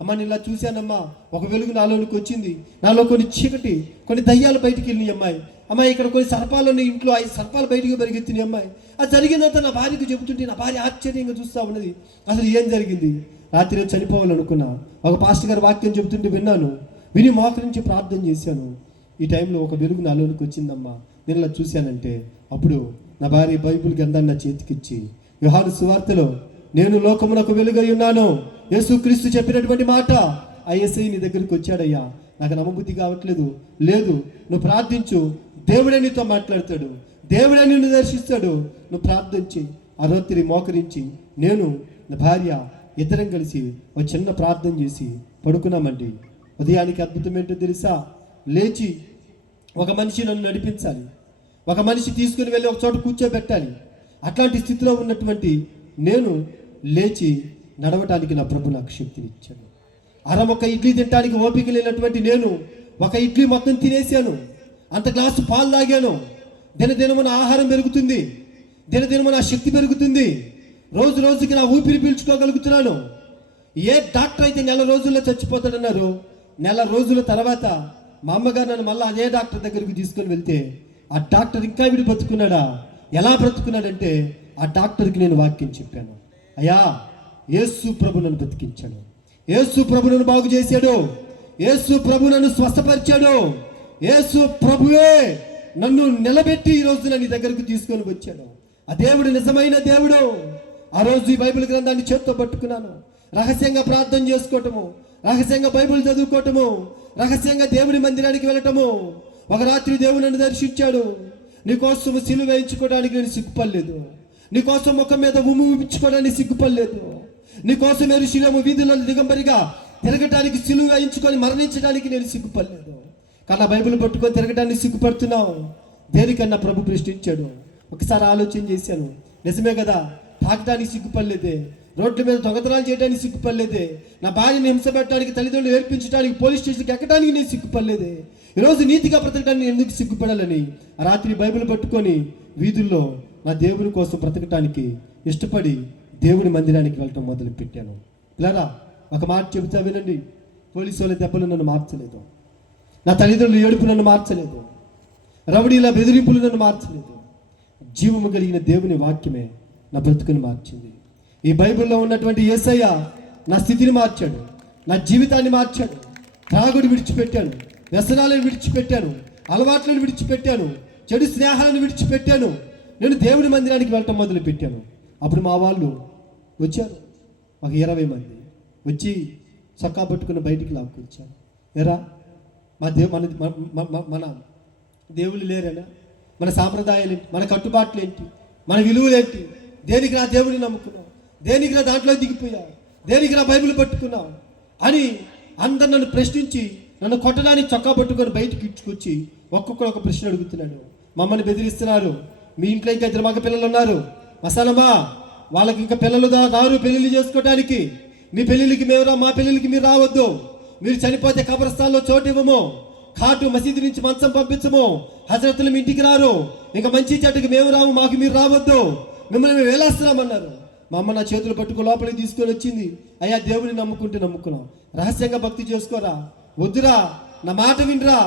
అమ్మ నేను ఇలా చూశానమ్మా, ఒక వెలుగు నాలోనికి వచ్చింది, నాలో కొన్ని చీకటి, కొన్ని దయ్యాలు బయటికి వెళ్ళినాయి అమ్మాయి. అమ్మాయి ఇక్కడ కొన్ని సర్పాలు ఉన్నాయి, ఇంట్లో 5 సర్పాలు బయటికి పరిగెత్తినాయి అమ్మాయి. అది జరిగిందంతా నా భార్యకు చెబుతుంటే నా భార్య ఆశ్చర్యంగా చూస్తూ ఉన్నది. అసలు ఏం జరిగింది? రాత్రి చనిపోవాలనుకున్నా, ఒక పాస్టర్ గారు వాక్యం చెబుతుంటే విన్నాను, విని మోకరించి ప్రార్థన చేశాను. ఈ టైంలో ఒక వెలుగు నాలోనికి వచ్చిందమ్మా, నేను ఇలా చూశానంటే అప్పుడు నా భార్య బైబిల్ గ్రంథాన్ని నా చేతికిచ్చి, యోహాను సువార్తలో నేను లోకమునకు వెలుగై ఉన్నాను, యేసుక్రీస్తు చెప్పినటువంటి మాట, ఆ యేసయ్య నీ దగ్గరికి వచ్చాడయ్యా, నాకు నమ్మబుద్ధి కావట్లేదు. లేదు, నువ్వు ప్రార్థించు, దేవుడే నీతో మాట్లాడతాడు, దేవుడే నిన్ను దర్శిస్తాడు, నువ్వు ప్రార్థించి. ఆ రాత్రి మోకరించి నేను నా భార్య ఇద్దరం కలిసి ఒక చిన్న ప్రార్థన చేసి పడుకున్నామండి. ఉదయానికి అద్భుతం ఏంటో తెలుసా? లేచి ఒక మనిషి నన్ను నడిపించాలి, ఒక మనిషి తీసుకుని వెళ్ళి ఒక చోట కూర్చోబెట్టాలి. అట్లాంటి స్థితిలో ఉన్నటువంటి నేను లేచి నడవటానికి నా ప్రభు నాకు శక్తిని ఇచ్చాను. ఒక ఇడ్లీ తినడానికి ఓపిక లేనటువంటి నేను ఒక ఇడ్లీ మొత్తం తినేసాను, అంత గ్లాసు పాలు తాగాను. దినదినము నా ఆహారం పెరుగుతుంది, దినదినము నా శక్తి పెరుగుతుంది, రోజు రోజుకి నా ఊపిరి పీల్చుకోగలుగుతున్నాను. ఏ డాక్టర్ అయితే 4 రోజుల్లో చచ్చిపోతాడన్నారు, 4 రోజుల తర్వాత మా అమ్మగారు నన్ను మళ్ళీ అదే డాక్టర్ దగ్గరికి తీసుకొని వెళ్తే ఆ డాక్టర్ ఇంకా వీడు బ్రతుకున్నాడా, ఎలా బ్రతుకున్నాడంటే ఆ డాక్టర్కి నేను వాక్యం చెప్పాను. అయ్యా, యేసు ప్రభు నన్ను బ్రతికించాడు, యేసు ప్రభు నన్ను బాగు చేశాడు, యేసు ప్రభు నన్ను స్వస్థపరిచాడు, యేసు ప్రభువే నన్ను నిలబెట్టి ఈ రోజు నీ దగ్గరకు తీసుకొని వచ్చాడు. ఆ దేవుడు నిజమైన దేవుడు. ఆ రోజు ఈ బైబిల్ గ్రంథాన్ని చేత్తో పట్టుకున్నాను. రహస్యంగా ప్రార్థన చేసుకోవటము, రహస్యంగా బైబిల్ చదువుకోవటము, రహస్యంగా దేవుడి మందిరానికి వెళ్ళటము. ఒక రాత్రి దేవుడు నన్ను దర్శించాడు. నీకోసం సిలువ వేయించుకోవడానికి నేను సిగ్గుపడలేదు, నీకోసం ముఖం మీద ఉమ్ము ఊపించుకోవడానికి సిగ్గుపడలేదు, నీకోసం యెరూషలేము వీధుల్లో దిగంబరిగా తిరగటానికి సిలువ వేయించుకొని మరణించడానికి నేను సిగ్గుపడలేదు. కానీ బైబిల్ పట్టుకొని తిరగటానికి సిగ్గుపడుతున్నావు. దేనికన్నా ప్రభు ప్రశ్నించాడు. ఒకసారి ఆలోచన చేశాను, నిజమే కదా, తాకటానికి సిగ్గుపడలేదే, రోడ్ల మీద దొంగతనాలు చేయడానికి సిగ్గుపడలేదే, నా భార్యని హింస పెట్టడానికి, తల్లిదండ్రులు ఏర్పించడానికి, పోలీస్ స్టేషన్కి ఎక్కడానికి నేను సిగ్గుపడలేదే, ఈరోజు నీతిగా బ్రతకడానికి నేను ఎందుకు సిగ్గుపడాలని ఆ రాత్రి బైబిల్ పట్టుకొని వీధుల్లో నా దేవుని కోసం బ్రతకటానికి ఇష్టపడి దేవుని మందిరానికి వెళ్ళటం మొదలు పెట్టాను. ఇలారా ఒక మాట చెబుతా వినండి. పోలీసు వాళ్ళ దెబ్బలు నన్ను మార్చలేదు, నా తల్లిదండ్రులు ఏడుపు నన్ను మార్చలేదు, రౌడీల బెదిరింపులు నన్ను మార్చలేదు. జీవము కలిగిన దేవుని వాక్యమే నా బ్రతుకుని మార్చింది. ఈ బైబిల్లో ఉన్నటువంటి యేసయ్య నా స్థితిని మార్చాడు, నా జీవితాన్ని మార్చాడు. త్రాగుడు విడిచిపెట్టాను, వ్యసనాలను విడిచిపెట్టాను, అలవాట్లను విడిచిపెట్టాను, చెడు స్నేహాలను విడిచిపెట్టాను. నేను దేవుని మందిరానికి వెళ్ళటం మొదలు పెట్టాను. అప్పుడు మా వాళ్ళు వచ్చారు, ఒక 20 మంది వచ్చి చొక్కా పట్టుకుని బయటికి లాక్కొచ్చారు. ఎరా మన దేవుళ్ళు లేరేనా, మన సాంప్రదాయాలు ఏంటి, మన కట్టుబాట్లు ఏంటి, మన విలువలు ఏంటి, దేనికి నా దేవుడిని నమ్ముకున్నావు, దేనికి నా దాంట్లో దిగిపోయావు, దేనికి నా బైబిల్ పట్టుకున్నావు అని అందరు నన్ను ప్రశ్నించి నన్ను కొట్టడానికి చొక్కా పట్టుకొని బయటికి ఇచ్చుకొచ్చి ఒక్కొక్కరు ఒక ప్రశ్న అడుగుతున్నాడు. మమ్మల్ని బెదిరిస్తున్నారు, మీ ఇంట్లో ఇంకా 2 మగ పిల్లలు ఉన్నారు, మసాలమ్మా వాళ్ళకి ఇంకా పిల్లలు రారు పెళ్ళిళ్ళు చేసుకోవడానికి, మీ పెళ్ళిళ్ళకి మేము మా పెళ్ళిళ్ళకి మీరు రావద్దు, మీరు చనిపోతే కబరస్థాన్లో చోటు ఇవ్వము, ఖాటు మసీదు నుంచి మంచం పంపించము, హజరతులు మీ ఇంటికి రారు, ఇంకా మంచి చెట్టుకి మేము రాము, మాకు మీరు రావద్దు, మిమ్మల్ని మేము వేలేస్తున్నామన్నారు. మా అమ్మ నా చేతులు పట్టుకు లోపలికి తీసుకొని వచ్చింది. అయ్యా, దేవుని నమ్ముకుంటే నమ్ముకున్నాం, రహస్యంగా భక్తి చేసుకోరా, వద్దురా, నా మాట వినరా,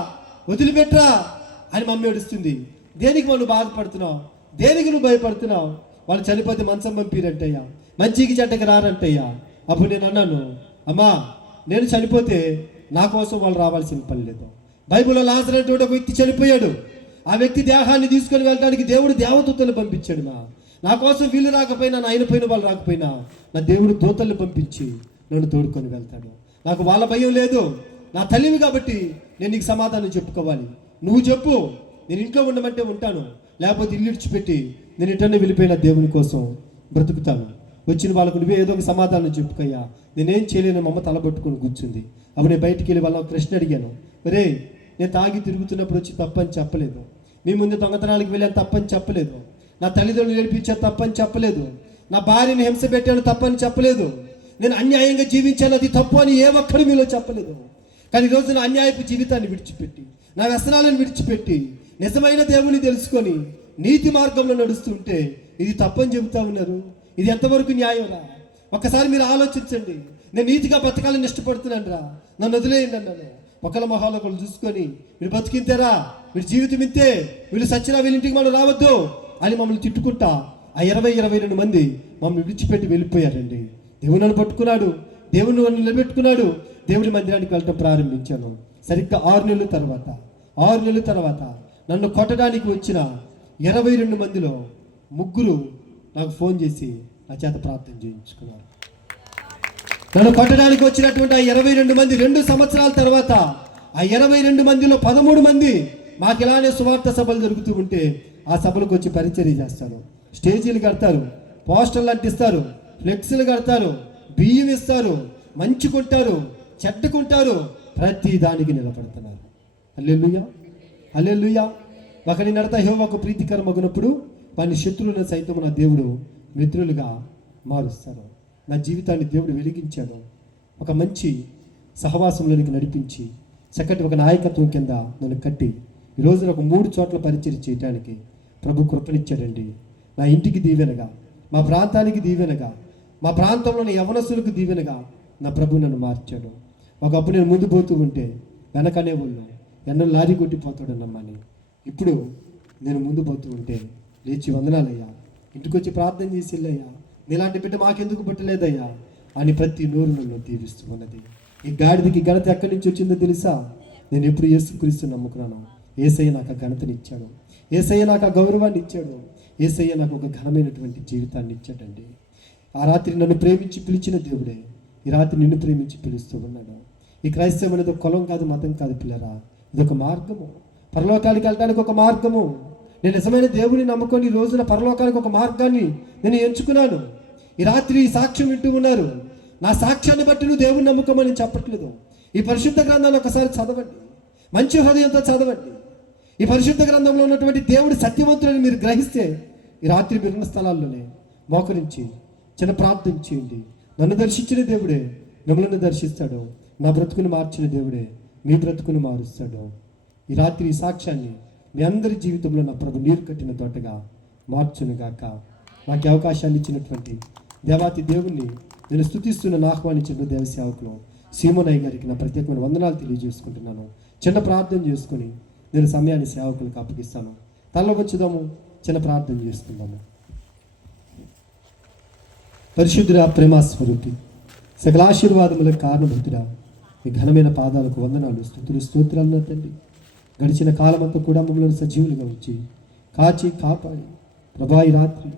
వదిలిపెట్టరా అని మమ్మీ ఏడుస్తుంది. దేనికి నువ్వు బాధపడుతున్నావు, దేనికి నువ్వు భయపడుతున్నావు, వాళ్ళు చనిపోతే మంచం పంపిరంటయ్యా, మంచికి చెడ్డకి రారంటయ్యా. అప్పుడు నేను అన్నాను, అమ్మా నేను చనిపోతే నా కోసం వాళ్ళు రావాల్సిన పని లేదు. బైబిల్లో లాజరు అనేటువంటి ఒక వ్యక్తి చనిపోయాడు, ఆ వ్యక్తి దేహాన్ని తీసుకొని వెళ్ళడానికి దేవుడు దేవదూతలు పంపించాడు. నా కోసం వీళ్ళు రాకపోయినా, నా ఆయన పోయిన వాళ్ళు రాకపోయినా నా దేవుడు దూతల్ని పంపించి నన్ను తోడుకొని వెళ్తాడు. నాకు వాళ్ళ భయం లేదు, నా తల్లివి కాబట్టి నేను నీకు సమాధానం చెప్పుకోవాలి. నువ్వు చెప్పు, నేను ఇంట్లో ఉండమంటే ఉంటాను, లేకపోతే ఇల్లు విడిచిపెట్టి నేను ఇటన్నీ వెళ్ళిపోయిన దేవుని కోసం బ్రతుకుతాను. వచ్చిన వాళ్ళకు నువ్వే ఏదో ఒక సమాధానం చెప్పుకయ్యా, నేనేం చేయలేను. మా అమ్మ తలబట్టుకొని కూర్చుంది. అప్పుడు నేను బయటికి వెళ్ళి వాళ్ళ ప్రశ్న అడిగాను, ఒరే నేను తాగి తిరుగుతున్నప్పుడు వచ్చి తప్పని చెప్పలేదు, మీ ముందు దొంగతనాలకు వెళ్ళాను తప్పని చెప్పలేదు, నా తల్లిదండ్రులు ఏడిపించాను తప్పని చెప్పలేదు, నా భార్యని హింస పెట్టాను తప్పని చెప్పలేదు, నేను అన్యాయంగా జీవించాను అది తప్పు అని ఏ ఒక్కడు మీలో చెప్పలేదు. కానీ ఈరోజు నా అన్యాయపు జీవితాన్ని విడిచిపెట్టి, నా వ్యసనాలను విడిచిపెట్టి, నిజమైన దేవుని తెలుసుకొని నీతి మార్గంలో నడుస్తుంటే ఇది తప్పని చెబుతా ఉన్నారు. ఇది ఎంతవరకు న్యాయం రా? ఒక్కసారి మీరు ఆలోచించండి. నేను నీతిగా బతకాలని ఇష్టపడుతున్నాను రా, నన్ను వదిలేయండి అన్నాను. ఒకళ్ళ మొహాలు ఒకళ్ళు చూసుకొని మీరు బతికింతేరా, మీరు జీవితం ఇంతే, వీళ్ళు సచ్చినా వీళ్ళ ఇంటికి మనం రావద్దు అని మమ్మల్ని తిట్టుకుంటా ఆ 22 మంది మమ్మల్ని విడిచిపెట్టి వెళ్ళిపోయారండి. దేవుడు నన్ను పట్టుకున్నాడు, దేవుడు నన్ను నిలబెట్టుకున్నాడు. దేవుడి మందిరానికి వెళ్ళటం ప్రారంభించాను. సరిగ్గా 6 నెలల తర్వాత నన్ను కొట్టడానికి వచ్చిన 22 మందిలో 3 నాకు ఫోన్ చేసి నా చేత ప్రార్థన చేయించుకున్నారు. నన్ను కొట్టడానికి వచ్చినటువంటి ఆ 22 మంది 2 సంవత్సరాల తర్వాత ఆ 22 మందిలో 13 మంది మాకు ఇలానే సువార్త సభలు జరుగుతూ ఉంటే ఆ సభలకు వచ్చి పరిచర్య చేస్తారు. స్టేజీలు కడతారు, పోస్టర్లు అంటిస్తారు, ఫ్లెక్సీలు కడతారు, బియ్యం ఇస్తారు, మంచి కొంటారు, చెడ్డ కొంటారు, ప్రతి దానికి నిలబడుతున్నారు. హల్లెలూయా, హల్లెలూయా. ఒకని నడత యెహోవాకు ప్రీతికరమగునప్పుడు వాని శత్రువులను సైతం నా దేవుడు మిత్రులుగా మారుస్తారు. నా జీవితాన్ని దేవుడు వెలిగించాడు. ఒక మంచి సహవాసంలోనికి నడిపించి చక్కటి ఒక నాయకత్వం కింద నన్ను కట్టి ఈ రోజున ఒక 3 చోట్ల పరిచయం చేయడానికి ప్రభు కృపనిచ్చాడండి. నా ఇంటికి దీవెనగా, మా ప్రాంతానికి దీవెనగా, మా ప్రాంతంలోని యవనస్తులకు దీవెనగా నా ప్రభు నన్ను మార్చాడు. ఒకప్పుడు నేను ముందు పోతూ ఉంటే వెనకనే వాళ్ళు ఎన్నో లారీ కొట్టిపోతాడన్నమ్మని. ఇప్పుడు నేను ముందు పోతూ ఉంటే లేచి వందనాలయ్యా, ఇంటికి వచ్చి ప్రార్థన చేసి వెళ్ళయ్యా, నీలాంటి బిడ్డ మాకెందుకు పుట్టలేదయ్యా అని ప్రతి నోరు నన్ను దీవిస్తూ ఉన్నది. ఈ గాడిదకి ఘనత ఎక్కడి నుంచి వచ్చిందో తెలుసా? నేను ఎప్పుడు యేసుక్రీస్తు నమ్ముకున్నాను. యేసయ్య నాకు ఆ ఘనతనిచ్చాడు, యేసయ్య నాకు ఆ గౌరవాన్ని ఇచ్చాడు, యేసయ్య నాకు ఒక ఘనమైనటువంటి జీవితాన్ని ఇచ్చాడండి. ఆ రాత్రి నన్ను ప్రేమించి పిలిచిన దేవుడే ఈ రాత్రి నిన్ను ప్రేమించి పిలుస్తూ ఉన్నాడు. ఈ క్రైస్తవం అనేది ఒక కులం కాదు, మతం కాదు పిల్లరా, ఇదొక మార్గము. పరలోకానికి వెళ్ళడానికి ఒక మార్గము. నేను నిజమైన దేవుడిని నమ్ముకొని ఈ రోజున పరలోకానికి ఒక మార్గాన్ని నేను ఎంచుకున్నాను. ఈ రాత్రి ఈ సాక్ష్యం వింటూ ఉన్నారు. నా సాక్ష్యాన్ని బట్టి నువ్వు దేవుడిని నమ్ముకోమని చెప్పట్లేదు. ఈ పరిశుద్ధ గ్రంథాన్ని ఒకసారి చదవండి, మంచి హృదయంతో చదవండి. ఈ పరిశుద్ధ గ్రంథంలో ఉన్నటువంటి దేవుడి సత్యవంతులని మీరు గ్రహిస్తే ఈ రాత్రి విన్న స్థలాల్లోనే మోకరించి చిన్న ప్రార్థన చేయండి. నన్ను దర్శించిన దేవుడే మిమ్మల్ని దర్శిస్తాడు. నా బ్రతుకుని మార్చిన దేవుడే మీ బ్రతుకుని మారుస్తాడు. ఈ రాత్రి ఈ సాక్ష్యాన్ని మీ అందరి జీవితంలో నా ప్రభు నీరు కట్టిన తోటగా మార్చునుగాక. నాకు అవకాశాన్ని ఇచ్చినటువంటి దేవాతి దేవుణ్ణి నేను స్తుతిస్తున్న ఆహ్వానించిన దేవ సేవకులు సీమోనయ్య గారికి నా ప్రత్యేకమైన వందనాలు తెలియజేసుకుంటున్నాను. చిన్న ప్రార్థన చేసుకుని నేను సమయాన్ని సేవకులకు అప్పగిస్తాను. తలలో వచ్చుదాము, చిన్న ప్రార్థన చేసుకుందాము. పరిశుద్ధుడా, ప్రేమాస్వరూపి, సకల ఆశీర్వాదములకు కారణభూతుడా, మీ ఘనమైన పాదాలకు వందనాలు, స్తుతులు, స్తోత్రాలు తండ్రి. గడిచిన కాలమంతా కూడా మమ్మల్ని సజీవులుగా ఉంచి కాచి కాపాడి ప్రభా ఈ రాత్రి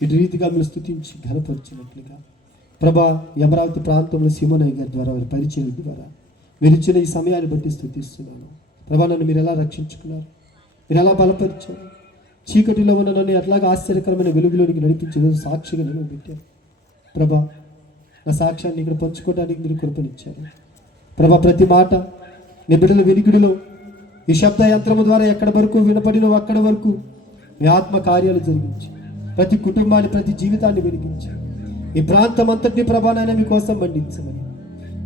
ఇటు రీతిగా మీరు స్తుతించి ఘనపరిచినట్లుగా ప్రభా ఈ అమరావతి ప్రాంతంలో సీమోనయ్య గారి ద్వారా వారి పరిచయం ద్వారా మీరు ఇచ్చిన ఈ సమయాన్ని బట్టి స్తుతిస్తున్నాను. ప్రభా నన్ను మీరు ఎలా రక్షించుకున్నారు, మీరు ఎలా బలపరిచారు, చీకటిలో ఉన్న నన్ను ఎట్లాగా ఆశ్చర్యకరమైన వెలుగులోనికి నడిపించే సాక్షిగా నేను పెట్టాను. ప్రభా నా సాక్ష్యాన్ని ఇక్కడ పంచుకోవడానికి మీరు కృపనిచ్చారు. ప్రభా ప్రతి మాట నీ బిడ్డల వెలుగుడిలో ఈ శబ్ద యంత్రము ద్వారా ఎక్కడ వరకు వినపడినో అక్కడ వరకు మీ ఆత్మ కార్యాలు జరిగించి ప్రతి కుటుంబాన్ని, ప్రతి జీవితాన్ని వెలిగించి ఈ ప్రాంతం అంతటినీ ప్రభానాన్ని మీకోసం మండించమని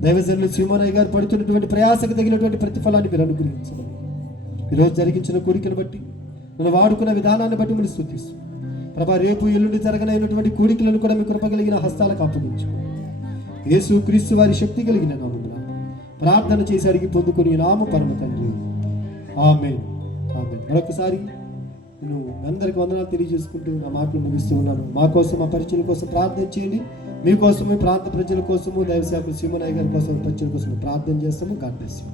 దైవజనులు సీమోనయ్య గారు పడుతున్నటువంటి ప్రయాసకు తగినటువంటి ప్రతిఫలాన్ని మీరు అనుగ్రహించమని ఈరోజు జరిగించిన కూడికను బట్టి నన్ను వాడుకున్న విధానాన్ని బట్టి మీరు స్తుతిస్తూ ప్రభా రేపు ఎల్లుండి జరగనైనటువంటి కూడికలను కూడా మీ కృపగలిగిన హస్తాలకు అప్పగించు. యేసు క్రీస్తు వారి శక్తి కలిగిన నామమున ప్రార్థన చేసి అడిగి పొందుకుని నామ పరమ తండ్రి, ఆమేన్, ఆమేన్. మరొకసారి నేను అందరికి వందనాలు తెలియజేసుకుంటూ నా మాటలు ముగిస్తూ ఉన్నాను. మా కోసం, మా పరిచయం కోసం ప్రార్థన చేయండి. మీకోసము, ప్రాంత ప్రజల కోసము, దైవ సేవకులు సీమోనయ్య గారి కోసం, పరిచయం కోసం ప్రార్థన చేస్తాము. God bless you.